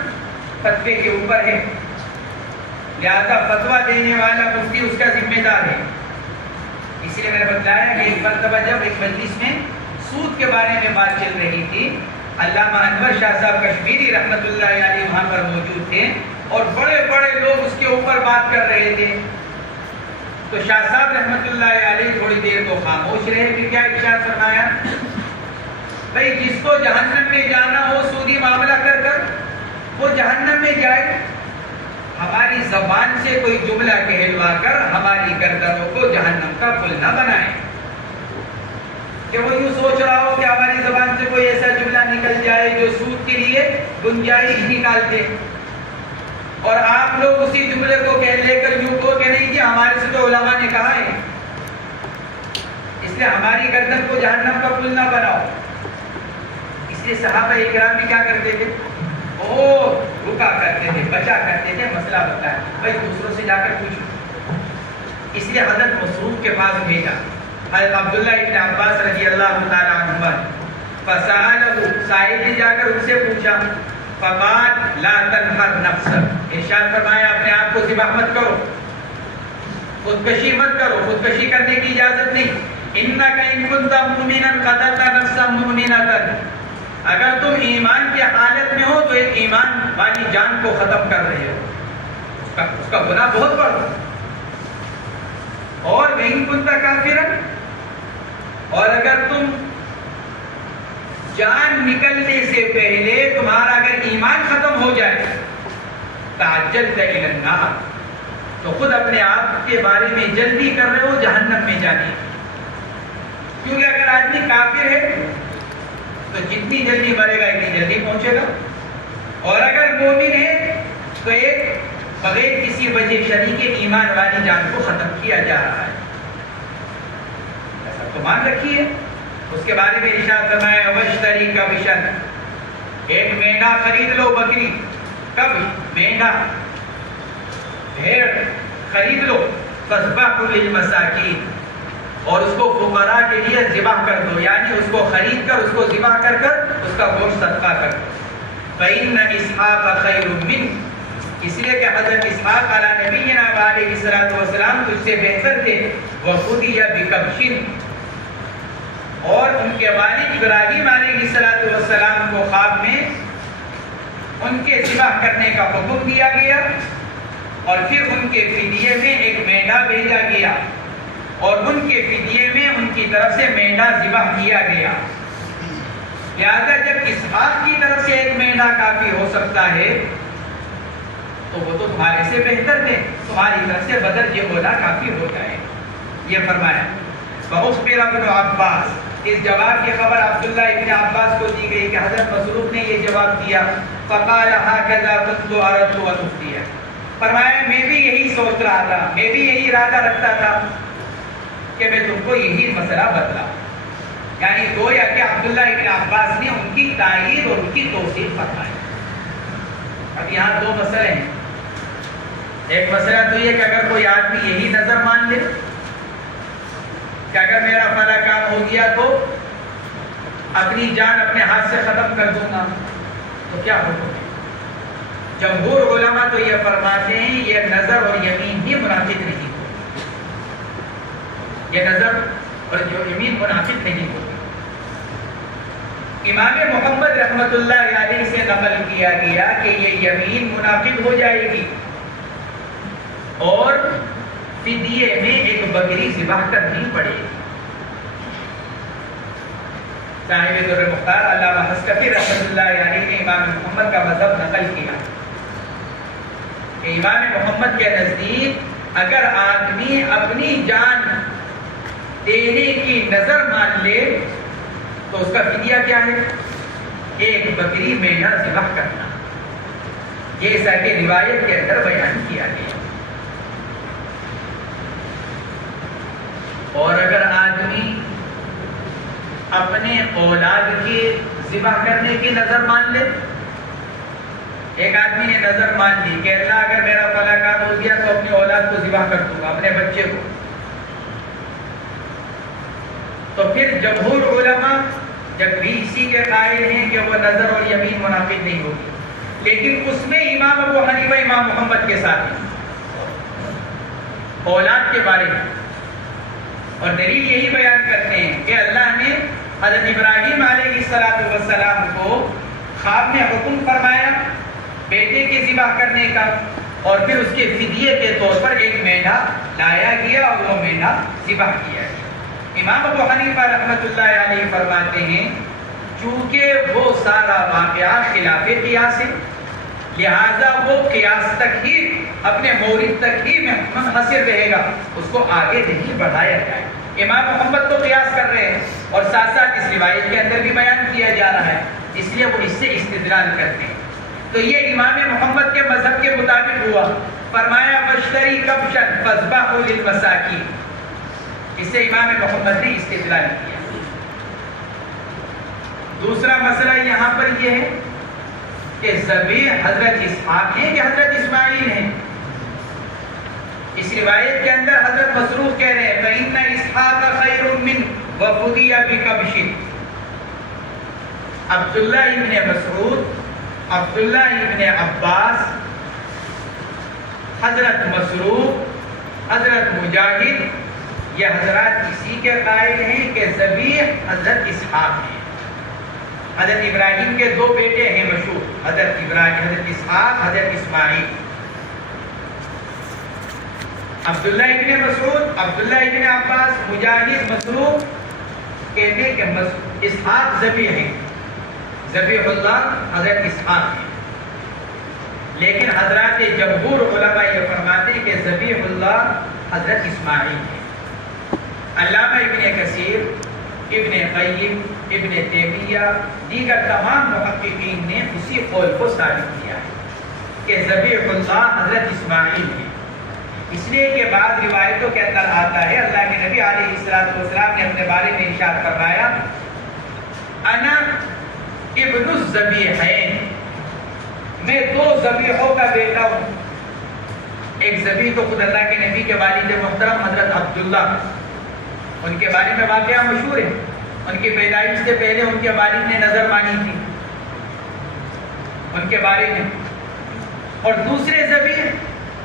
فتوے کے اوپر ہے. لہذا فتویٰ دینے والا مفتی اس کا ذمہ دار ہے. اس لیے میں نے بتایا کہ ایک مرتبہ جب ایک مجلس میں سود کے بارے میں بات چل رہی تھی، علامہ انور شاہ صاحب کشمیری رحمۃ اللہ علیہ وہاں پر موجود تھے اور بڑے بڑے لوگ اس کے اوپر بات کر رہے تھے. تو شاہ صاحب رحمۃ اللہ علیہ تھوڑی دیر کو خاموش رہے کہ کیا ارشاد فرمایا، بھئی جس کو جہنم میں جانا ہو سودی معاملہ کر کر وہ جہنم میں جائے. ہماری زبان سے کوئی جملہ کہلوا کر ہماری گردنوں کو جہنم کا پل نہ بنائے. کہ وہ یوں سوچ رہا ہو کہ ہماری زبان سے کوئی ایسا جملہ نکل جائے جو سود کے لیے گنجائش نکال دے، اور آپ لوگ اسی جملے کو لے کر یوں کہو کہ نہیں جی ہمارے سے تو علماء نے کہا ہے، اس لیے ہماری گردن کو جہنم کا پل نہ بناؤ. اس لیے صحابہ اکرام بھی کیا کرتے تھے، رکا کرتے تھے، بچا کرتے تھے، مسئلہ بتایا بھائی دوسروں سے جا کر پوچھو. اس لیے حضرت مسعود کے پاس بھیجا حضرت عبداللہ ابن عباس رضی اللہ تعالی عنہما، فسألہ سائل نے جا کر ان سے پوچھا، فقال لا تنحر نفسک، ارشاد فرمایا اپنے آپ کو ذبح مت کرو، خودکشی مت کرو، خودکشی کرنے کی اجازت نہیں. انک ان کنت مؤمنا قتلت نفسا مؤمنۃ، اگر تم ایمان کی حالت میں ہو تو ایک ایمان والی جان کو ختم کر رہے ہو، اس کا گناہ بہت بڑا. اور وَإِن كُنتَ كَافِرًا، اور اگر تم جان نکلنے سے پہلے تمہارا اگر ایمان ختم ہو جائے تعجلت إِلَى النَّارِ، تو خود اپنے آپ کے بارے میں جلدی کر رہے ہو جہنم میں جانے. کیونکہ اگر آدمی کافر ہے تو جتنی جلدی مرے گا اتنی جلدی پہنچے گا، اور اگر مومن ہے تو ایک بغیر کسی وجہ شرعی کے ایمان والی جان کو ختم کیا جا رہا ہے. ایسا تو مان رکھیے. اس کے بارے میں ارشاد فرمایا وَاشْتَرِي كَبْشًا، ایک مینڈا خرید لو، بکری، کب مینڈا بھیڑ خرید لو، فَاذْبَحْهُ لِلْمَسَاكِينِ، اور اس کو فقراء کے لیے ذبح کر دو، یعنی اس کو خرید کر اس کو ذبح کر کر اس کا گوشت صدقہ کر دو. فَإِنَّ إِسْحَاقَ خَيْرٌ مِّنْهُ، اس لیے کہ حضرت اسحاق علیہ نبینا علیہ السلام تجھ سے بہتر تھے. وَخُذِيَ بِكَبْشٍ، اور ان کے والد ابراہیم علیہ السلام کو خواب میں ان کے ذبح کرنے کا حکم دیا گیا، اور پھر ان کے فدیے میں ایک مینڈا بھیجا گیا، اور ان کے فدیے میں ان کی طرف سے مینڈا ذبح کیا گیا. لہذا جب اسحاق کی طرف سے ایک مینڈا کافی ہو سکتا ہے تو وہ تو تمہارے سے بہتر تھے، تمہاری طرف سے بدر یہ ہونا کافی ہو جائے. یہ فرمایا. فَأُخْبِرَ ابْنُ عَبَّاسٍ، اس جواب کی خبر عبداللہ ابن عباس کو دی گئی کہ حضرت مسروق نے یہ جواب دیا. فَقَالَ هَكَذَا كُنْتُ أَرَدْتُ أَنْ أُفْتِيَ، فرمایا میں بھی یہی سوچ رہا تھا، میں بھی یہی ارادہ رکھتا تھا کہ میں تم کو یہی مسئلہ بتلا. یعنی گویا کہ عبداللہ ابن عباس نے ان کی تائید اور ان کی توصیف فرمائی. اب یہاں دو مسئلے ہیں. ایک مسئلہ تو یہ کہ اگر کوئی آدمی یہی نظر مان لے کہ اگر میرا فلاں کام ہو گیا تو اپنی جان اپنے ہاتھ سے ختم کر دوں گا، تو کیا حکم ہے؟ جمہور علماء تو یہ فرماتے ہیں یہ نظر اور یمین ہی منافق نہیں ہوتی، یہ نظر اور جو یمین منافق نہیں ہوتی. امام محمد رحمۃ اللہ علیہ سے نقل کیا گیا کہ یہ یمین منافق ہو جائے گی اور فدیے میں ایک بکری ذبح کرنی پڑے گی. صاحب در مختار علامہ حسکفی رحمۃ اللہ علیہ نے امام محمد کا مذہب نقل کیا کہ امام محمد کے نزدیک اگر آدمی اپنی جان دینے کی نظر مان لے تو اس کا فدیہ کیا ہے؟ ایک بکری مینا ذبح کرنا، جیسا کہ روایت کے اندر بیان کیا گیا۔ اور اگر آدمی اپنے اولاد کی ذبح کرنے کی نظر مان لے، ایک آدمی نے نظر مان لی کہ اللہ اگر میرا فلاں کام ہو گیا تو اپنی اولاد کو ذبح کر دوں گا، اپنے بچے کو، تو پھر جمہور علماء جب بھی اسی کے قائل ہیں کہ وہ نظر اور یمین منعقد نہیں ہوگی، لیکن اس میں امام ابو حنیفہ امام محمد کے ساتھ ہیں اولاد کے بارے میں، اور دلیل یہی بیان کرتے ہیں کہ اللہ نے حضرت ابراہیم علیہ السلام کو خواب میں حکم فرمایا بیٹے کی ذبح کرنے کا، اور پھر اس کے فدیے کے طور پر ایک مینڈھا لایا گیا اور وہ مینڈھا ذبح کیا گیا۔ امام ابو حنیفہ رحمۃ اللہ علیہ فرماتے ہیں چونکہ وہ سارا واقعہ خلاف قیاس ہے، لہذا وہ قیاس تک ہی اپنے مورد تک ہی منحصر رہے گا، اس کو آگے نہیں بڑھایا جائے۔ امام محمد تو قیاس کر رہے ہیں اور ساتھ ساتھ اس روایت کے اندر بھی بیان کیا جا رہا ہے، اس لیے وہ اس سے استدلال کرتے ہیں۔ تو یہ امام محمد کے مذہب کے مطابق ہوا، فرمایا بشتری کبشن فذبحوا للمساکین، اس سے امام محمد نے استدلال کیا۔ دوسرا مسئلہ یہاں پر یہ ہے کہ ذبیح حضرت اسحاق ہیں کہ حضرت اسماعیل ہیں؟ اس روایت کے اندر حضرت مسروق کہہ رہے ہیں فَإِنَّ إِسْحَاقَ خَيْرٌ مِّنْ وَفُدِيَ بِكَبْشٍ۔ عبداللہ ابن مسعود، عبداللہ ابن عباس، حضرت مسروق، حضرت مجاہد، یہ حضرات اسی کے قائل ہیں کہ ذبیح حضرت اسحاق ہیں۔ حضرت ابراہیم کے دو بیٹے ہیں مشہور، حضرت ابراہیم، حضرت اسحاق، حضرت اسماعیل۔ عبداللہ ابن مسعود، عبداللہ ابن عباس، مجاہد، مسروق کہتے ہیں کہ اسحاق ذبیح ہیں، ذبیح اللہ حضرت اسحاق ہیں، لیکن حضرات جمہور علماء یہ فرماتے ہیں کہ ذبیح اللہ حضرت اسماعیل ہیں۔ علامہ ابن کثیر، ابن قیم، ابن تیمیہ، دیگر تمام محققین نے اسی قول کو ثابت کیا ہے کہ ذبیح اللہ حضرت اسماعیل ہیں، اس لیے کہ بعض روایتوں کے اندر آتا ہے اللہ کے نبی علیہ السلام نے اپنے بارے میں ارشاد فرمایا انا ابن الذبیحین، میں دو ذبیحوں کا بیٹا ہوں۔ ایک ذبیح تو خود اللہ کے نبی کے والد محترم حضرت عبداللہ، ان کے بارے میں واقعہ مشہور ہے، ان کی پیدائش سے پہلے ان کے والد نے نظر مانی تھی ان کے بارے میں۔ اور دوسرے ذبیح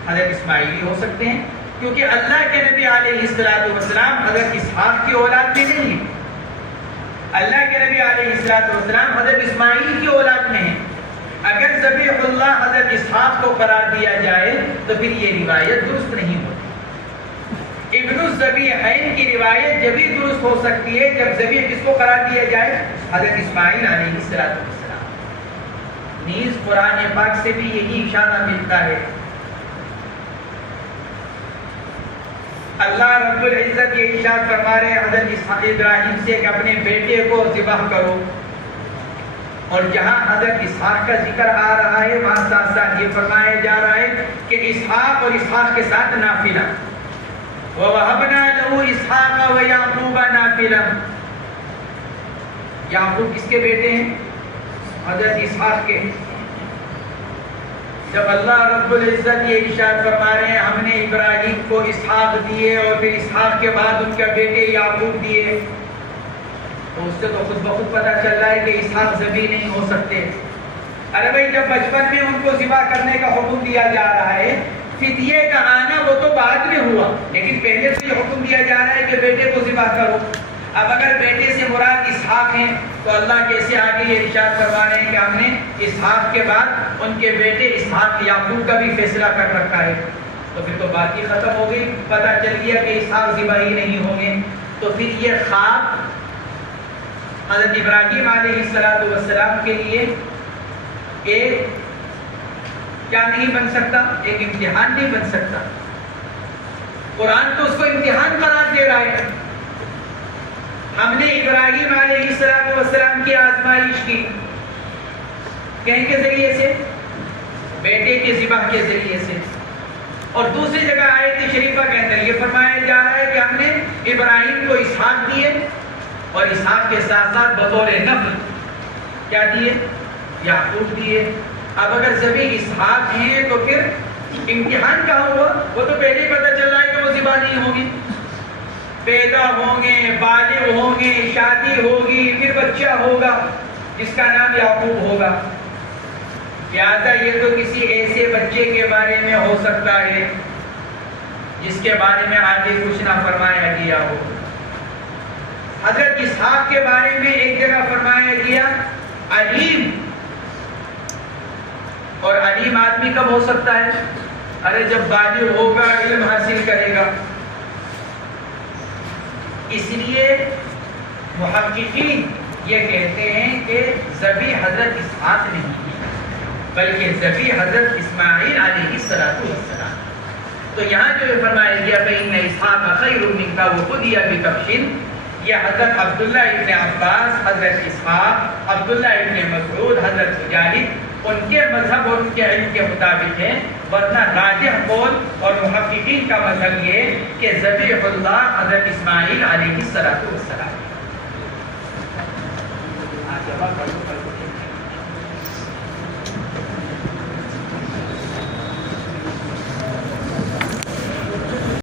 حضرت اسماعیلی ہو سکتے ہیں، کیونکہ اللہ کے نبی علیہ السلام حضرت اسحاق کی اولاد میں نہیں ہیں، اللہ کے نبی علیہ السلام حضرت اسماعیل کی اولاد میں ہیں۔ اگر ذبیح اللہ حضرت اسحاق کو قرار دیا جائے تو پھر یہ روایت درست نہیں ہوتی۔ ابن الذبیحین کی روایت جبھی درست ہو سکتی ہے جب ذبیح کس کو قرار دیا جائے؟ حضرت اسماعیل علیہ السلام۔ نیز قرآن پاک سے بھی یہی اشارہ ملتا ہے۔ اللہ رب العزت یہ ارشاد فرما رہے ہیں حضرت ابراہیم سے کہ اپنے بیٹے کو ذبح کرو، اور جہاں حضرت اسحاق کا ذکر آ رہا ہے وہاں ساتھ ساتھ یہ فرمایا جا رہا ہے کہ اسحاق اور اسحاق کے ساتھ نافلہ، وَوَهَبْنَا لَهُ إِسْحَاقَ وَيَعْقُوبَ نَافِلًا۔ یعقوب کس کے بیٹے ہیں؟ حضرت اسحاق کے۔ جب اللہ رب العزت یہ ارشاد فرما رہے ہیں ہم نے ابراہیم کو اسحاق دیے اور پھر اسحاق کے بعد ان کے بیٹے یعقوب دیے، تو اس سے تو خود بخود پتہ چل رہا ہے کہ اسحاق ذبیح نہیں ہو سکتے۔ ارے بھائی جب بچپن میں ان کو ذبح کرنے کا حکم دیا جا رہا ہے، فدیے کا آنا وہ تو بعد میں ہوا، لیکن پہلے سے یہ حکم دیا جا رہا ہے کہ بیٹے کو ذبح کرو۔ اب اگر بیٹے سے مراد اسحاق ہیں تو اللہ کیسے آگے یہ ارشاد فرما رہے ہیں کہ ہم نے اسحاق کے بعد ان کے بیٹے اسحاق یعقوب کا بھی فیصلہ کر رکھا ہے؟ تو پھر تو بات ہی ختم ہو گئی، پتہ چل گیا کہ اسحاق ذبح ہی نہیں ہوں گے۔ تو پھر یہ خواب حضرت ابراہیم علیہ السلام کے لیے ایک کیا نہیں بن سکتا؟ ایک امتحان نہیں بن سکتا۔ قرآن تو اس کو امتحان قرار دے رہا ہے. ہم نے ابراہیم علیہ السلام کی آزمائش کی کہیں کے ذریعے سے، بیٹے کے ذبح کے ذریعے سے. اور دوسری جگہ آیت شریفہ کے اندر یہ فرمایا جا رہا ہے کہ ہم نے ابراہیم کو اسحاق دیے اور اسحاق کے ساتھ ساتھ بطور نفل کیا دیے؟ یعقوب دیے. اب اگر ذبح اسحاق ہیں تو پھر امتحان کہاں ہوا؟ وہ تو پہلے ہی پتہ چل رہا ہے کہ وہ ذبح نہیں ہوگی. پیدا ہوں گے، بالغ ہوں گے، شادی ہوگی، پھر بچہ ہوگا جس کا نام یعقوب ہوگا. لہٰذا یہ تو کسی ایسے بچے کے بارے میں ہو سکتا ہے جس کے بارے میں آگے کچھ نہ فرمایا گیا ہو. حضرت اسحاق کے بارے میں ایک جگہ فرمایا گیا علیم. اور علیم آدمی کب ہو سکتا ہے؟ ارے جب بالغ ہوگا، علم حاصل کرے گا. اس لیے محققین یہ کہتے ہیں کہ ذبح حضرت اسحاق نہیں بلکہ ذبح حضرت اسماعیل علیہ السلام. تو یہاں جو فرمایا گیا فَإِنَّ إِسْحَاقَ خَيْرٌ مِنْكَ وَقُضِيَ بِكَبْشٍ، یہ حضرت عبداللہ ابن عباس، حضرت اسحاق، عبداللہ ابن مسعود، حضرت مجاہد ان کے مذہب اور ان کے علم کے مطابق ہے. ورنہ راجح قول اور محققین کا مذہب یہ کہ ذبح اللہ حضرت اسماعیل علیہ السلام.